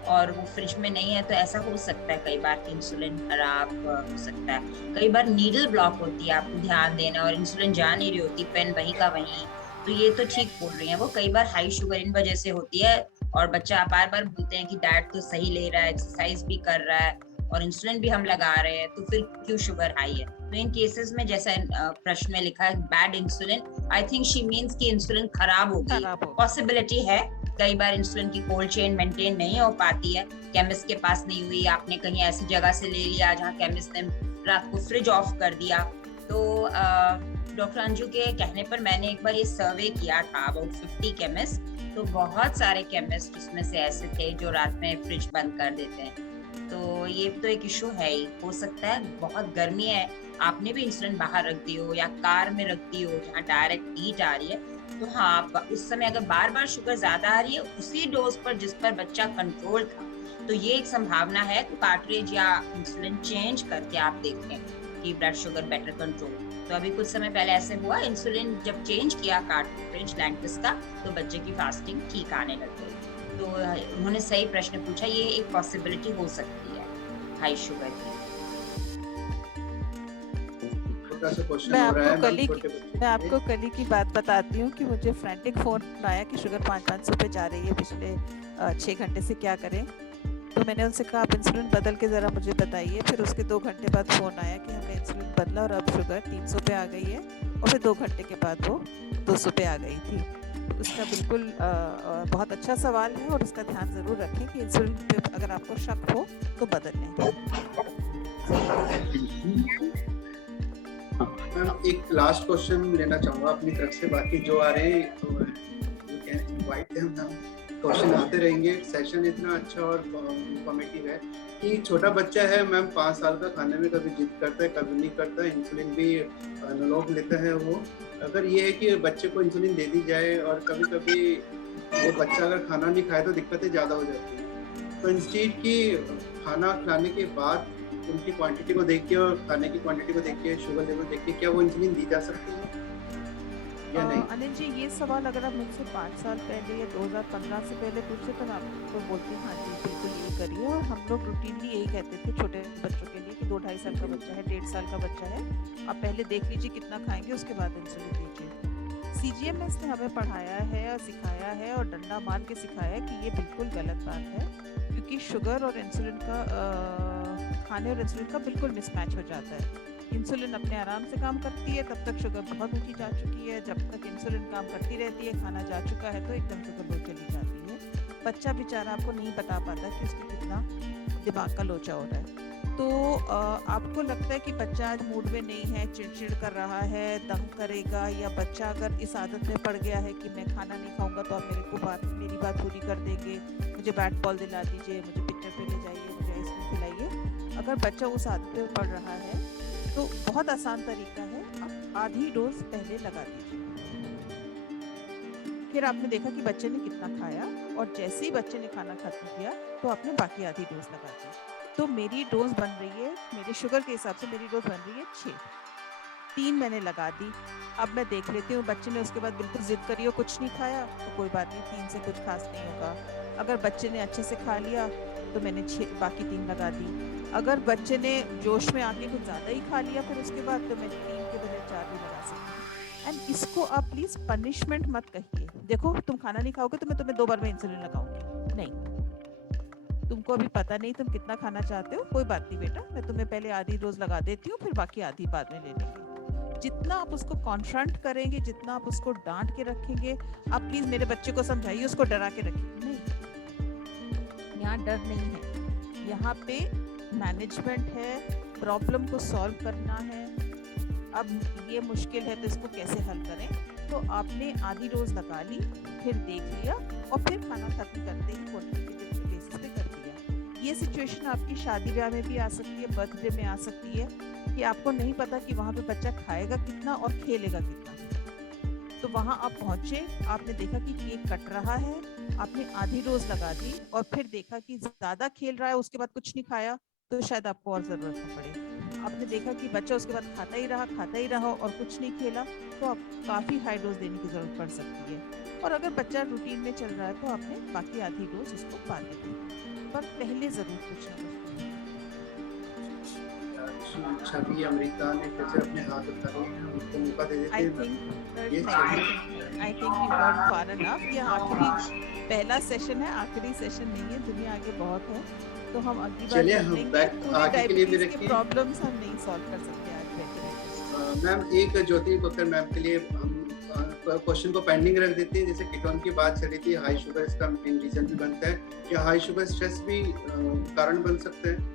और वो फ्रिज में नहीं है, तो ऐसा हो सकता है कई बार कि इंसुलिन खराब हो सकता है। कई बार नीडल ब्लॉक होती है, आपको ध्यान देना, और इंसुलिन जा नहीं रही होती, पेन वहीं का वहीं। तो ये तो ठीक बोल रही है, वो कई बार हाई शुगर इन वजह से होती है, और बच्चा बार बार बोलते हैं कि डाइट तो सही ले रहा है, एक्सरसाइज भी कर रहा है और इंसुलिन भी हम लगा रहे हैं, तो फिर क्यों शुगर हाई है। तो इन केसेस में जैसा प्रश्न में लिखा है bad insulin, I think she means कि इंसुलिन खराब हो गई, पॉसिबिलिटी है, कई बार इंसुलिन की कोल्ड चेन मेंटेन नहीं हो पाती है, केमिस्ट के पास नहीं हुई, आपने कहीं ऐसी जगह से ले लिया जहाँ केमिस्ट ने रात को फ्रिज ऑफ कर दिया। तो डॉक्टर अंजू के कहने पर मैंने एक बार ये सर्वे किया था अबाउट 50 केमिस्ट, तो बहुत सारे केमिस्ट उसमें से ऐसे थे जो रात में फ्रिज बंद कर देते हैं। तो ये तो एक इशू है ही। हो सकता है बहुत गर्मी है, आपने भी इंसुलिन बाहर रख दी हो या कार में रख दी हो जहाँ डायरेक्ट हीट आ रही है, तो हाँ आप उस समय अगर बार बार शुगर ज्यादा आ रही है उसी डोज पर जिस पर बच्चा कंट्रोल था, तो ये एक संभावना है कि कार्ट्रिज या इंसुलिन चेंज करके आप देखें कि ब्लड शुगर बेटर कंट्रोल। तो अभी कुछ समय पहले ऐसे हुआ, इंसुलिन जब चेंज किया कार्ट्रिज लैंटिस का, तो बच्चे की फास्टिंग ठीक आने लग गई। तो उन्होंने सही प्रश्न पूछा, ये एक पॉसिबिलिटी हो सकती है हाई शुगर की। मैं आपको कल ही की बात बताती हूँ कि मुझे फ्रैंटिक फोन आया कि शुगर 500 पे जा रही है पिछले 6 घंटे से, क्या करें। तो मैंने उनसे कहा आप इंसुलिन बदल के ज़रा मुझे बताइए। फिर उसके 2 घंटे बाद फ़ोन आया कि हमने इंसुलिन बदला और अब शुगर 300 पे आ गई है, और फिर 2 घंटे के बाद वो 200 पे आ गई थी। तो उसका बिल्कुल बहुत अच्छा सवाल है और उसका ध्यान ज़रूर रखें कि इंसुलिन पे अगर आपको शक हो तो बदल लें। मैम एक लास्ट क्वेश्चन लेना चाहूँगा अपनी तरफ से, बाकी जो आ रहे हैं तो क्वेश्चन आते रहेंगे। सेशन इतना अच्छा और इंफॉर्मेटिव है कि छोटा बच्चा है मैम 5 साल का, खाने में कभी जिद करता है कभी नहीं करता, इंसुलिन भी नलोग लेता है वो। अगर ये है कि बच्चे को इंसुलिन दे दी जाए और कभी कभी वो बच्चा अगर खाना नहीं खाए तो दिक्कतें ज़्यादा हो जाती हैं, तो इंस्टेड की खाना खिलाने के बाद उनकी क्वांटिटी को देख के और खाने की क्वांटिटी को देख के, शुगर लेवल देख के, क्या वो इंसुलिन दी जा सकती है या नहीं? अनिल जी, ये सवाल अगर आप मुझसे 5 साल पहले या 2015 से पहले पूछते तो मैं आपको बोलती हाँ जी बिल्कुल यही करिए। और हम लोग रूटीनली यही कहते थे छोटे बच्चों के लिए कि 2-2.5 साल का बच्चा है, 1.5 साल का बच्चा है, आप पहले देख लीजिए कितना खाएंगे, उसके बाद इंसुलिन दीजिए। CGMS ने हमें पढ़ाया है और सिखाया है और डंडा मार के सिखाया है कि ये बिल्कुल गलत बात है, क्योंकि शुगर और इंसुलिन का खाने और इंसुलिन का बिल्कुल मिसमैच हो जाता है। इंसुलिन अपने आराम से काम करती है, तब तक शुगर बहुत ऊंची जा चुकी है, जब तक इंसुलिन काम करती रहती है खाना जा चुका है तो एकदम शुगर लो चली जाती है। बच्चा बेचारा आपको नहीं बता पाता कि उसको कितना दिमाग का लोचा हो रहा है। तो आपको लगता है कि बच्चा आज मूड में नहीं है, चिड़चिड़ कर रहा है, दंग करेगा, या बच्चा अगर इस आदत में पड़ गया है कि मैं खाना नहीं खाऊंगा तो आप मेरी बात पूरी कर देंगे, मुझे बैट बॉल दिला दीजिए, मुझे पिक्चर पे ले जाइए, मुझे आइसक्रीम खिलाइए। अगर बच्चा उस आदत में पड़ रहा है तो बहुत आसान तरीका है, आप आधी डोज पहले लगा दीजिए। फिर आपने देखा कि बच्चे ने कितना खाया और जैसे ही बच्चे ने खाना खत्म किया तो आपने बाकी आधी डोज लगा दी। तो मेरी डोज बन रही है, मेरे शुगर के हिसाब से मेरी डोज बन रही है 6, 3 मैंने लगा दी। अब मैं देख लेती हूँ बच्चे ने उसके बाद बिल्कुल जिद करी हो, कुछ नहीं खाया, तो कोई बात नहीं, 3 से कुछ खास नहीं होगा। अगर बच्चे ने अच्छे से खा लिया तो मैंने बाकी 3 लगा दी। अगर बच्चे ने जोश में आके कुछ ज़्यादा ही खा लिया फिर उसके बाद तो मैं 3 के बजाय 4 भी लगा सकती हूँ। एंड इसको आप प्लीज़ पनिशमेंट मत कहिए, देखो तुम खाना नहीं खाओगे तो मैं तुम्हें 2 बार में इंसुलिन लगाऊंगी, नहीं, तुमको अभी पता नहीं तुम कितना खाना चाहते हो, कोई बात नहीं बेटा, मैं तुम्हें पहले आधी डोज लगा देती हूँ, फिर बाकी आधी बाद में ले लेंगे। जितना आप उसको कॉन्फ्रंट करेंगे, जितना आप उसको डांट के रखेंगे, आप प्लीज़ मेरे बच्चे को समझाइए, उसको डरा के रखिए नहीं, यहाँ डर नहीं है, यहाँ पे मैनेजमेंट है, प्रॉब्लम को सॉल्व करना है। अब ये मुश्किल है तो इसको कैसे हल करें, तो आपने आधी डोज लगा ली, फिर देख लिया और फिर खाना खत्म करते ही क्वांटिटी बेसिस पे कर दिया। ये सिचुएशन आपकी शादी ब्याह में भी आ सकती है, बर्थडे में आ सकती है कि आपको नहीं पता कि वहाँ पे बच्चा खाएगा कितना और खेलेगा कितना। तो वहाँ आप पहुँचे, आपने देखा कि केक कट रहा है, आपने आधी डोज लगा दी और फिर देखा कि ज़्यादा खेल रहा है, उसके बाद कुछ नहीं खाया, तो शायद आपको और ज़रूरत न पड़े। आपने देखा कि बच्चा उसके बाद खाता ही रहा और कुछ नहीं खेला, तो आप काफ़ी हाई डोज देने की ज़रूरत पड़ सकती है। और अगर बच्चा रूटीन में चल रहा है तो आपने बाकी आधी डोज उसको बाद में दी, पर पहले ज़रूर कुछ ना कुछ। छवि अमृता ने फिर से अपने हाथ उठाए हैं, उनको मौका दे देते हैं। I think we went far enough। ये आखिरी पहला सेशन है, आखिरी सेशन नहीं है, दुनिया आगे बहुत है, तो हम अगली बार डायबिटीज की प्रॉब्लम्स हम नहीं सॉल्व कर सकते आज बैठे। मैम एक ज्योति कोकर मैम के लिए हम क्वेश्चन को पेंडिंग रख देते हैं। जैसे कीटोन की बात चली थी, हाई शुगर इसका मेन रीजन भी बनता है। क्या हाई शुगर स्ट्रेस भी कारण बन सकता है?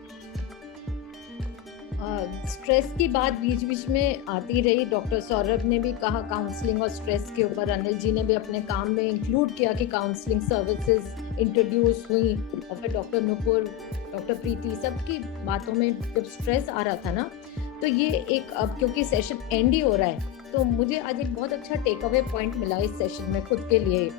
स्ट्रेस की बात बीच बीच में आती रही। डॉक्टर सौरभ ने भी कहा काउंसलिंग और स्ट्रेस के ऊपर, अनिल जी ने भी अपने काम में इंक्लूड किया कि काउंसलिंग सर्विसेज इंट्रोड्यूस हुई, और फिर डॉक्टर नुपुर, डॉक्टर प्रीति, सबकी बातों में जब स्ट्रेस आ रहा था ना, तो ये एक, अब क्योंकि सेशन एंड ही हो रहा है, तो मुझे आज एक बहुत अच्छा टेक अवे पॉइंट मिला इस सेशन में खुद के लिए,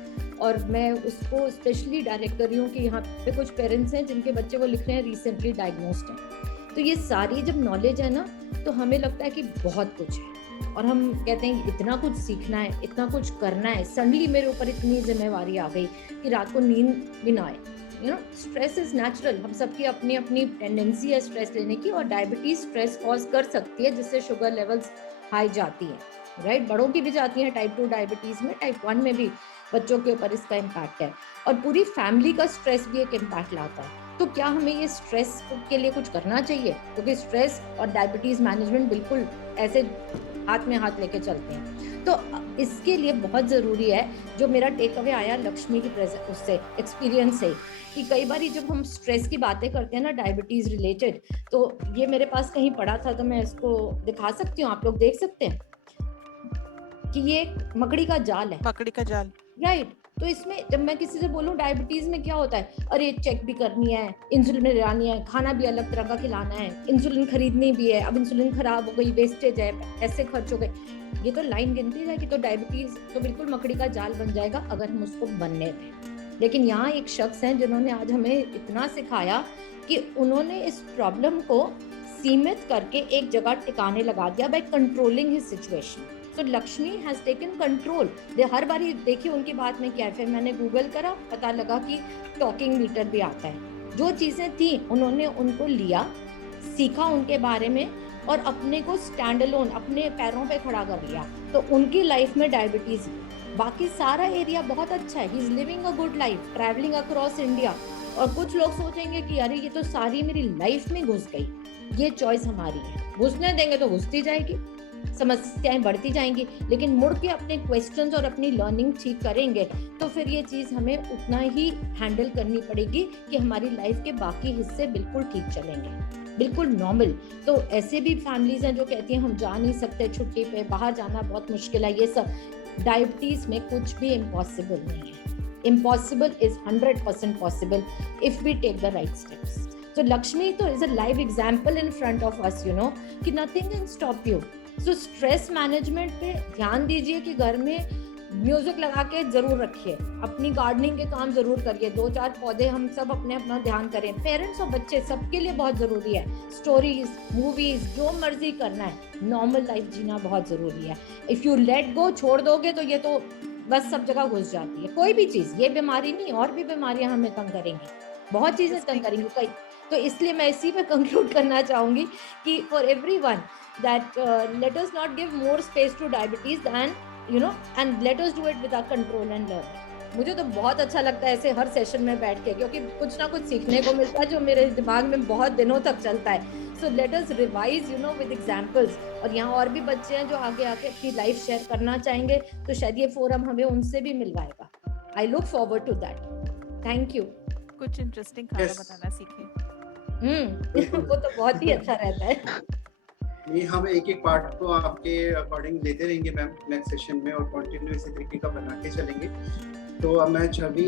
और मैं उसको स्पेशली डायरेक्ट कर रही हूँ कि यहाँ पे कुछ पेरेंट्स हैं जिनके बच्चे वो लिख रहे हैं रिसेंटली डायग्नोस्ड हैं। तो ये सारी जब नॉलेज है ना, तो हमें लगता है कि बहुत कुछ है, और हम कहते हैं इतना कुछ सीखना है, इतना कुछ करना है। सडनली मेरे ऊपर इतनी जिम्मेवारी आ गई कि रात को नींद भी ना आए। You know, stress is natural, हम सबकी अपनी अपनी टेंडेंसी है स्ट्रेस लेने की, और डायबिटीज स्ट्रेस कॉज कर सकती है जिससे शुगर लेवल्स हाई जाती है, राइट? बड़ों की भी जाती है, टाइप 2 डायबिटीज में, टाइप 1 में भी बच्चों के ऊपर इसका इम्पैक्ट है, और पूरी फैमिली का स्ट्रेस भी एक इम्पैक्ट लाता है। तो क्या हमें ये स्ट्रेस के लिए कुछ करना चाहिए? क्योंकि स्ट्रेस और डायबिटीज मैनेजमेंट बिल्कुल ऐसे हाथ में हाथ लेके चलते हैं। तो इसके लिए बहुत ज़रूरी है, जो मेरा टेक अवे आया लक्ष्मी की उससे एक्सपीरियंस से, कि कई बार जब हम स्ट्रेस की बातें करते हैं ना डायबिटीज रिलेटेड, तो ये मेरे पास कहीं पड़ा था, तो मैं इसको दिखा सकती हूँ, आप लोग देख सकते हैं कि ये एक मकड़ी का जाल है। मकड़ी का जाल, राइट। तो इसमें जब मैं किसी से बोलूं डायबिटीज में क्या होता है, अरे चेक भी करनी है, इंसुलिन लगानी है, खाना भी अलग तरह का खिलाना है, इंसुलिन खरीदनी भी है, अब इंसुलिन खराब हो गई, वेस्टेज है, ऐसे खर्च हो गए, ये तो लाइन गिनती जाएगी। तो डायबिटीज तो बिल्कुल मकड़ी का जाल बन जाएगा अगर हम उसको बनने दें। लेकिन यहाँ एक शख्स हैं जिन्होंने आज हमें इतना सिखाया कि उन्होंने इस प्रॉब्लम को सीमित करके एक जगह टिकाने लगा दिया by controlling his situation. So Lakshmi has taken control. हर बारी देखिए उनकी बात में क्या है, फिर मैंने गूगल करा, पता लगा कि टॉकिंग मीटर भी आता है। जो चीजें थी उन्होंने उनको लिया, सीखा उनके बारे में, और अपने को स्टैंड अलोन अपने पैरों पे खड़ा कर लिया। तो उनकी लाइफ में डायबिटीज, बाकी सारा एरिया बहुत अच्छा है, he is living a good life, travelling across India. और कुछ लोग सोचेंगे कि अरे ये तो सारी मेरी लाइफ में घुस गई। ये चॉइस हमारी है, घुसने देंगे तो घुसती जाएगी, समस्याएं बढ़ती जाएंगी, लेकिन मुड़ के अपने क्वेश्चंस और अपनी लर्निंग ठीक करेंगे तो फिर ये चीज़ हमें उतना ही हैंडल करनी पड़ेगी कि हमारी लाइफ के बाकी हिस्से बिल्कुल ठीक चलेंगे, बिल्कुल नॉर्मल। तो ऐसे भी फैमिलीज हैं जो कहती हैं हम जा नहीं सकते छुट्टी पे, बाहर जाना बहुत मुश्किल है। ये सब डायबिटीज में कुछ भी इम्पॉसिबल नहीं है। Impossible is 100% possible if we take the right steps. तो लक्ष्मी तो is a live example in front of us, you know, कि nothing can stop you. So stress management पे ध्यान दीजिए कि घर में म्यूजिक लगा के जरूर रखिए, अपनी गार्डनिंग के काम जरूर करिए, 2-4 पौधे हम सब अपना ध्यान करें। पेरेंट्स और बच्चे सबके लिए बहुत जरूरी है। स्टोरीज, मूवीज, जो मर्जी करना है, नॉर्मल लाइफ जीना बहुत जरूरी है। इफ यू लेट गो, छोड़ दोगे तो ये तो बस सब जगह घुस जाती है। कोई भी चीज, ये बीमारी नहीं, और भी बीमारियां हमें तंग करेंगी, बहुत चीजें तंग करेंगी कई। तो इसलिए मैं इसी पे कंक्लूड करना चाहूंगी कि for everyone that let us not give more space to diabetes and let us do it with our control and learning। मुझे तो बहुत अच्छा लगता है ऐसे हर सेशन में बैठ के, क्योंकि कुछ ना कुछ सीखने को मिलता है जो मेरे दिमाग में बहुत दिनों तक चलता है। So let us revise with examples। और यहाँ और भी बच्चे हैं जो आगे आके अपनी लाइफ शेयर करना चाहेंगे, तो शायद ये फोरम हमें उनसे भी मिलवाएगा। I look forward to that। Thank you। कुछ इंटरेस्टिंग खाना बनाना सीखें। वो तो बहुत ही अच्छा रहता है। ये हम एक पार्ट को आपके अकॉर्डिंग लेते रहेंगे मैम नेक्स्ट सेशन में, और कंटिन्यू इसी तरीके का बना के चलेंगे। तो अब मैं छवि,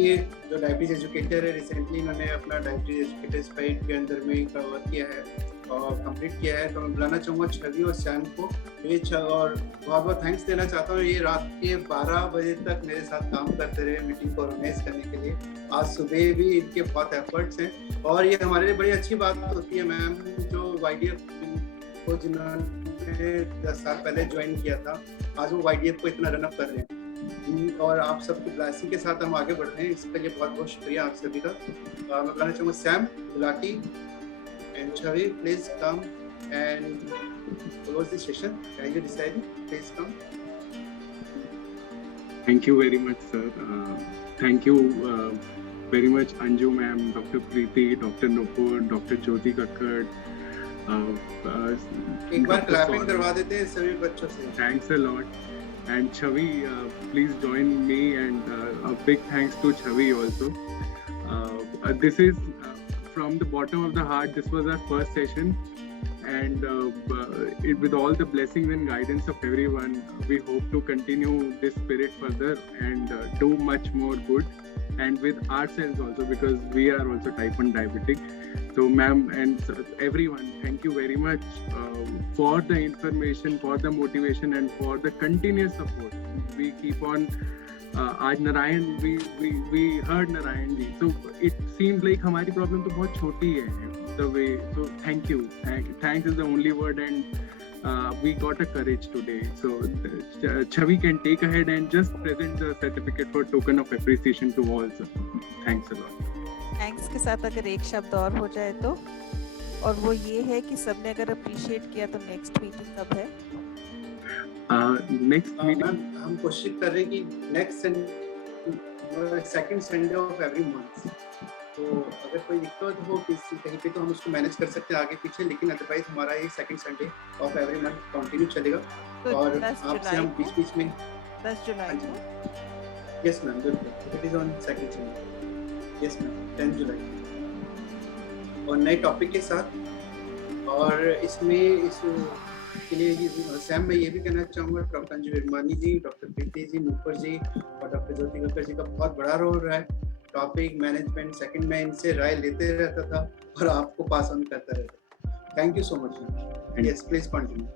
जो डायबिटीज एजुकेटर है, रिसेंटली इन्होंने अपना डायबिटीज एजुकेटर स्पाइट के अंदर में कवर किया है और कंप्लीट किया है। तो मैं बुलाना चाहूँगा छवि और सैम को। ये और बहुत बहुत थैंक्स देना चाहता हूँ, ये रात के 12 बजे तक मेरे साथ काम करते रहे मीटिंग को ऑर्गेनाइज करने के लिए। आज सुबह भी इनके बहुत एफर्ट्स हैं, और ये हमारे लिए बड़ी अच्छी बात होती है मैम, जो YDF को जिन्होंने 10 साल पहले ज्वाइन किया था, आज वो YDF को इतना रनअप कर रहे हैं, और आप सबकी ब्लेसिंग के साथ हम आगे बढ़ रहे हैं। इसके लिए बहुत बहुत शुक्रिया आप सभी का। मैं बताना चाहूँगा Sam, Gulati and Chhavi, please come and close the session. Can you decide, please come. Thank you very much, sir. Thank you very much, Anju ma'am, Dr. Preeti, Dr. Nupur, Dr. Jyoti Kakkad। एक बार clapping करवा देते हैं सभी बच्चों से। Thanks a lot। And Chavi, please join me, and a big thanks to Chavi also. This is from the bottom of the heart. This was our first session, and with all the blessings and guidance of everyone, we hope to continue this spirit further and do much more good, and with ourselves also, because we are also type 1 diabetic. So ma'am and everyone, thank you very much for the information, for the motivation, and for the continuous support. We keep on आज Narayan, we heard Narayan ji, so it seems like हमारी problem तो बहुत छोटी है the way. So thank you, thanks is the only word, and we got a courage today. So Chavi can take ahead and just present the certificate for token of appreciation to all, sir. Thanks a lot. Thanks के साथ अगर एक शब्द और हो जाए तो, और वो ये है कि सबने अगर अप्रिशिएट किया तो नेक्स्ट मीटिंग कब है? नेक्स्ट मीटिंग हम कोशिश कर रहे हैं कि next second Sunday off every month, तो अगर कोई दिक्कत हो किसी कहीं पे तो हम उसको मैनेज कर सकते हैं आगे पीछे, लेकिन अदरवाइज हमारा ये second Sunday off every month continue चलेगा। तो और 10 आपसे हम जुलाई बीच में 10 जुलाई को यस मैम, बिल्कुल it is on second Sunday, yes ma'am 10 जुलाई, और नए टॉपिक के साथ। और इसमें इस के लिए सैम मैं ये भी कहना चाहूँगा, डॉक्टर अंजू विरमानी जी, डॉक्टर प्रीति जी, नूपुर जी और डॉक्टर ज्योति कक्कर जी का बहुत बड़ा रोल रहा है। टॉपिक मैनेजमेंट सेकंड में इनसे राय लेते रहता था और आपको पास ऑन करता रहता। Thank you so much. Yes please continue.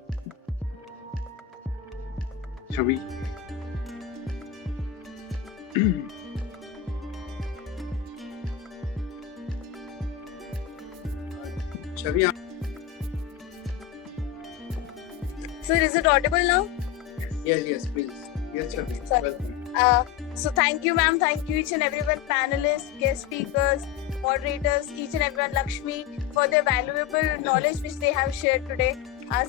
Chhavi Chhavi Sir, is it audible now? Yes, please. Yes, Chavi. Welcome. So thank you, ma'am. Thank you, each and everyone, panelists, guest speakers, moderators, each and everyone, Lakshmi, for their valuable knowledge which they have shared today.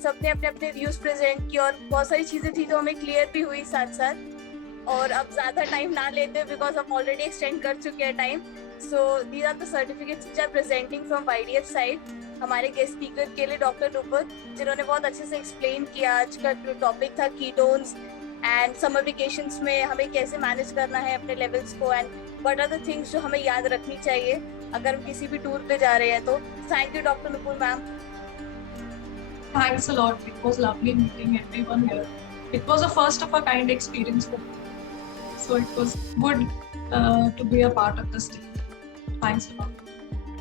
सबने अपने अपने views present किए और बहुत सारी चीजें थी जो हमें क्लियर भी हुई साथ साथ। और अब ज्यादा टाइम ना लेते बिकॉज हम ऑलरेडी एक्सटेंड कर चुके हैं time. So these are the certificates which are presenting from YDF side. हमारे गेस्ट स्पीकर के लिए डॉक्टर नूपुर, जिन्होंने बहुत अच्छे से एक्सप्लेन किया। आज का जो टॉपिक था कीटोन्स एंड समर वेकेशंस में हमें कैसे मैनेज करना है अपने लेवल्स को, and what are the things जो हमें याद रखनी चाहिए अगर हम किसी भी टूर पे जा रहे हैं। तो thank you doctor Nupur ma'am. Thanks a lot. It was lovely meeting everyone here. It was a first of a kind experience for me. So it was good to be a part of this day. Thanks a lot.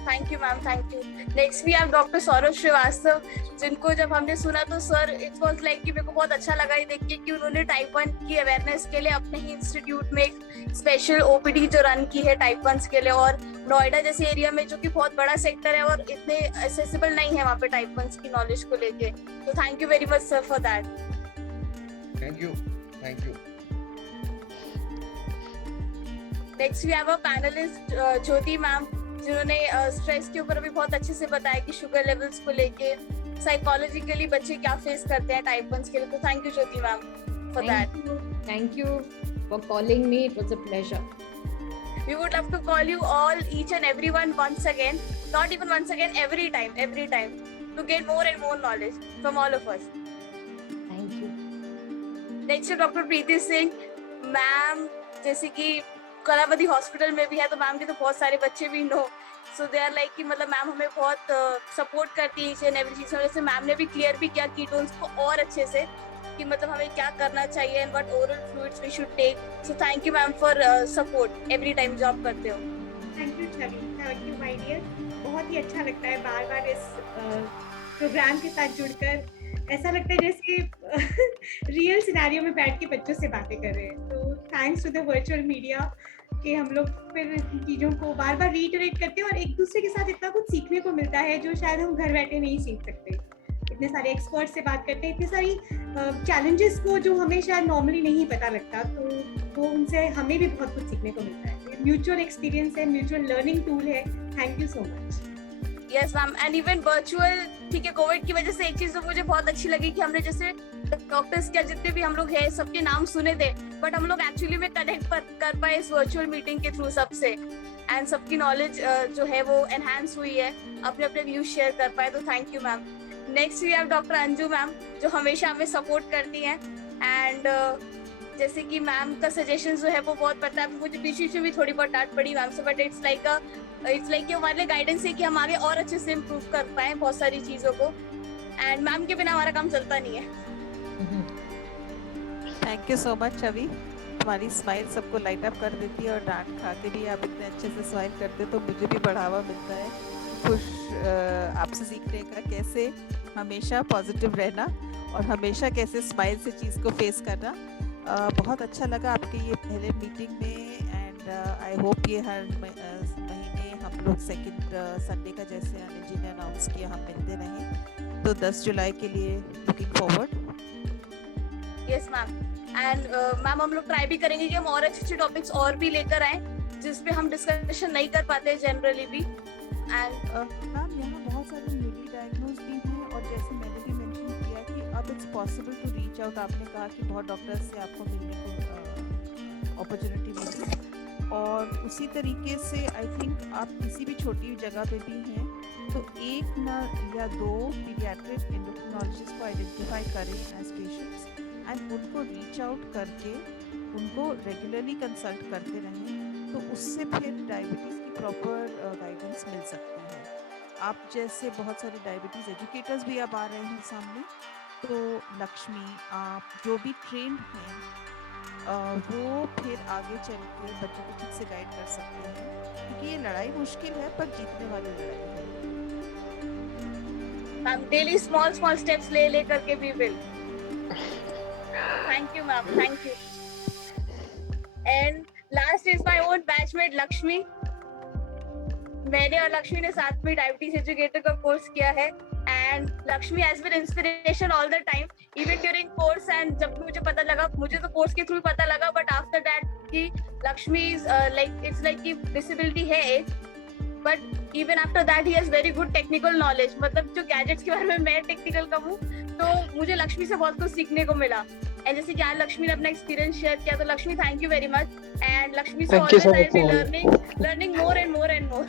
Thank you ma'am, thank you. Next भी आप doctor Saurabh Srivastava, जिनको जब हमने सुना तो sir it was like कि मेरे को बहुत अच्छा लगा ये देख के कि उन्होंने टाइप 1 की अवेयरनेस के लिए अपने ही इंस्टीट्यूट में एक स्पेशल OPD जो रन की है टाइप 1 के लिए, और नोएडा जैसे एरिया में जो कि बहुत बड़ा सेक्टर है और इतने एक्सेसिबल नहीं है वहाँ पे टाइप 1 की नॉलेज को लेके। तो thank you very much sir for that. Thank you. Next we have a panelist Jyoti ma'am, जिन्होंने स्ट्रेस के ऊपर भी बहुत अच्छे से बताया कि शुगर लेवल्स को लेके साइकोलॉजिकली बच्चे क्या फेस करते हैं टाइप 1 के लिए। तो thank you Jyoti ma'am for that. Thank you for calling me. It was a pleasure. We would love to call you all, each and everyone once again, not even once again, every time, to gain more and more knowledge from all of us. Thank you. Next है doctor प्रीति Singh ma'am, जैसे कि Kalavati hospital में भी है तो ma'am के तो बहुत सारे बच्चे भी no, so they are like कि मतलब मैम हमें बहुत सपोर्ट करती है ईच एंड एवरी चीज। जैसे मैम ने भी क्लियर भी किया कीटोन्स को और अच्छे से कि मतलब हमें क्या करना चाहिए and what oral fluids we should take. So thank you ma'am for support every time जो आप करते हो। Thank you Chhavi, thank you my dear. बहुत ही अच्छा लगता है बार बार इस प्रोग्राम के साथ जुड़कर। ऐसा लगता है जैसे रियल सिनेरियो में बैठ के बच्चों से बातें कर रहे हैं। तो thanks to the virtual media कि हम लोग फिर चीज़ों को बार बार रीइटरेट करते हैं और एक दूसरे के साथ इतना कुछ सीखने को मिलता है जो शायद हम घर बैठे नहीं सीख सकते। इतने सारे एक्सपर्ट से बात करते हैं, इतनी सारी चैलेंजेस को जो हमें शायद नॉर्मली नहीं पता लगता, तो वो उनसे हमें भी बहुत कुछ सीखने को मिलता है। म्यूचुअल एक्सपीरियंस है, म्यूचुअल लर्निंग टूल है। Thank you so much. Yes ma'am, and even virtual, ठीक है, कोविड की वजह से एक चीज जो मुझे बहुत अच्छी लगी कि हमने जैसे डॉक्टर्स क्या जितने भी हम लोग हैं सबके नाम सुने थे, बट हम लोग एक्चुअली में कनेक्ट कर पाए इस वर्चुअल मीटिंग के थ्रू सबसे, एंड सबकी नॉलेज जो है वो एनहांस हुई है, अपने अपने व्यूज शेयर कर पाए। तो thank you ma'am. Next we have doctor Anju ma'am, जो हमेशा हमें सपोर्ट करती हैं, एंड जैसे कि मैम का सजेशन जो है वो बहुत पता है, मुझे बीच में भी थोड़ी बहुत डांट पड़ी मैम से, बट इट्स लाइक हमारे लिए गाइडेंस है कि हम आगे और अच्छे से इम्प्रूव कर पाए बहुत सारी चीजों को, एंड मैम के बिना हमारा काम चलता नहीं है। थैंक यू सो मच छवि, तुम्हारी स्माइल सबको लाइट अप कर देती है और डांट खा के भी आप इतने अच्छे से स्माइल करते हो तो मुझे भी बढ़ावा मिलता है खुश आपसे सीखने का, कैसे हमेशा पॉजिटिव रहना और हमेशा कैसे स्माइल से चीज़ को फेस करना। बहुत अच्छा लगा आपके ये पहले मीटिंग में, एंड आई होप ये हर महीने हम लोग सेकंड संडे का जैसे अनिल जी ने अनाउंस किया हम मिलते रहें, तो 10 जुलाई के लिए looking forward. Yes ma'am, and ma'am हम लोग ट्राई भी करेंगे कि हम और अच्छे टॉपिक्स और भी लेकर आए जिसपे हम डिस्कशन नहीं कर पाते जनरली भी। एंड मैम यहाँ बहुत सारे न्यूली डायग्नोज भी हैं और जैसे मैंने भी मेंशन किया कि अब it's possible to reach out, आपने कहा कि बहुत डॉक्टर्स से आपको मिलने को अपॉर्चुनिटी मिली, और उसी तरीके से आई थिंक आप किसी भी छोटी जगह पे भी हैं तो एक ना या दो पीडियाट्रिक एंडोक्रिनोलॉजिस्ट को आइडेंटिफाई करें एज पेशेंट्स एंड उनको रीच आउट करके उनको रेगुलरली कंसल्ट करते रहें, तो उससे फिर डायबिटीज़ की प्रॉपर गाइडेंस मिल सकती है। आप जैसे बहुत सारे डायबिटीज़ एजुकेटर्स भी अब आ रहे हैं सामने, तो लक्ष्मी आप जो भी ट्रेंड हैं वो फिर आगे चल के बच्चों को ठीक से गाइड कर सकते हैं, क्योंकि ये लड़ाई मुश्किल है पर जीतने वाली लड़ाई है। मैम डेली स्मॉल स्टेप्स ले करके we will. Thank you ma'am, thank you. And last is my own batchmate Lakshmi. मैंने और लक्ष्मी ने साथ में डायबिटीज एजुकेटर का कोर्स किया है, and Lakshmi has been inspiration all the time even during course, and जब भी मुझे पता लगा, मुझे तो कोर्स के थ्रू पता लगा, बट आफ्टर दैट कि Lakshmi is like it's like कि डिसेबिलिटी है एक, but even after that he has very good technical knowledge. मतलब जो गैजेट्स के बारे में मैं टेक्निकल कम हूँ, तो मुझे लक्ष्मी से बहुत कुछ सीखने को मिला। एंड जैसे कि आज लक्ष्मी ने अपना एक्सपीरियंस शेयर किया, तो Lakshmi thank you very much, and Lakshmi से always I will be learning more and more and more.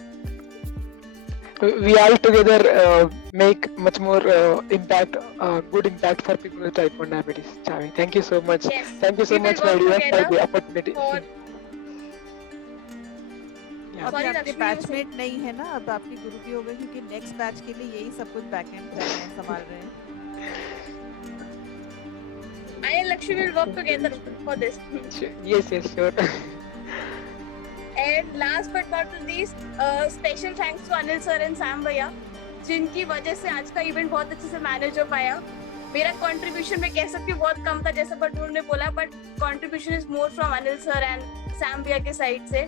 We all together make much more impact, good impact for people with type 1 diabetes. Chavi, thank you so much. Yes. Thank you so much, my dear, for the opportunity. अब आपके batchmate नहीं है ना, अब आपकी गुरु भी हो गए, क्योंकि नेक्स्ट बैच के लिए यही सब कुछ बैकएंड कर रहे हैं, संभाल रहे हैं। I and Lakshmi will work together for this. Yes, sure. And last but not least, special thanks to Anil sir and Sam भैया, जिनकी वजह से आज का इवेंट बहुत अच्छे से मैनेज हो पाया। मेरा कंट्रीब्यूशन मैं कह सकती हूँ बहुत कम था, जैसा बट उन्होंने बोला, but contribution is more from Anil sir and Sam भैया के साइड से।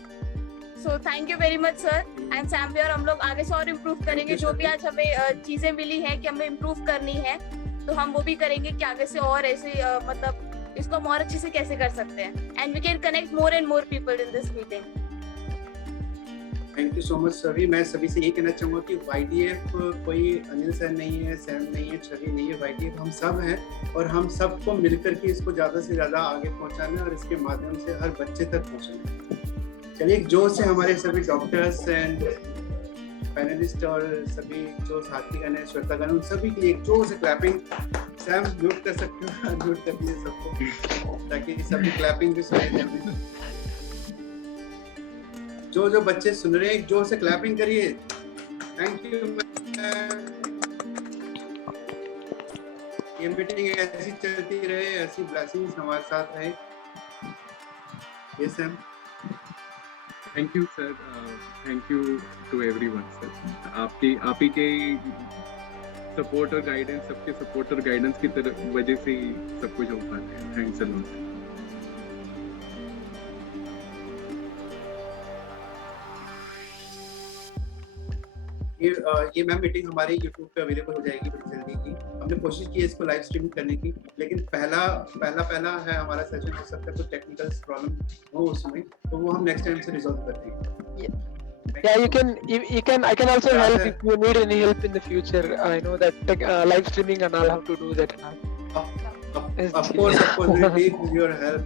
सो thank you very much sir and Sam भैया, और हम लोग आगे से और इम्प्रूव करेंगे। जो भी आज हमें चीजें मिली है कि हमें इम्प्रूव करनी है, तो हम वो भी करेंगे कि आगे से और ऐसे मतलब इसको हम और अच्छे से कैसे कर सकते हैं, and we can connect more and more people in this meeting. Thank you so much सभी। मैं सभी से ये कहना चाहूँगा कि YDF कोई अनिल सर नहीं है, सैम नहीं है, छवि नहीं है, YDF हम सब हैं, और हम सबको मिलकर के इसको ज़्यादा से ज़्यादा आगे पहुँचाना है और इसके माध्यम से हर बच्चे तक पहुँचाना है। चलिए एक जोर से हमारे सभी डॉक्टर्स एंड पैनलिस्ट और सभी जो साथीगण हैं, श्रोतागण, उन सभी के लिए एक जोर से क्लैपिंग। सैम म्यूट कर सकते हो, म्यूट कर दीजिए सबको, ताकि सभी क्लैपिंग भी सुनाई दे। जो बच्चे सुन रहे हैं जोर से क्लैपिंग करिए। Thank you. ये मीटिंग ऐसी चलती रहे, ऐसी ब्लेसिंग्स हमारे साथ रहे। Yes ma'am. Thank you sir, thank you to everyone sir. आप ही के सपोर्ट और गाइडेंस, सबके सपोर्ट और गाइडेंस की वजह से ही सब कुछ हो पाता है। Thanks a lot. ये मैम मीटिंग हमारे YouTube पे अवेलेबल हो जाएगी बड़ी जल्दी ही। हमने कोशिश की है इसको लाइव स्ट्रीम करने की, लेकिन पहला है हमारा सेशन, हो सकता है कुछ टेक्निकल प्रॉब्लम हो उसमें, तो वो हम नेक्स्ट टाइम से रिजॉल्व कर देंगे। Yeah, I can also help if you need any help in the future. I know that live streaming and I'll have to do that. Of course, we'll take your help.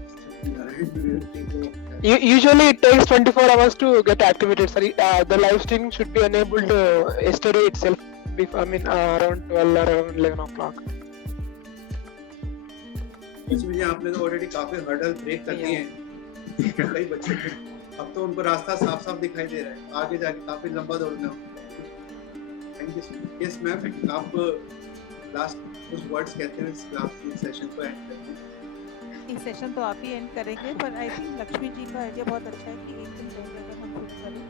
Usually it takes 24 hours to get activated. Sorry, the live streaming should be enabled yesterday itself. Around 12 or around 11 o'clock. Lakshmi ji आपने तो already काफी hurdle break कर दिए हैं कई बच्चे के, अब तो उनको रास्ता साफ साफ दिखाई दे रहा है, आगे जाके काफी लंबा दौड़ना। Thank you so much. Yes ma'am, आप लास्ट कुछ वर्ड्स कहते हैं इस क्लास सेशन को एंड करते हैं। इस सेशन तो आप ही एंड करेंगे, पर आई थिंक लक्ष्मी जी का आइडिया बहुत अच्छा है कि एक दिन पहले अगर हम शुरू करें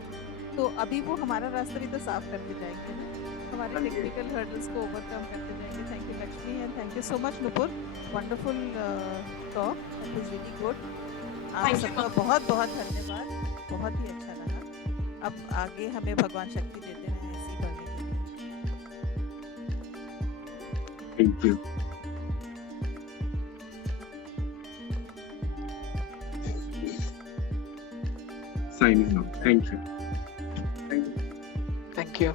तो अभी वो हमारा रास्ता भी तो साफ करके जाएंगे ना, हमारे टेक्निकल हर्डल्स को ओवरकम करते जाएंगे। Thank you Lakshmi and thank you so much Nupur, wonderful talk, it was really good. आप सबका बहुत बहुत धन्यवाद, बहुत ही अच्छा लगा। अब आगे हमें भगवान शक्ति देते रहें ऐसे ही बढ़ने के लिए। Thank you. Signing off. Thank you. Thank you. Thank you.